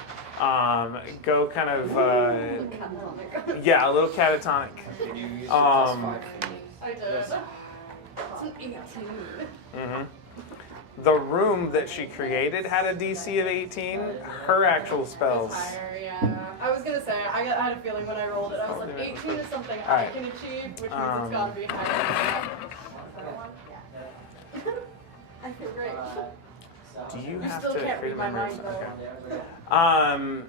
go kind of yeah, a little catatonic. I did. It's an 18. Mm-hmm. The room that she created had a DC of 18. Her actual spells. Higher, yeah. I was gonna say, I had a feeling when I rolled it, I was like, 18 is something I can achieve, which means it's gotta be higher. I feel great. Do you You have still to can't create a read my memory? mind,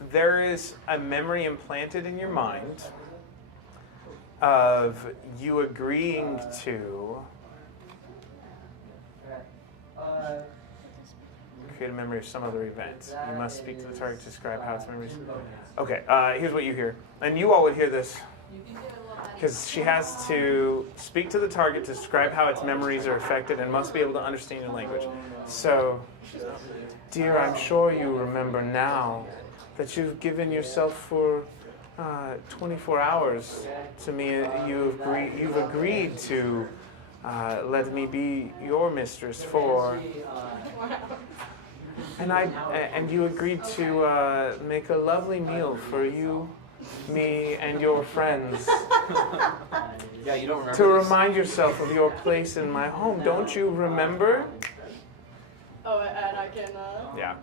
though. There is a memory implanted in your mind of you agreeing to create a memory of some other event. You must speak to the target to describe how its memories. Okay, here's what you hear. And you all would hear this. Because she has to speak to the target to describe how its memories are affected and must be able to understand your language. So, dear, I'm sure you remember now that you've given yourself for 24 hours to me. You've agreed to let me be your mistress for, and you agreed to make a lovely meal for you, me, and your friends. Yeah, you don't remember To this? remind yourself of your place in my home. Don't you remember? Oh, and I can, Yeah.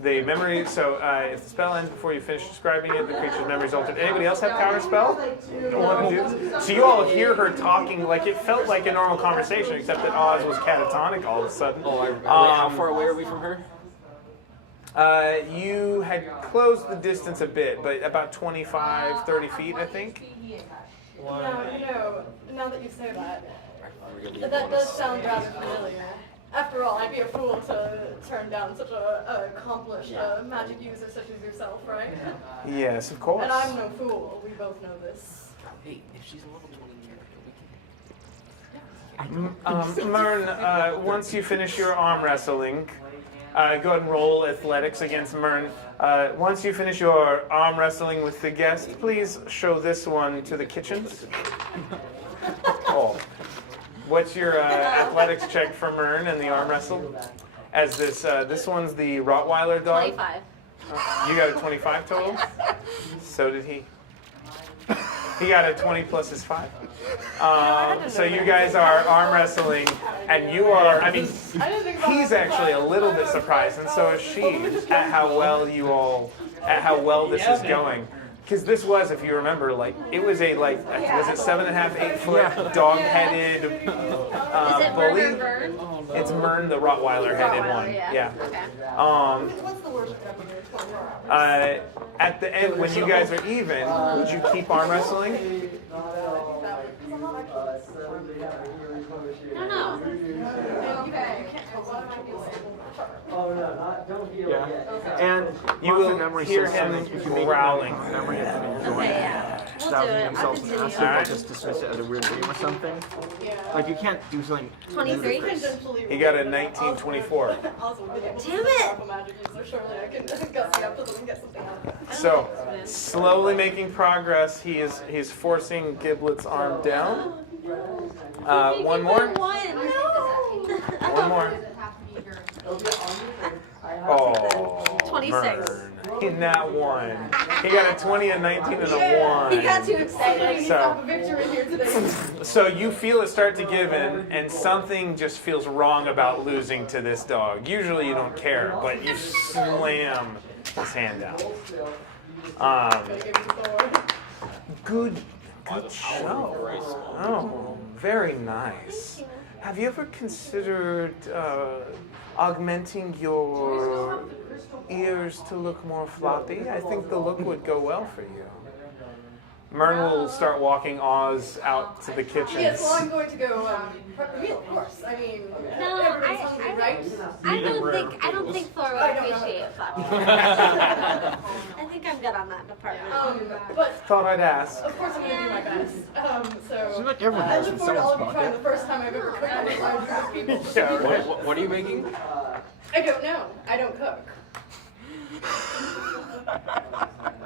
The memory, so if the spell ends before you finish describing it, the creature's memory is altered. Anybody else have counter spell? Don't want to do? So you all hear her talking like it felt like a normal conversation, except that Oz was catatonic all of a sudden. Oh, I remember. Wait, how far away are we from her? You had closed the distance a bit, but about 25, 30 feet, I think. now, now that you say that, that does sound rather familiar. After all, I'd be a fool to turn down such a accomplished magic user such as yourself, right? Yes, of course. And I'm no fool. We both know this. Hey, if she's a level 20 character, we can. Mern, once you finish your arm wrestling, go ahead and roll athletics against Mern. Once you finish your arm wrestling with the guest, please show this one to the kitchens. Oh. What's your athletics check for Mern and the arm wrestle? As this one's the Rottweiler dog. 25. You got a 25 total? So did he. He got a 20 plus his 5. So you guys are arm wrestling, and you are, I mean, he's actually a little bit surprised, and so is she, at how well this is going. Because this was, if you remember, like, it was a, like, was it 7.5, 8 foot dog-headed Is it bully? Murder Burn? It's Mern, the Rottweiler-headed one. Yeah. Okay. What's the worst that can do? At the end, when you guys are even, would you keep arm wrestling? No. Oh no, don't heal Yeah. yet. And You once the will memory hear system him is, if you make growling. memory has been enjoyed. Okay, yeah. We'll do Doubting it. I'll themselves in continue. acid, they'll just dismiss it as a weird dream or something. Like you can't do something. 23? He got a 1924. Damn it! Magic user, surely I can gussy up to them and get something out of it. So, slowly making progress, he's forcing Giblet's arm down. One more. One more. Oh, 26. Mern. In that one. He got a 20, a 19, and a 1. He got too excited. So, Victory here today. so you feel it start to give in, and something just feels wrong about losing to this dog. Usually you don't care, but you slam his hand down. Good show. Oh, very nice. Have you ever considered augmenting your ears to look more floppy? I think the look would go well for you. Mern will start walking Oz out to the kitchen. Yes, well, I'm going to go prep the meal, of course. I mean, No, everybody's hungry, right? I don't think Thor would appreciate floppy. I think I'm good on that department. But Thought I'd ask. of course I'm going to do my best. So like everyone I has look in forward to all of you someone's trying pocket. the first time I've ever cooked with a large group of people. Yeah, right. What are you making? I don't know. I don't cook.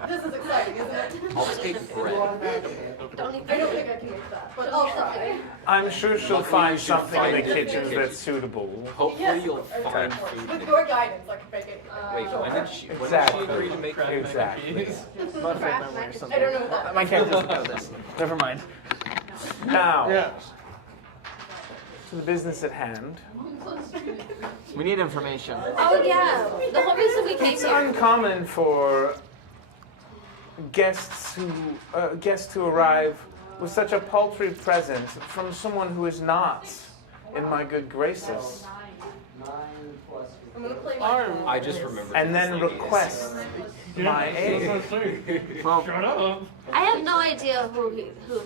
This is exciting, isn't it? I'll take bread. Don't even I don't think I can make that, but I'll try. I'm sure she'll find something in the find it in the kitchen kitchen. that's suitable. Hopefully Yes, you'll of find course. food. With your guidance, I can make it. Wait, when did she Exactly. agree to make food? Exactly. Craft mac and I don't know what that My character doesn't know this. Never mind. Now, Yeah. to the business at hand. We need information. Oh yeah, the whole reason we came It's here. uncommon for guests to arrive with such a paltry present from someone who is not in my good graces, I'm gonna play my I just remembered. and then this thing is- request my aid. Well, I have no idea who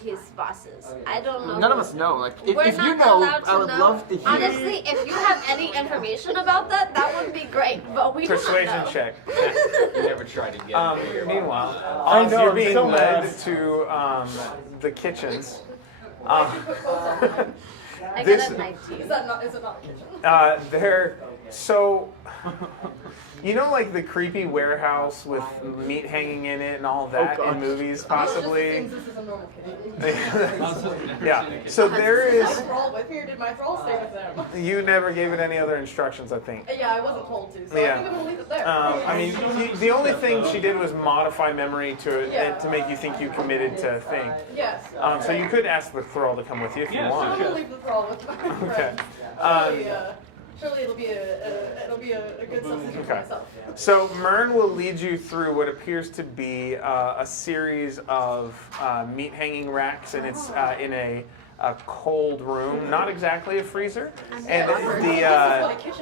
his boss is. I don't know. none of us know. Like, We're if you not know, allowed to I would know. love to hear. Honestly, if you have any information about that, that would be great. But we Persuasion don't know. check. You never tried to get me. Meanwhile, I Oz, know, you're I'm being so led mad. to the kitchens. I This- got a 19. Is it not a kitchen? They're so. You know, like the creepy warehouse with meat hanging in it and all that in movies, possibly. This is a normal kitchen. Yeah. So there Did my is. thrall with me or did my thrall stay with them? You never gave it any other instructions, I think. Yeah, I wasn't told to, so Yeah. I think I'm gonna leave it there. I mean, the only thing she did was modify memory to Yeah. to make you think you committed to think. Yes. So you could ask the thrall to come with you if you I'm want. gonna leave the thrall with my friends. Surely it'll be a good substitute for Okay. myself. So Mern will lead you through what appears to be a series of meat hanging racks, and it's in a cold room, not exactly a freezer. And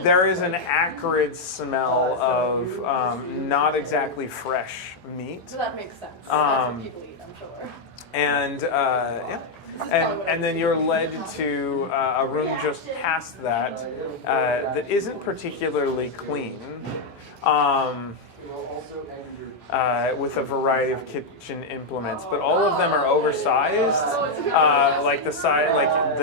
there is an acrid smell of not exactly fresh meat. So that makes sense. That's Um, what people eat, I'm sure. And yeah. And then you're led to a room just past that that isn't particularly clean, with a variety of kitchen implements, but all of them are oversized. Like the size, like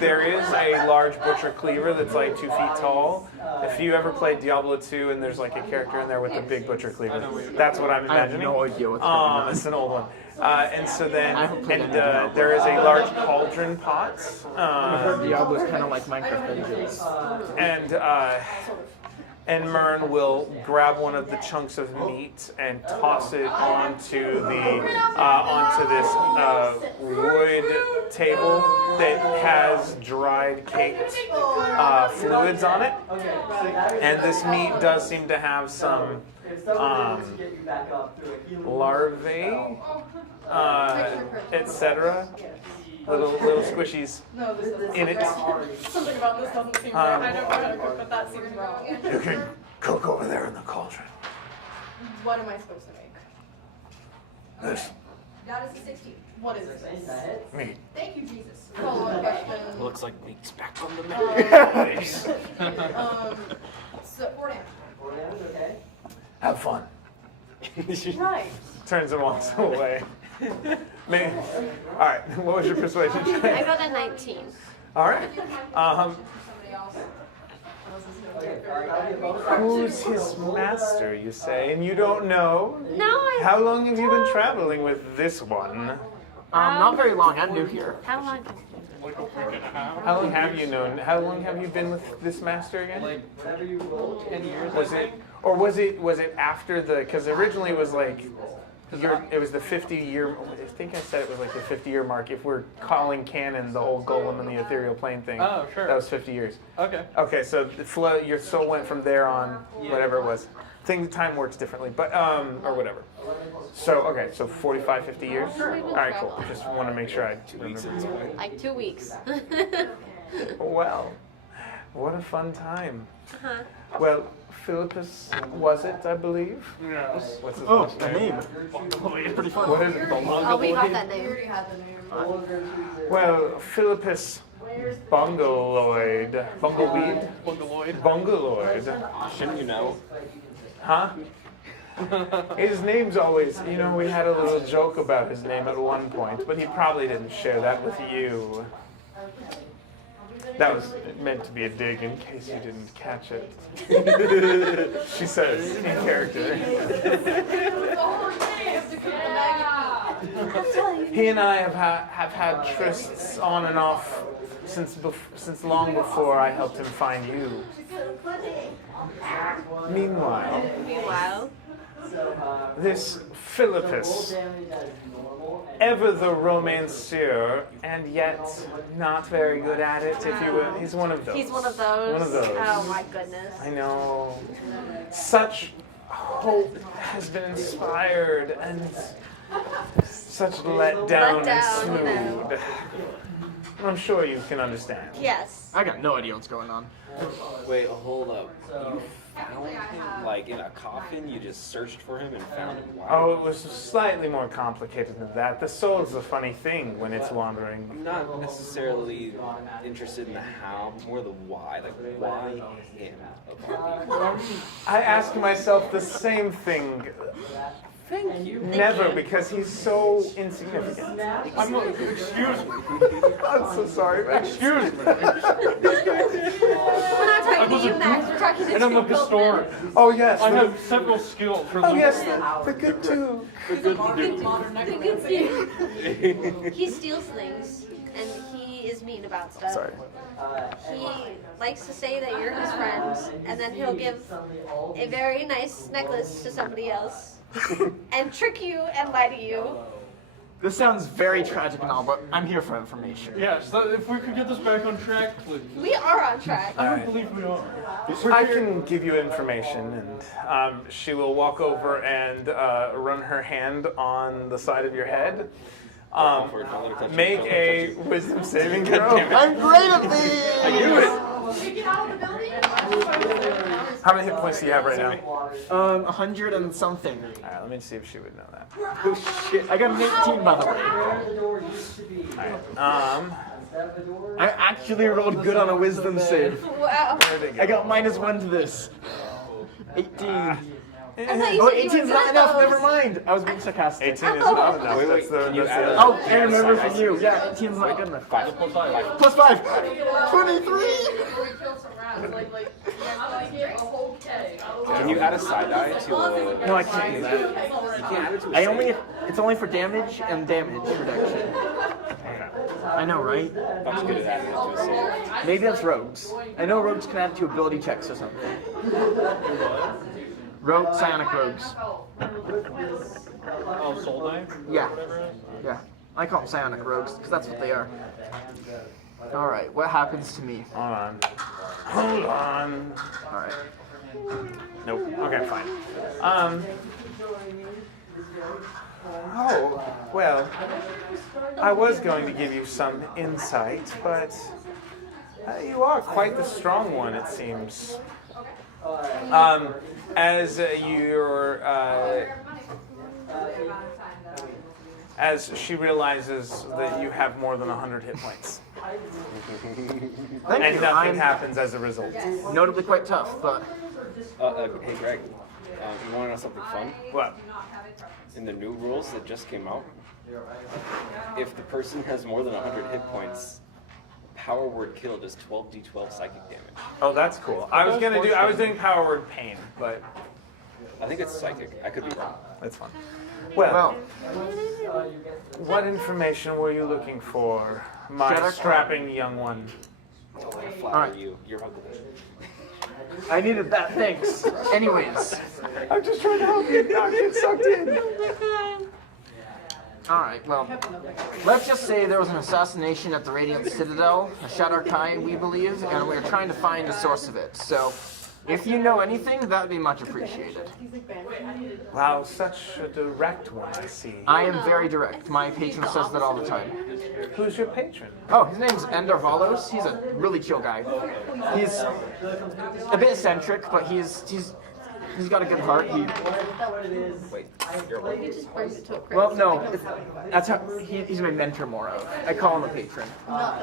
there is a large butcher cleaver that's like 2 feet tall. If you ever played Diablo 2 and there's like a character in there with a big butcher cleaver, that's what I'm I have imagining. no idea what's going on. It's an old one. And so then, I haven't played any Diablo. there is a large cauldron pot. I've heard Diablo's kind of like Minecraft Dungeons. And Mern will grab one of the chunks of meat and toss it onto this wood table that has dried caked fluids on it. And this meat does seem to have some larvae, etc. Little squishies No, this doesn't in seem it. right. Something about this doesn't seem right. I don't know how to cook, but that seems wrong. You can cook over there in the cauldron. What am I supposed to make? This That is a 60. What is this? meat. Thank you, Jesus. Follow-up question. Looks like meat's back on the menu. So, 4 damage. Have fun. Right. Turns and walks away. Maybe. All right. What was your persuasion I check? got a 19. All right. Who's his master, you say, and you don't know? No, I. How long have you been traveling with this one? Not very long. I'm new here. How long? How long have you known? How long have you been with this master again? Like 10 years. Was it, or was it after the? Because originally it was like, it was the 50-year. I think I said it was like the 50-year mark. If we're calling canon the whole golem and the ethereal plane thing. Oh, sure. That was 50 years. Okay. Okay, so your soul went from there on, whatever it was. Time works differently, but or whatever. So okay, so 45, 50 years. All right, cool. Just want to make sure I 2 weeks at this point. Like 2 weeks. Well, what a fun time. Uh-huh. Well, Philippus was it, I believe? Yes. What's his Oh, last the name. It's pretty fun. What is it? Oh, we got that name. Well, Philippus Bungaloid. Bungleweed? Bungaloid. Bungaloid. Shouldn't you know? Huh? His name's always, we had a little joke about his name at one point, but he probably didn't share that with you. That was meant to be a dig in case you didn't catch it. She says in character. He and I have had trysts on and off since long before I helped him find you. Meanwhile, this Philippus, ever the romancier, and yet not very good at it, if you will. He's one of those. He's one of those? One of those. Oh my goodness. I know. Such hope has been inspired, and such letdown ensued. I'm sure you can understand. Yes. I got no idea what's going on. Wait, hold up. You found him, like, in a coffin? You just searched for him and found him? Wow. Oh, it was slightly more complicated than that. The soul's a funny thing when it's wandering. I'm not necessarily interested in the how, more the why. Like, why him? Of all people? I ask myself the same thing. Thank you. Never, because he's so insignificant. Excuse me. I'm so sorry. Excuse me. We're not talking to you, Max. We're talking to And I'm a Jacob. historian. Oh yes. I have several skills for Oh yes, the good too. He steals things, and he is mean about stuff. Sorry. He likes to say that you're his friend, and then he'll give a very nice necklace to somebody else, and trick you and lie to you. This sounds very tragic and all, but I'm here for information. Yes, if we could get this back on track, please. We are on track. I don't believe we are. I can give you information, and she will walk over and run her hand on the side of your head. Make a wisdom saving throw. I'm great at these! I knew it. How many hit points do you have right now? 100 and something. Alright, let me see if she would know that. Oh shit, I got an 18 by the way. Alright, I actually rolled good on a wisdom save. Wow. where'd they go? I got -1 to this. 18. I thought you Oh, said you 18's were not good enough, at never those. mind. I was being sarcastic. 18 is not enough. Wait, That's the, can you that's add the, a- Oh, I remember from you. Yeah, 18's not good enough. Plus 5. 23! Can you add a side eye to a... No, I can't do that. You can't add it to a It's only for damage and damage reduction. I know, right? I'm good at adding it to a save. Maybe that's rogues. I know rogues can add it to ability checks or something. Rogue, psionic rogues. Oh, soul die? Yeah. Yeah. I call them psionic rogues because that's what they are. Alright, what happens to me? hold on. Hold on. Alright. Nope. Okay, fine. Oh, well, I was going to give you some insight, but you are quite the strong one, it seems. As she realizes that you have more than 100 hit points. Thank And you. nothing I'm happens as a result. notably quite tough, but Hey, Greg, you want to know something fun? What? In the new rules that just came out, if the person has more than 100 hit points, power word kill does 12d12 psychic damage. Oh, that's cool. I was doing power word pain, but I think it's psychic. I could be wrong. that's fun. well, Well, what information were you looking for, my Shadow strapping young one? I flatter Alright. you. You're welcome. I needed that, thanks. Anyways. I'm just trying to help you not get sucked in. Alright, well, let's just say there was an assassination at the Radiant Citadel, a Shadow Kai, we believe, and we were trying to find the source of it. So, If you know anything, that would be much appreciated. He's like banned. Wow, such a direct one, I see. I am very direct. My patron says that all the time. Who's your patron? Oh, his name's Endervalos. He's a really chill guy. He's a bit eccentric, but he's got a good heart. Wait, you're He just brings it to a crazy. Well, no, that's how he's my mentor more of. I call him a patron.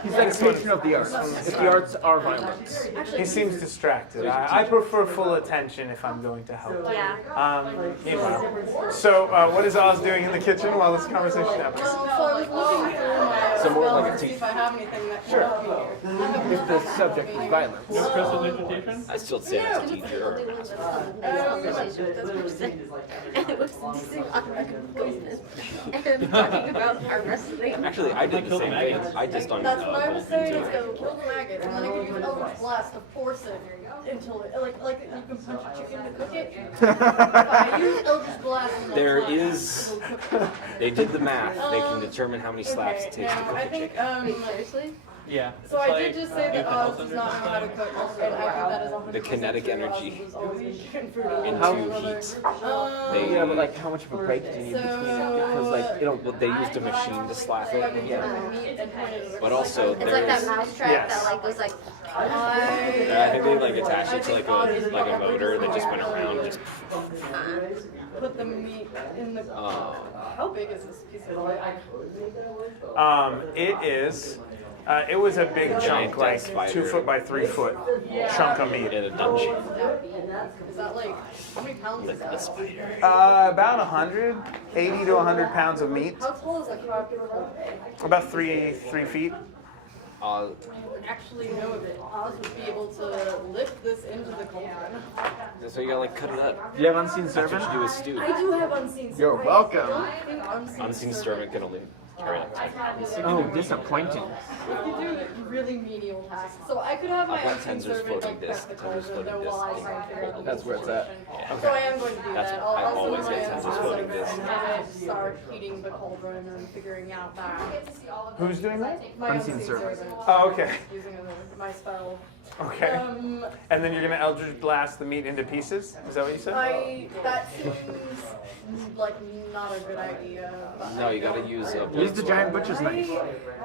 He's like a patron of the arts. If the arts are violence. He seems distracted. I prefer full attention if I'm going to help. Yeah. Meanwhile, so what is Oz doing in the kitchen while this conversation happens? So I was looking through my So more like a spells to see if I have anything that can help me here. If the subject is violence. No crystal education? I still say I'm a teacher. That's what you said. And it was dissing on business and talking about our wrestling. Actually, I did the same thing. I just don't That's what I was saying. Is it. go kill the maggot, and then I could use Eldritch Blast to force it until it, like you can punch a chicken to cook it. If I use Eldritch Blast, There is. They did the math. They can determine how many slaps it okay, takes to cook I a think chicken. Seriously? Yeah. So I did just say that Oz does not know how to cook, and I think that is 100% The kinetic true. energy Oz was always chicken fruity into brother. heat. Um, Yeah, but like how much of a break do you need between it? Because like it'll. Well, they used a machine to slap it. yeah. But also, It's like there that is. mouse trap Yes. that like goes like. I think they like attached it to like a motor that just went around and just. Put the meat in the. How big is this piece of meat? It is. It was a big chunk, like spider. 2 foot by 3 foot chunk of meat. In a dungeon. Is that like how many pounds is The that? spider. About 180 to 100 pounds of meat. How tall is that crab? About 3 feet. Actually know if Oz would be able to lift this into the cauldron. So you gotta like cut it up. Do you have unseen That's what servant? you do with stew. I do have unseen servant. You're welcome. I think Unseen servant can only carry it. Oh, disappointing. You do really menial tasks. So I could have my I've got unseen Tensor's servant floating like disc. prep the Tensor's cauldron floating though while I disc. try and figure out the That's where it's at. solution. So I am going to do That's- that. I I'll always send get my Tensor's unseen floating servant disc. and have it start heating the cauldron and figuring out that. Who's doing that? My Unseen unseen servant. servant. Oh, okay. Using my spell. Okay. Um, And then you're gonna Eldritch Blast the meat into pieces? Is that what you said? that seems like not a good idea. But No, you gotta use a Use blade the sword. giant butcher's knife.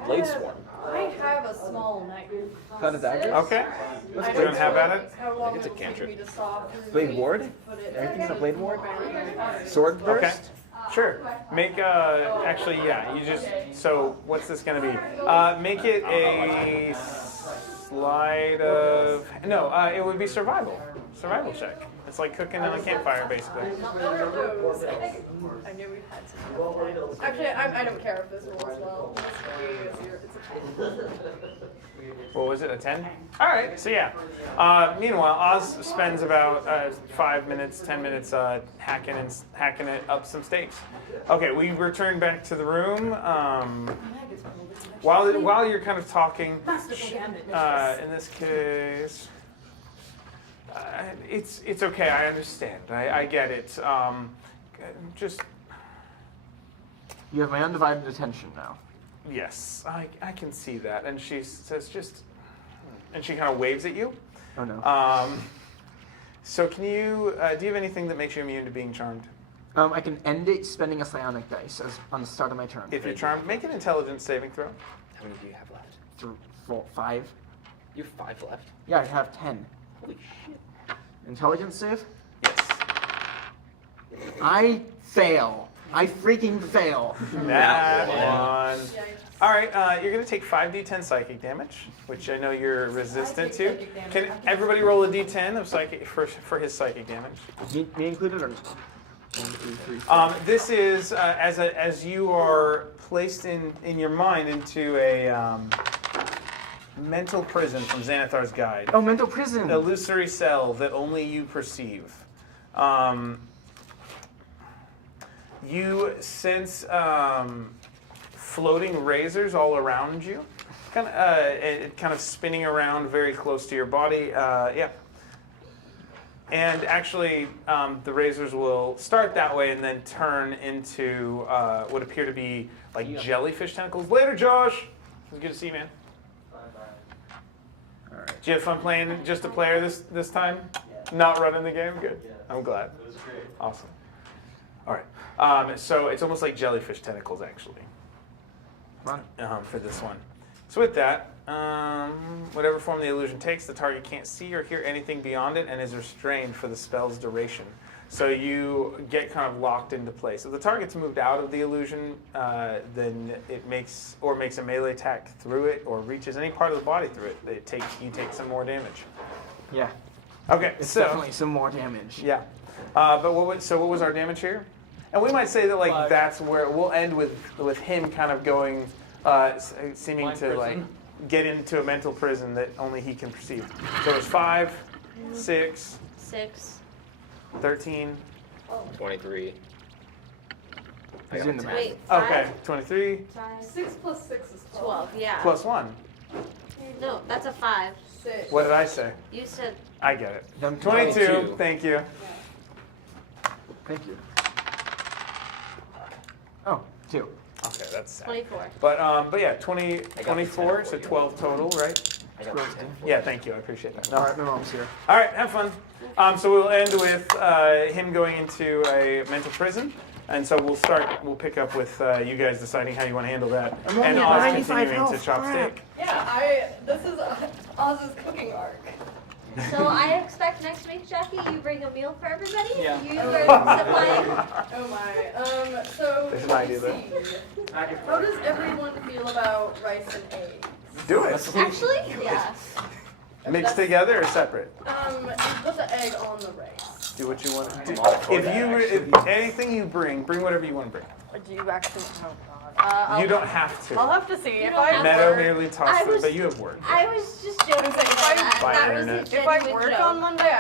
Blade swarm. I have a small knife. Cut a dagger. Okay. You don't have at it? How long it's a will it take cantrip. me to saw through Blade the ward? meat to put it- Everything's a blade ward? Okay. Sword burst. Okay. Sure. Make actually, yeah. You just. So what's this gonna be? Make it a slide of. No. It would be survival. Survival check. It's like cooking on a campfire, basically. I knew we had some. Actually, I don't care if this rolls well. It's a What was it? A 10? All right. So yeah. Meanwhile, Oz spends about 5 minutes, 10 minutes hacking it up some steaks. Okay, we return back to the room. While you're kind of talking, in this case, it's okay. I understand. I get it. Just You have my undivided attention now. yes, I can see that. And she says and she kind of waves at you. Oh no. So can you do you have anything that makes you immune to being charmed? I can end it spending a psionic dice on the start of my turn. If you're charmed, make an intelligence saving throw. How many do you have left? 5. You have 5 left. Yeah, I have 10. Holy shit. Intelligence save? Yes. I fail. I freaking fail. That one. All right, you're going to take 5d10 psychic damage, which I know you're resistant to. Can everybody roll a d10 of psychic for his psychic damage? Me included or not? 1, 2, 3, 4. This is as you are placed in your mind into a mental prison from Xanathar's Guide. Oh, mental prison. An illusory cell that only you perceive. You sense floating razors all around you, kind of spinning around very close to your body. Yeah. And actually, the razors will start that way and then turn into what appear to be like jellyfish tentacles. Later, Josh. It's good to see you, man. All right. Did you have fun playing just a player this time? Not running the game? Good. I'm glad. Awesome. All right. So it's almost like jellyfish tentacles, actually, for this one. So with that, whatever form the illusion takes, the target can't see or hear anything beyond it and is restrained for the spell's duration. So you get kind of locked into place. If the target's moved out of the illusion, then it makes a melee attack through it or reaches any part of the body through it. You take some more damage. Yeah. Okay, It's so definitely some more damage. yeah. But what was our damage here? And we might say that like 5. that's where we'll end with him kind of going, seeming Mind to prison. like get into a mental prison that only he can perceive. So it's 5, 6, 6. 13. 23. He's in the back. Wait, 5? Okay, 23 6 plus 6 is 12, yeah. plus 1. No, that's a 5. 6. What did I say? You said I get it. Them 22. 22. Thank you. Thank you. Oh, 2. Okay, that's sad. 24. But yeah, 24, so 12 total, right? I got the 10. Yeah, thank you. I appreciate that. All right, my mom's here. All right, have fun. So we'll end with him going into a mental prison, and so we'll pick up with you guys deciding how you want to handle that, I'm only and at Oz 95 continuing to health, chop crap. steak. Yeah, this is Oz's cooking arc. So I expect next week, Jackie, you bring a meal for everybody? Yeah. You are supplying. Oh my. So There's an idea let's see. How does everyone feel about rice and eggs? Do it. Actually, yeah. Mixed together or separate? You put the egg on the rice. Do what you want to do. I'm all for If that, anything you bring whatever you want to bring. Do you actually? Oh God. You don't have I'll to. have to see if don't have I to. Meadow work. merely I tossed it, was- but you have work. I was just joking about If I- that. Bye, That was a Internet. if I genuine work joke. on Monday,